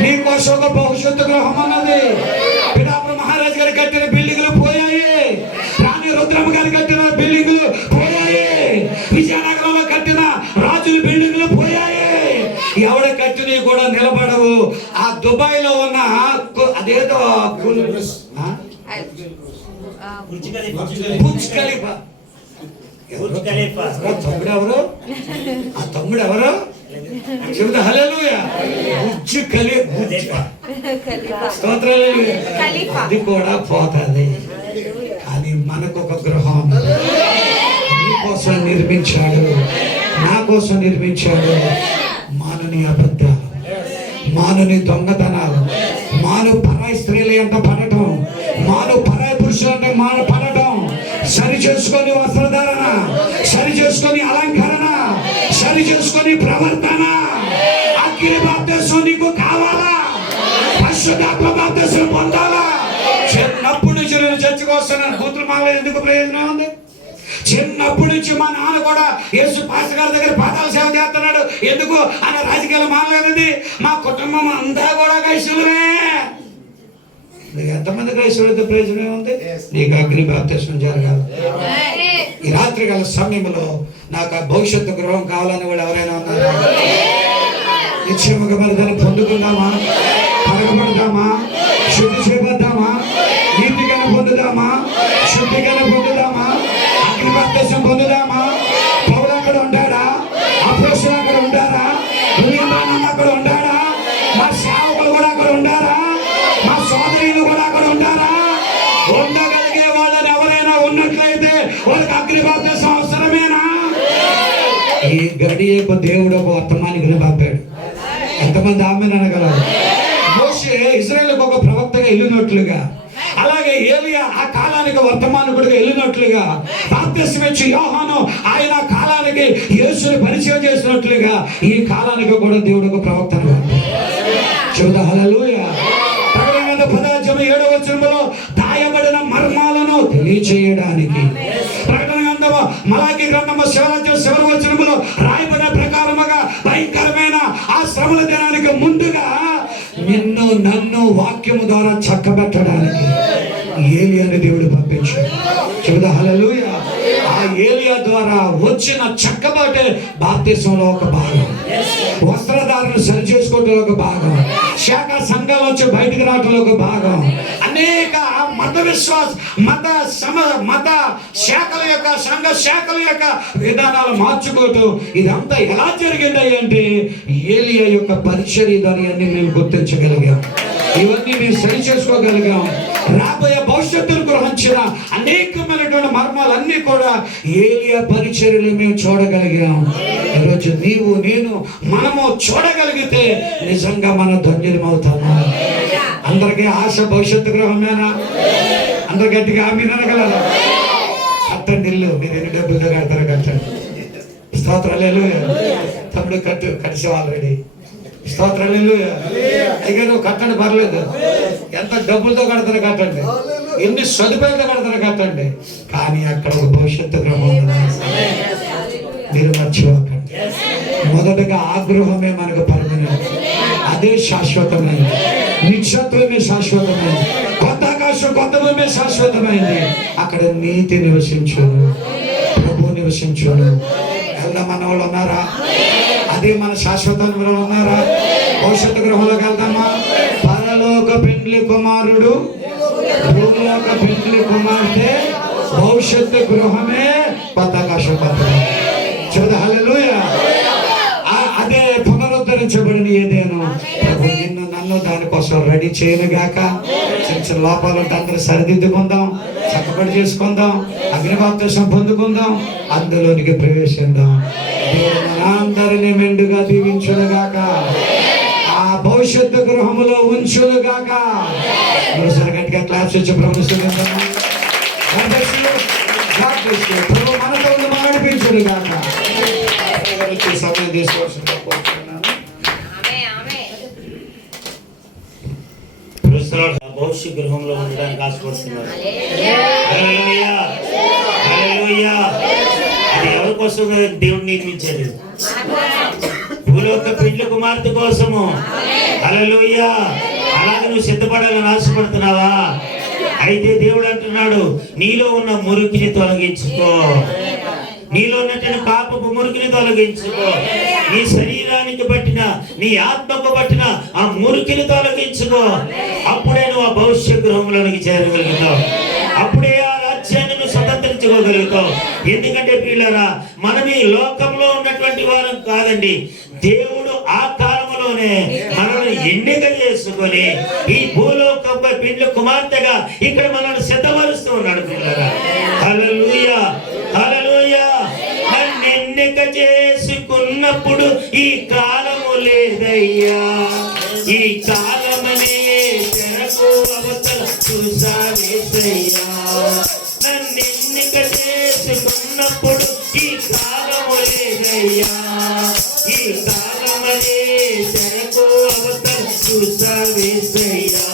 నీకోసం ఒక భవిష్యత్తు గృహం అన్నది. పిఠాపురం మహారాజు గారు కట్టిన బిల్డింగులు పోయాయి, రాణి రుద్రమ్మ గారు కట్టిన బిల్డింగులు పోయాయి, విజయనగరంలో కట్టిన రాజుల బిల్డింగులు పోయాయి. ఎవడ కట్టినవి కూడా నిలబడవు. ఆ దుబాయ్ లో ఉన్న అదేదో బుర్జ్ ఖలీఫా, తమ్ముడు ఎవరు? ఆ తమ్ముడు ఎవరు? చెబుతా హల్లెలూయా. బుర్జ్ ఖలీఫా, స్తోత్రాలు. అది కూడా పోతుంది. కానీ మనకు ఒక గృహం నీకోసం నిర్మించాడు, నా కోసం నిర్మించాడు. మానుని అబద్ధాలు, మానుని దొంగతనాలు, మాను పరాయి స్త్రీల ఎంత పడటం, మాను పరాయి పురుషులు అంటే మాను పడటం, సరి చేసుకొని వస్త్రధారణ, సరి చేసుకొని అలంకరణ, సరి చేసుకొని ప్రవర్తన. అగ్ని బాప్తిస్మం నీకు కావాలా? పరిశుద్ధాత్మ బాప్తిస్మం పొందాలా? చిన్నప్పుడు నుంచి నేను చర్చకు వస్తున్నాను. కూతురు మాలో ఎందుకు ప్రయోజనం ఉంది? చిన్నప్పటి నుంచి మా నాన్న కూడా యేసు పాస్టర్ గారి దగ్గర పాదాల సేవ చేస్తున్నాడు. ఎందుకు? ఆయన రాజకీయాలు మానలేనిది. మా కుటుంబం అంతా కూడా క్రైస్తవులే. ఎంతమంది క్రైస్తవులతో ప్రయోజనం ఉంది? నీకు అగ్ని బాప్తిస్మం జరగాలి. ఈ రాత్రి గల సమయంలో నాకు ఆ భవిష్యత్తు గృహం కావాలని వాళ్ళు ఎవరైనా ఉన్నారా? నిశ్చయముగా మరి దాన్ని పొందుకుందామా? పరగబడదామా? శుద్ధి చేద్దామా? నీతిగానే పొందుదామా? శుద్ధిగానే పొందుదామా? అగ్ని బాప్తిస్మం పొందుదామా? పౌలు అక్కడ ఉంటాడా? అపోస్తలులు అక్కడ ఉంటారా? అక్కడ ఉంటారా? మా సేవకులు కూడా అక్కడ ఉంటారా? మా సోదరులు కూడా అక్కడ ఉంటారా? ఉండగలిగే వాళ్ళని ఎవరైనా ఉన్నట్లయితే వాళ్ళకి అగ్ని బాప్తిస్మం అవసరమేనా? ఈ గడియకు దేవుడు ఒక వర్తమానికి పంపాడు. ఎంతమంది ఆమెను అనగలరు? మోషే ఇశ్రాయేలుకు ఒక ప్రవక్తగా వెళ్ళినట్లుగా, అలాగే ఏలియా ఆ కాలానికి వర్తమానకుడిగా వెళ్ళినట్లుగా, బాప్తిస్మం ఇచ్చి యోహాను ఆయన కాలానికి యేసుని పరిచయం చేసినట్లుగా ఈ కాలానికి కూడా దేవుడు ఒక ప్రవక్తను చూద్దాం. హల్లెలూయా. ప్రకటన గ్రంథం 10:7 దాయబడిన మర్మాలను తెలియచేయడానికి, ప్రకటన గ్రంథం మలాకి గ్రంథం 7:7 రాయబడిన ప్రకారముగా భయంకరమైన ఆ శ్రమల దినానికి ముందుగా నిన్ను నన్ను వాక్యము ద్వారా చక్కబెట్టడానికి ఏలియాని దేవుడు పంపించాడు. చూద్దాం. హల్లెలూయా. ఆ ఏలియా ద్వారా వచ్చిన చక్కబాటే బాప్తిస్మంలో ఒక భాగం, వస్త్రధారణ సరి చేసుకోవటంలో ఒక భాగం, శాఖ సంఘాల నుంచి బయటకు రావటంలో ఒక భాగం, అనేక మత విశ్వాస మత శాఖల యొక్క సంఘ శాఖల యొక్క విధానాలు మార్చుకోవటం, ఇదంతా ఎలా జరిగింది అంటే ఏలియా యొక్క పరిచర్యని అన్ని మేము గుర్తించగలిగాం. ఇవన్నీ మేము సరి చేసుకోగలిగాం. రాబోయే భవిష్యత్తును గ్రహించిన అనేకమైనటువంటి మర్మాలన్నీ కూడా ఏలియా పరిచర్యలు మేము చూడగలిగాం. ఈరోజు నీవు నేను మనము చూడగలిగితే నిజంగా మనం ధన్యులమవుతాము. అందరికీ ఆశ భవిష్యత్తు గ్రహమేనా? అందరు గట్టిగా ఆమేన్ అనగలరా? కట్టండి ఇల్లు. మీరు ఎన్ని డబ్బులతో కడతారో కట్టండి. స్తోత్రాలు. హల్లెలూయా. తమ్ముడు కట్టిసావు ఆల్రెడీ. స్తోత్రాలు. హల్లెలూయా. అయ్యా నువ్వు కట్టండి, పర్లేదు. ఎంత డబ్బులతో కడతారో కట్టండి, ఎన్ని సదుపాయాలతో కడతారో కట్టండి, కానీ అక్కడ ఒక భవిష్యత్తు గృహం మీరు మర్చిపోకండి. మొదటగా ఆ గృహమే మనకు పర్మనెంట్, అదే శాశ్వతమైంది. నిత్యత్వమే శాశ్వతమైంది. కొత్త ఆకాశం కొత్త భూమి శాశ్వతమైంది. అక్కడ నీతి నివసించును, ప్రభు నివసించును. వెళ్దామన్న వాళ్ళు ఉన్నారా? అదే మన శాశ్వత గృహం ఉన్నారా? భవిష్యత్తు గృహంలోకి వెళ్దామా? పరలోక పెండ్లి కుమారుడు, భూలోక పెండ్లి కుమార్తె భవిష్యత్తు గృహమే పతాకాశ పత్రం. చూడ హల్లెలూయా. అదే పునరుద్ధరించబడిన ఏదేను ప్రభు నిన్ను నన్ను దానికోసం రెడీ చేయను గాక. చిన్న చిన్న లోపాలు ఉంటే అందరూ సరిదిద్దుకుందాం, చక్కబడి చేసుకుందాం, అగ్నిబాప్తిసం పొందుకుందాం, అందులోనికి ప్రవేశిద్దాం. దేవుడు మనందరినీ మెండుగా దీవించును గాక, ఆ భవిష్యత్తు గృహములో ఉంచును గాక. మరోసారి గట్టిగా క్లాప్స్ వచ్చి ప్రభు ప్రభు మనతో ఉండి నడిపించును గాక. సమయం తీసుకోవాల్సిందిగా కోరుతున్నాను. భవిష్య గృహంలో ఉండడానికి ఆశపడుతున్నారు. హల్లెలూయా, హల్లెలూయా. అది ఎవరి కోసం దేవుడు నిర్మించాడు? భూలోక పెండ్లి కుమార్తె కోసము. హల్లెలూయా. అలాగే నువ్వు సిద్ధపడాలని ఆశపడుతున్నావా? అయితే దేవుడు అంటున్నాడు, నీలో ఉన్న మురికిని తొలగించుకో, నీలో ఉన్నటువంటి పాపపు మురికిని తొలగించుకో, నీ శరీరానికి పట్టిన, నీ ఆత్మకు పట్టిన ఆ మురికిని తొలగించుకో. అప్పుడే నువ్వు ఆ భవిష్య గృహంలోనికి చేరగలుగుతావు. అప్పుడే ఆ రాజ్యాన్ని నువ్వు స్వతంత్రించుకోగలుగుతావు. ఎందుకంటే పిల్లరా, మనం ఈ లోకంలో ఉన్నటువంటి వారం కాదండి. దేవుడు ఆ కాలంలోనే మనల్ని ఎన్నిక చేసుకొని ఈ భూలోకంపై పెండ్లి కుమార్తెగా ఇక్కడ మనల్ని సిద్ధపరుస్తూ ఉన్నాడు పిల్లరా. హల్లెలూయా, హల్లెలూయా. నన్ను ఎన్నిక చేసుకున్నప్పుడు ఈ కాలము లేదయ్యా, ఈ కాలమనే తెరకు అవతల చూసావేసయ్యా. నన్ను ఎన్నిక చేసుకున్నప్పుడు ఈ కాలము లేదయ్యా, ఈ కాలమనే తెరకు అవతల చూసావేసయ్యా.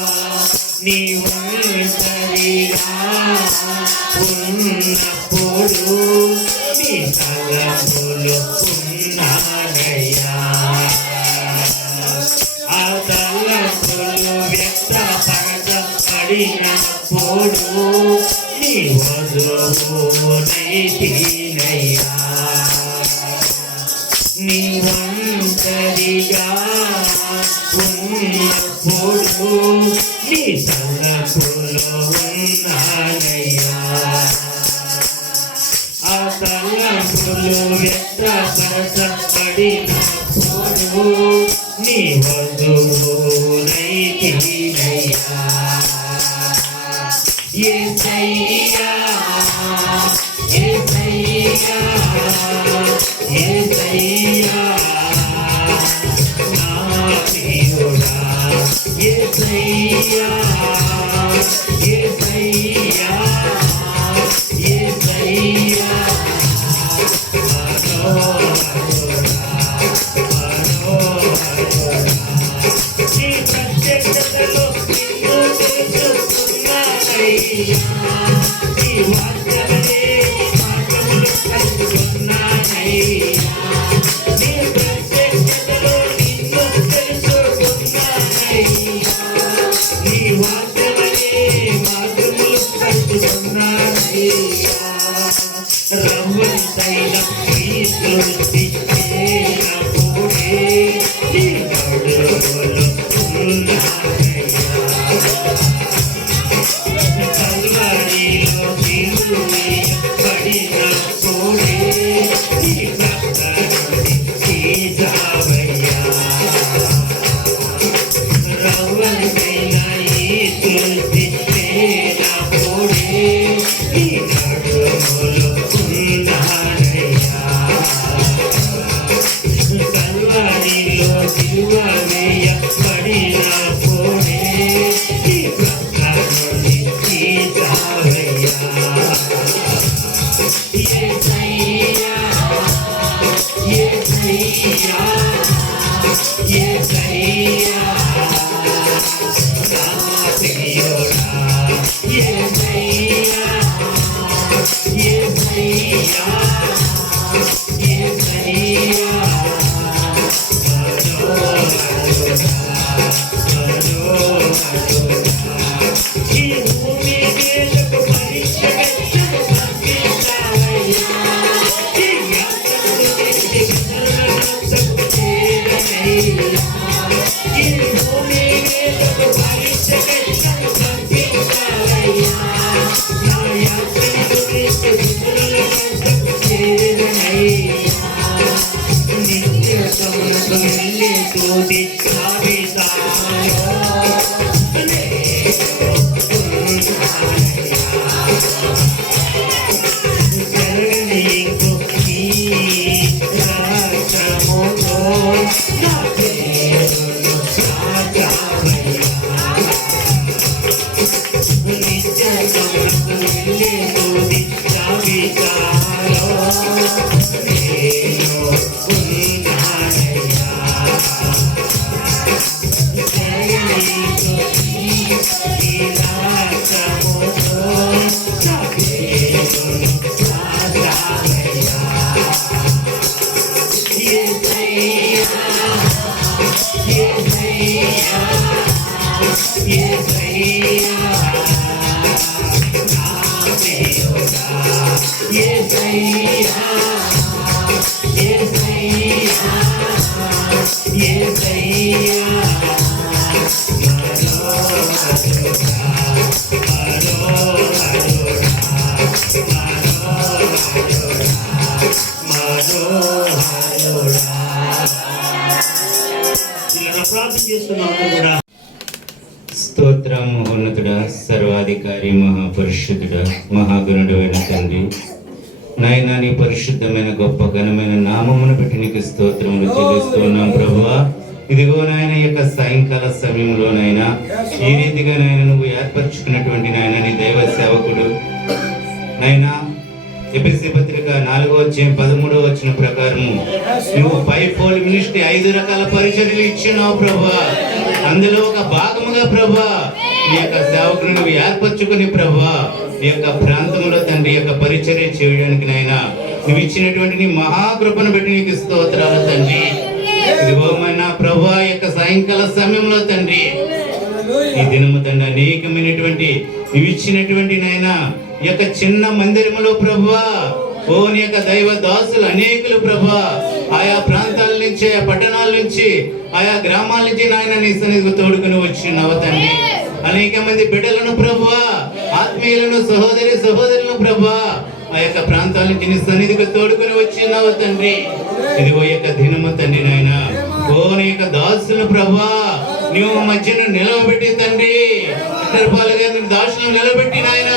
నీ ఒంటరిగా ఉన్నప్పుడు నీ తలపులు ఉన్నానయ్యా. ఆ తలపులు వ్యక్తపరచబడినప్పుడు నీ వధువునైతినయ్యా. నీ ఒంటరిగా ఉన్నప్పుడు నీ తలపులో ఉన్నానయ్యా. ఆ తలపులు వ్యక్తపరచబడినప్పుడు నీ వధువునైతినయ్యా. యేసయ్యా, యేసయ్యా, యేసయ్యా నా ప్రియుడా. యేసయ్యా, యేసయ్యా, యేసయ్యా నీ ప్రత్యక్షతలో నిన్ను తెలుసుకున్నానయ్యా. నీ వాక్యమనే మార్గములు కలుగుతున్నానయ్యా. నీ ప్రత్యక్షతలో నిన్ను తెలుసుకున్నానయ్యా. నీ వాక్యమనే మార్గములు కలుగుతున్నానయ్యా. రవ్వంతైన ఈ సృష్టి చేరపుడే నీ అడుగులు ఉన్నానయ్యా. కల్వరిలో సిలువేయబడినప్పుడే నీ ప్రక్క నుండి తీసావయ్యా. రవ్వంతైన ఈ సృష్టి చేరపుడే నీ అడుగులు ఉన్నానయ్యా. కల్వరిలో సిలువేయబడినప్పుడే నీ ప్రక్క నుండి తీసావయ్యా. యేసయ్యా, యేసయ్యా, యేసయ్యా నా ప్రియుడా. యేసయ్యా, యేసయ్యా, యేసయ్యా ఈ భూమి మీదకు పరీక్ష పెట్టకు పంపించావయ్యా. ఈ యాత్రను చేసి గనులకు చేరనయ్యా. ఈ భూమి మీదకు పరీక్ష పెట్టకు పంపించావయ్యా. నా యాత్రను స్తుతి జాబితాలో జరగనీకు ఈ రాజ్యములో నా పేరును రాజావయ్యా. నిత్యమునకు వెళ్ళే స్తుతి జాబితాలో నేను ఉన్నానయ్యా. జరగనీకు ఈ రాజ్యములో నా పేరును రాజావయ్యా. యేసయ్యా, యేసయ్యా, యేసయ్యా, నా దేవుడా. యేసయ్యా, యేసయ్యా, యేసయ్యా, ఇలా ప్రార్థన చేస్తున్నాం కూడా. స్తోత్రం ఉన్నతుడా, సర్వాధికారి, మహాపరిశుద్ధుడా, మహాగణుడు అయిన తండ్రి, నాయన నీ పరిశుద్ధమైన గొప్ప ఘనమైన నామమును పెట్టి నీకు స్తోత్రములు చెల్లిస్తున్నాం ప్రభువా. ఇదిగో నాయన యొక్క సాయంకాల సమయంలోనైనా ఈ రీతిగా నాయన నువ్వు ఏర్పరచుకున్నటువంటి నాయన నీ దైవ సేవకుడు నాయన ఎఫెసీ పత్రిక 4:13 ప్రకారము నువ్వు 5-fold మినిస్ట్రీ 5 రకాల పరిచర్యలు ఇచ్చినావు ప్రభువా. అందులో ఒక భాగముగా ప్రభువా నీ యొక్క సేవకుని నువ్వు ఏర్పరచుకుని ప్రభువా నీ యొక్క ప్రాంతంలో తండ్రి యొక్క పరిచర్య చేయడానికి నాయన నువ్వు ఇచ్చినటువంటి నీ మహాకృపను బట్టి నీకు స్తోత్రాలు తండ్రి. ఇదిగో నా ప్రభువా యొక్క సాయంకాల సమయంలో తండ్రి ఈ దినము తండ్రి అనేకమైనటువంటి నువ్వు ఇచ్చినటువంటి నాయన ఈ యొక్క చిన్న మందిరములో ప్రభువా ఓ నీ యొక్క దైవ దాసులు అనేకులు ప్రభువా ఆయా ప్రాంతాల నుంచి ఆయా పట్టణాల నుంచి ఆయా గ్రామాల నుంచి నాయన నీ సన్నిధికి తోడుకుని వచ్చినావు తండ్రి. అనేక మంది బిడ్డలను ప్రభువా ఆత్మీయులను సహోదరులను ప్రభువా ఆ యొక్క ప్రాంతాల నుంచి నీ సన్నిధికి తోడుకుని వచ్చినావు తండ్రి. ఇదిగో యొక్క దినము తండ్రి నాయన ఓ నీ యొక్క దాసులు ప్రభువా నువ్వు మధ్యన నిలవబెట్టి తండ్రి చిట్టరపాలు గారిని దాసులను నిలబెట్టి నాయన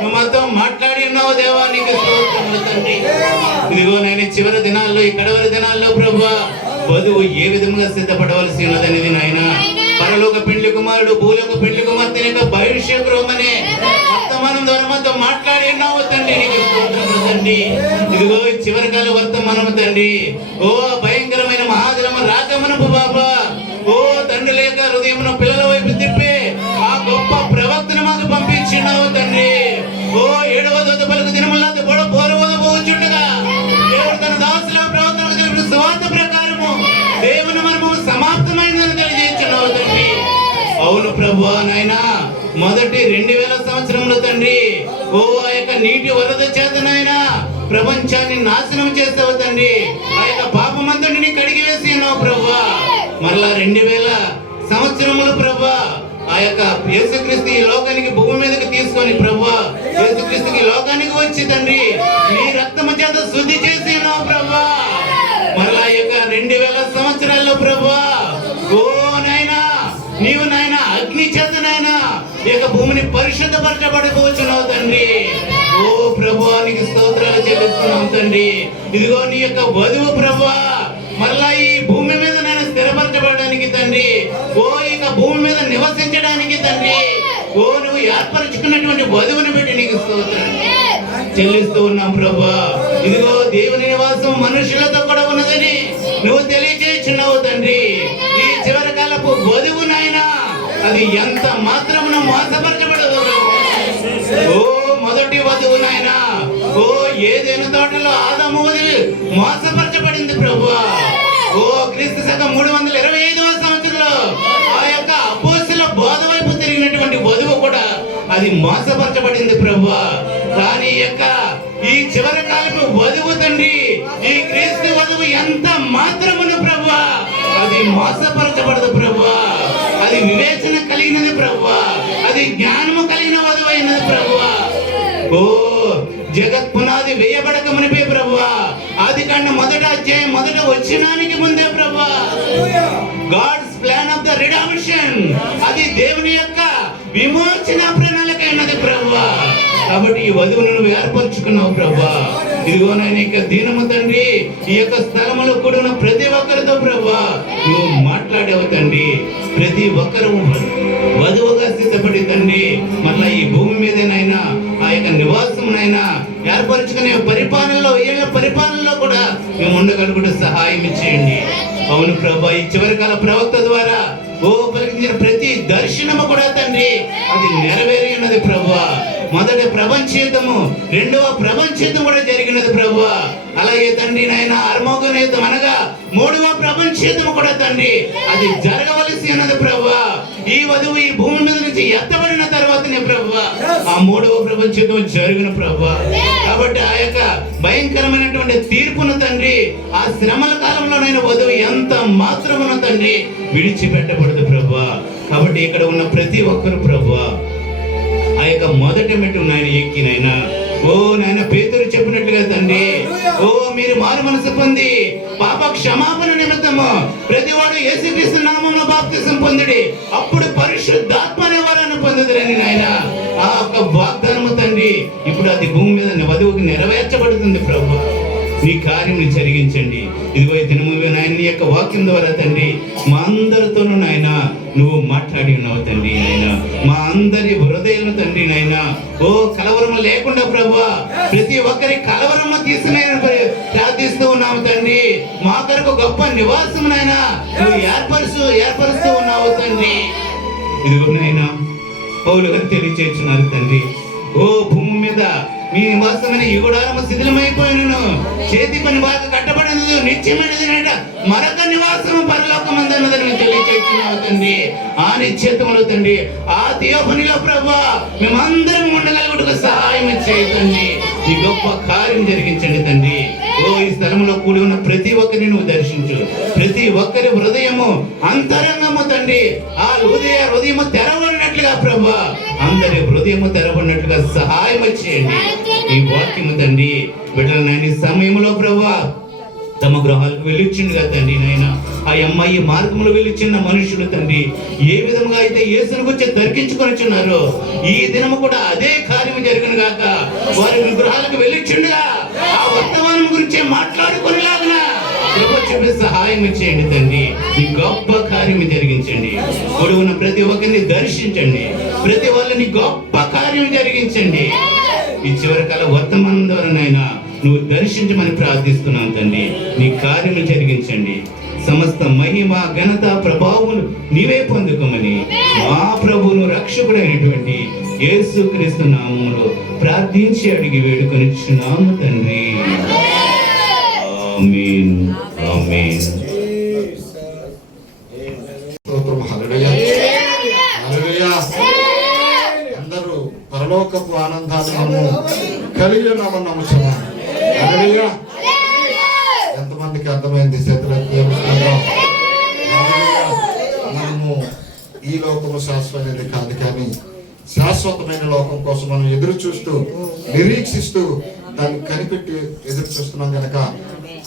నువ్వు మాతో మాట్లాడి ఉన్నావు దేవా, నీకు స్తోత్రములు తండ్రి. ఇదిగో నేను చివరి దినాల్లో ఈ కడవరి దినాల్లో ప్రభువా వధువు ఏ విధంగా సిద్ధపడవలసి ఉన్నదనేది నాయన పరలోక పెండ్లి కుమారుడు భూలోక పెండ్లి కుమార్తె యొక్క భవిష్యత్ రోమనే వర్తమానం ద్వారా మాతో మాట్లాడి ఉన్నావు తండ్రి, నీకు స్తోత్రములు తండ్రి. ఇదిగో చివరి కాల వర్తమానము తండ్రి ఓ భయంకరమైన మహాదినము రాకమనపు బాబా ఓ తండ్రి లేక హృదయమును పిల్లల వైపు తిప్పి ఆ గొప్ప ప్రవక్తను మాకు పంపించినావు తండ్రి. ఓ 7వ దూత పలుకు దినముల పోచుండగా దేవుడు తన దాసుల ప్రవక్తలకు తెలిపిన సువార్త ప్రకారము దేవుని మర్మము సమాప్తమైందని తెలియజేస్తున్నావు తండ్రి. అవును ప్రభువా నాయన మొదటి 2000 సంవత్సరంలో తండ్రి ఓ ఆ యొక్క నీటి వరద చేత నాయన ప్రపంచాన్ని నాశనం చేస్తావు తండ్రి. ఆ యొక్క పాపమంతటిని కడిగి వేసి ఉన్నావు ప్రభువా. మరలా 2000 సంవత్సరములు ప్రభువా ఆ యొక్క యేసుక్రీస్తు ఈ లోకానికి భూమి మీదకి తీసుకొని ప్రభువా యేసుక్రీస్తుకి లోకానికి వచ్చి తండ్రి నీ రక్తము చేత శుద్ధి చేసి ఉన్నావు ప్రభువా. మరలా ఈ యొక్క 2000 సంవత్సరాల్లో ప్రభువా ఓ నాయనా నీవు నాయన అగ్ని చేత నాయన ఈ యొక్క భూమిని పరిశుద్ధపరచబడిపోవచ్చున్నావు తండ్రి. ఓ ప్రభువా నీకు స్తోత్రాలు చెల్లిస్తున్నాం తండ్రి. ఇదిగో నీ యొక్క వధువు ప్రభువా మరలా ఈ భూమి మీద నేను స్థిరపరచబడడానికి తండ్రి ఓ ఇక భూమి మీద నివసించడానికి తండ్రి ఓ నువ్వు ఏర్పరచుకున్నటువంటి వధువుని బట్టి నీకు స్తోత్రాలు చెల్లిస్తూ ఉన్నాం ప్రభువా. ఇదిగో దేవుని నివాసం మనుషులతో కూడా ఉన్నదని నువ్వు తెలియజేస్తున్నావు తండ్రి. ఈ చివరి కాలపు వధువు నాయన అది ఎంత మాత్రమున మోసపరచబడదు. ఓ మొదటి వధువు నాయన ఓ ఏదైనా తోటలో ఆదాము వదిలి మోసపరచబడింది ప్రభువా. ఓ క్రీస్తు శకం 325వ సంవత్సరంలో ఆ యొక్క అపోస్తలుల బోధ వైపు తిరిగినటువంటి వధువు కూడా అది మోసపరచబడింది ప్రభువా. కానీ యొక్క ఈ చివరి కాలపు వధువు తండ్రి ఈ క్రీస్తు వధువు ఎంత మాత్రమును ప్రభువా అది మోసపరచబడదు ప్రభువా. అది వివేచన కలిగినది ప్రభువా. అది జ్ఞానము కలిగిన వధువు అయినది ప్రభువా. ఓ జగత్ పునాది వేయబడక మునిపే ప్రభువా ఆదికాండం మొదటి అధ్యాయం మొదట వచనానికి ముందే ప్రభా God's plan of the redemption, అది దేవుని యొక్క విమోచన ప్రణాళిక ఉన్నది ప్రభా. కాబట్టి ఈ వధువును నువ్వు ఏర్పరచుకున్నావు ప్రభా. ఇదిగో నాయన ఇక దీనము తండ్రి, ఈ యొక్క స్థలములో కూడా ఉన్న ప్రతి ఒక్కరితో ప్రభా నువ్వు మాట్లాడేవు తండ్రి. ప్రతి ఒక్కరు వధువుగా సిద్ధపడి తండ్రి మళ్ళా ఈ భూమి మీదనైనా ఆ యొక్క నివాసమునైనా ఏర్పరచుకునే పరిపాలనలో కూడా మేము ఉండగలుగుతూ సహాయం ఇచ్చేయండి. అవును ప్రభా, ఈ చివరి కాల ప్రవక్త ద్వారా పలికించిన ప్రతి దర్శనము కూడా తండ్రి అది నెరవేరి ఉన్నది ప్రభా. మొదటి ప్రపంచయుద్ధము, రెండవ ప్రపంచయుద్ధం కూడా జరిగినది ప్రభా. అలాగే తండ్రి నాయన అర్మోగయుద్ధం అనగా మూడవ ప్రపంచయుద్ధం కూడా తండ్రి అది జరగవలసి ఉన్నది ప్రభా. ఈ వధువు ఈ భూమి మీద నుంచి ఎత్తబడిన తర్వాతనే ప్రభా ఆ మూడవ ప్రపంచయుద్ధం జరిగిన ప్రభా. కాబట్టి ఆ యొక్క భయంకరమైనటువంటి తీర్పును తండ్రి ఆ శ్రమల కాలంలోనైనా వధువు ఎంత మాత్రమున తండ్రి విడిచిపెట్టబడదు ప్రభా. కాబట్టి ఇక్కడ ఉన్న ప్రతి ఒక్కరు ప్రభా ఆ యొక్క మొదటి మెట్టు నాయన ఎక్కినైనా నాయన పేతురు చెప్పినట్లుగా తండ్రి మీరు మారు మనసు పొంది పాప క్షమాపణ నిమిత్తము ప్రతివాడు యేసుక్రీస్తు నామములో బాప్తిసం పొందిడి, అప్పుడు పరిశుద్ధాత్మ అనే వరాన్ని పొందుదురని నాయన ఆ యొక్క వాగ్దానము తండ్రి ఇప్పుడు అది భూమి మీద వధువుకి నెరవేర్చబడుతుంది ప్రభు. నీ కార్యం జరిగించండి. ఇదిగో ఈ దినములు నాయన నీ యొక్క వాక్యం ద్వారా తండ్రి మా అందరితోనూ నాయన నువ్వు మాట్లాడి ఉన్నావు తండ్రి. నాయన మా అందరి హృదయాలను తండ్రి నాయన కలవరం లేకుండా ప్రభా ప్రతి ఒక్కరి కలవరము తీసుకుని ప్రార్థిస్తూ ఉన్నాము తండ్రి. మా కొరకు గొప్ప నివాసం నాయన నువ్వు ఏర్పరుస్తూ ఉన్నావు తండ్రి. ఇదిగో నాయన పౌలు గారు తెలియచేస్తున్నారు తండ్రి, భూమి మీద మీ నివాసమైన ఈ గుడారము శిథిలమైపోయినను, చేతి పని బాగా కట్టబడినది నిత్యమైనది మరొక నివాసము పరలోకమందున్నదని తెలియచేస్తున్నావు తండ్రి. ఆ నిశ్చేతములో తండ్రి ఆ థియోఫనీలో ప్రభా మేమందరం ఉండగలుగుటకు సహాయం చేయండి. ఈ గొప్ప కార్యం జరిగించండి తండ్రి. ఈ స్థలంలో కూడి ఉన్న ప్రతి ఒక్కరిని నువ్వు దర్శించు. ప్రతి ఒక్కరి హృదయము అంతరంగము తండ్రి ఆ హృదయము తెరవడినట్లుగా ప్రభా అందరి హృదయము తెరవడినట్లుగా సహాయం చేయండి. ఈ వాక్యము తండ్రి బిడ్డల నాయన సమయంలో ప్రభా తమ గృహాలకు వెళ్ళిచ్చిండుగా తండ్రి నాయన ఆ అమ్మాయి మార్గంలో వెళ్ళిచ్చిన మనుషులు తండ్రి ఏ విధంగా అయితే యేసుని గురించి దర్శించుకొనిచున్నారో ఈ దినము కూడా అదే కార్యం జరిగిన గాక. వారి గృహాలకు వెళ్ళిచ్చిండుగా ఆ వర్తమానం గురించి మాట్లాడుకునేలాగా సహాయం చేయండి తండ్రి. ఈ గొప్ప కార్యం జరిగించండి. కొడుకున్న ప్రతి ఒక్కరిని దర్శించండి. ప్రతి వాళ్ళని గొప్ప కార్యం జరిగించండి. ఈ చివరి కాల వర్తమానం ద్వారా నాయనా నువ్వు దర్శించమని ప్రార్థిస్తున్నాను తండ్రి. నీ కార్యము జరిగించండి. సమస్త మహిమ ఘనత ప్రభావములు నీవే పొందుకోమని మా ప్రభువును రక్షకుడైనటువంటి యేసుక్రీస్తు నామములో ప్రార్థించి అడిగి వేడుకొనిచున్నాము తండ్రి. ఆమేన్ ఆమేన్. అందరూ పరలోకపు ఆనందాన్ని కలిగి ఉన్నామని నమ్ముతున్నాం. హల్లెలూయా. ఎంతమందికి అర్థమైంది? మనము ఈ లోకము శాశ్వతమైనది కాదు, కానీ శాశ్వతమైన లోకం కోసం మనం ఎదురు చూస్తూ నిరీక్షిస్తూ దాన్ని కనిపెట్టి ఎదురు చూస్తున్నాం కనుక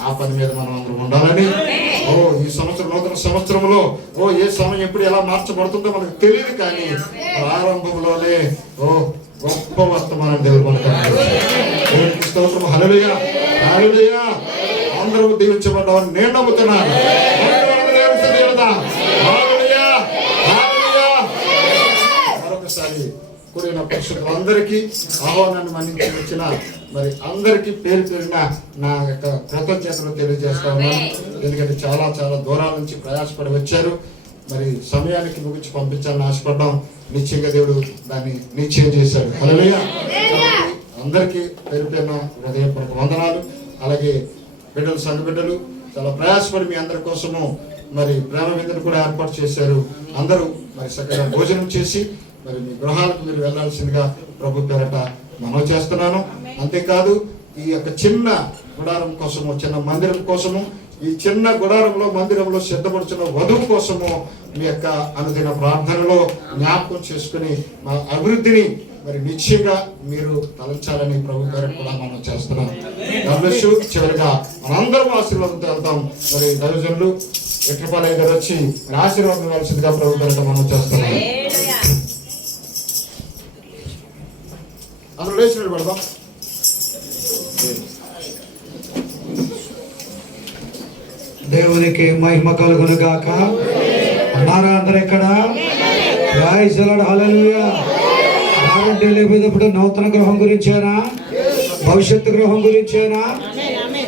ఆ పని మీద మనం అందరం ఉండాలని ఈ సంవత్సరం నూతన సంవత్సరంలో ఏ సమయం ఎప్పుడు ఎలా మార్చబడుతుందో మనకు తెలియదు, కానీ ప్రారంభంలోనే గొప్ప వర్తమానం దేవుడు మనకు స్తోత్రం. హల్లెలూయా హల్లెలూయా. అందరూ దీవించబడ్డామని నేను నమ్ముతున్నాను. మరొకసారి కూడిన పరిశుద్ధులందరికీ ఆహ్వానాన్ని మన్నించి వచ్చిన మరి అందరికీ పేరు పేరున నా యొక్క కృతజ్ఞతలు తెలియజేస్తా ఉన్నాను. ఎందుకంటే చాలా చాలా దూరాల నుంచి ప్రయాసపడి వచ్చారు. మరి సమయానికి ముగించి పంపించాలని ఆశపడ్డాం. నిశ్చయంగా దేవుడు దాన్ని నిశ్చయం చేశాడు. హల్లెలూయా. అందరికీ పేరు పేరున హృదయపూర్వక వందనాలు. అలాగే బిడ్డలు సంఘ బిడ్డలు చాలా ప్రయాసపడి మీ అందరి కోసము మరి ప్రేమ విందును కూడా ఏర్పాటు చేశారు. అందరూ మరి చక్కగా భోజనం చేసి మరి మీ గృహాలకు మీరు వెళ్లాల్సిందిగా ప్రభు పేరట మనవి చేస్తున్నాను. అంతేకాదు ఈ యొక్క చిన్న గుడారం కోసము, చిన్న మందిరం కోసము, ఈ చిన్న గుడారంలో మందిరంలో సిద్ధపడుతున్న వధువు కోసము మీ యొక్క అనుదిన ప్రార్థనలో జ్ఞాపకం చేసుకుని మా అభివృద్ధిని మరి నిశ్చయంగా మీరు తలంచాలని ప్రభు పేరట కూడా మనం చేస్తున్నాం. చివరిగా మనందరం ఆశీర్వాదంతో వెళ్తాం. మరి దైవజనులు ఎట్లపాలయ్య గారు వచ్చి మరి ఆశీర్వాదం ఇవ్వాల్సిందిగా ప్రభు పేరిట మనం చేస్తున్నాం. అందరూ లేచి నిలబడదాం. దేవునికి మహిమ కలుగును గాక. అన్నారా అందరు ఎక్కడ? ప్రైజ్ ది లార్డ్, హల్లెలూయా. కాబట్టి లేకపోతే నూతన గృహం గురించేనా, భవిష్యత్తు గృహం గురించేనా?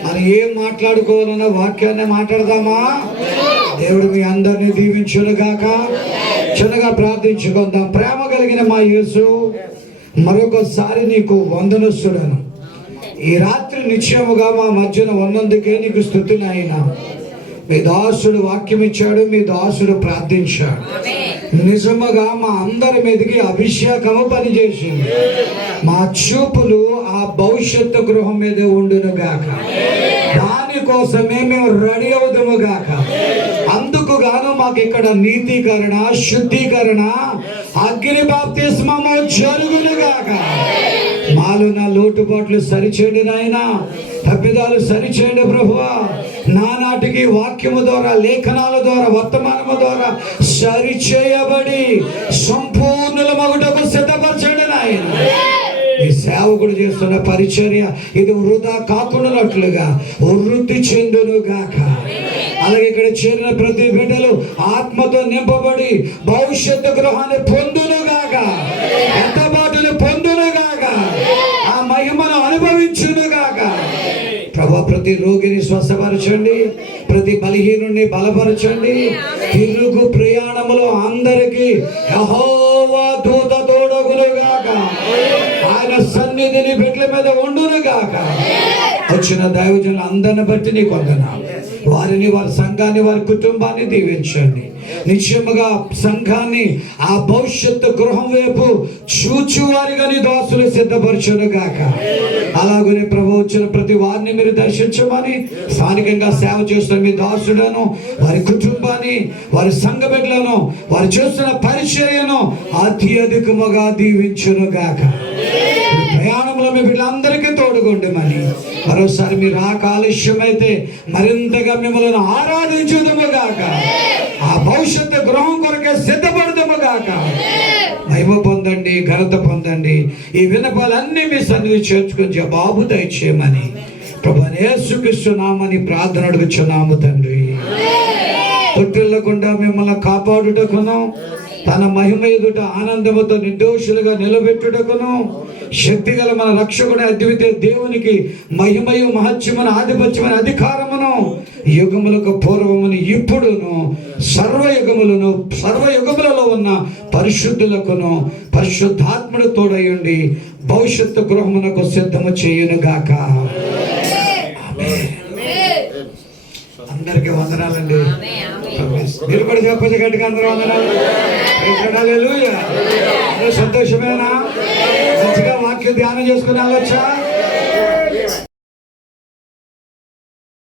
మరి ఏం మాట్లాడుకోవాలన్న వాక్యాన్ని మాట్లాడదామా? దేవుడు మీ అందరినీ దీవించును గాక. చిన్నగా ప్రార్థించుకుందాం. ప్రేమ కలిగిన మా యేసు, మరొకసారి నీకు వందనస్తుడను. ఈ రాత్రి నిశ్చయముగా మా మధ్యన ఉన్నందుకే నీకు స్తుతి నాయనా. మీ దాసుడు వాక్యం ఇచ్చాడు, మీ దాసుడు ప్రార్థించాడు. నిజముగా మా అందరి మీదకి అభిషేకము పనిచేసింది. మా చూపులు ఆ భవిష్యత్తు గృహం మీద ఉండును గాక. దానికోసమే మేము రెడీ అవుదుము గాక. అందుకు గాను మాకు ఇక్కడ నీతీకరణ, శుద్ధీకరణ, అగ్ని బాప్తిస్మము జరుగును గాక. మాలో నా లోటుపాట్లు సరిచేయండి నాయనా, తప్పిదాలు సరిచేయండి ప్రభువా. నానాటికి వాక్యము ద్వారా, లేఖనాల ద్వారా, వర్తమానము ద్వారా సరిచేయబడి సంపూర్ణుల మగుటకు సిద్ధపరచండి నాయన. ఈ సేవకుడు చేస్తున్న పరిచర్య ఇది వృధా కాకుండానట్లుగా వృద్ధి చెందును గాక. అలాగే ఇక్కడ చేరిన ప్రతి బిడ్డలు ఆత్మతో నింపబడి భవిష్యత్తు గృహాన్ని పొందును గాక, ఎంతబాటును పొందును గాక, ఆ మహిమను అనుభవించును గాక. ప్రభా, ప్రతి రోగిని స్వస్థపరచండి, ప్రతి బలహీనుని బలపరచండి. తిరుగు ప్రయాణములో అందరికీ యెహోవా దూత తోడగును గాక. ఆయన సన్నిధిని బిడ్డల మీద ఉండును గాక. వచ్చిన దైవజనులు అందరిని బట్టి నీకు వందనాలు. వారిని, వారి సంఘాన్ని, వారి కుటుంబాన్ని దీవించండి. నిశ్చయముగా సంఘాన్ని ఆ భవిష్యత్తు గృహం వైపు చూచువారిగా నీ దాసులు సిద్ధపరచును గాక. అలాగనే ప్రభు వచ్చిన ప్రతి వారిని మీరు దర్శించమని, స్థానికంగా సేవ చేస్తున్న మీ దాసులను, వారి కుటుంబాన్ని, వారి సంఘ బిడ్డలను, వారు చేస్తున్న పరిచర్యను అత్యధికముగా దీవించును గాక. ప్రయాణంలో మీ బిడ్డలందరికీ తోడుగొండమని, మరోసారి మీరు ఆలస్యమైతే మరింతగా మిమ్మల్ని ఆరాధించుదము గాక. ఆ భవిష్యత్తు గృహం కొరకే సిద్ధపడదము గాక. మహిమ పొందండి, ఘనత పొందండి. ఈ విన్నపాలన్నీ మీ సన్నిధి చేర్చుకొని జవాబు దయచేయమని ప్రభువైన యేసుక్రీస్తు నామమున ప్రార్థన అడుగుచున్నాము తండ్రి. తొట్టిల్లకుండా మిమ్మల్ని కాపాడుటకును, తన మహిమ ఎదుట ఆనందముతో నిర్దోషులుగా నిలబెట్టుటకును, శక్తిగల మన రక్షకుని అద్వితీయ దేవునికి మహిమయు మహత్యమును ఆధిపత్యమైన అధికారమును యుగములకు పూర్వమును ఇప్పుడును సర్వయుగములలో ఉన్న పరిశుద్ధులకును పరిశుద్ధాత్ముడు తోడయుండి భవిష్యత్తు గృహమునకు సిద్ధము చేయును గాక. అందరికీ వందనాలండి. మీరు కూడా చెప్పచ్చు గట్టిగా, అందరూ వందనాలు. హల్లెలూయా. సంతోషమేనా? మంచిగా వాక్య ధ్యానం చేసుకుని వెళ్ళొచ్చా?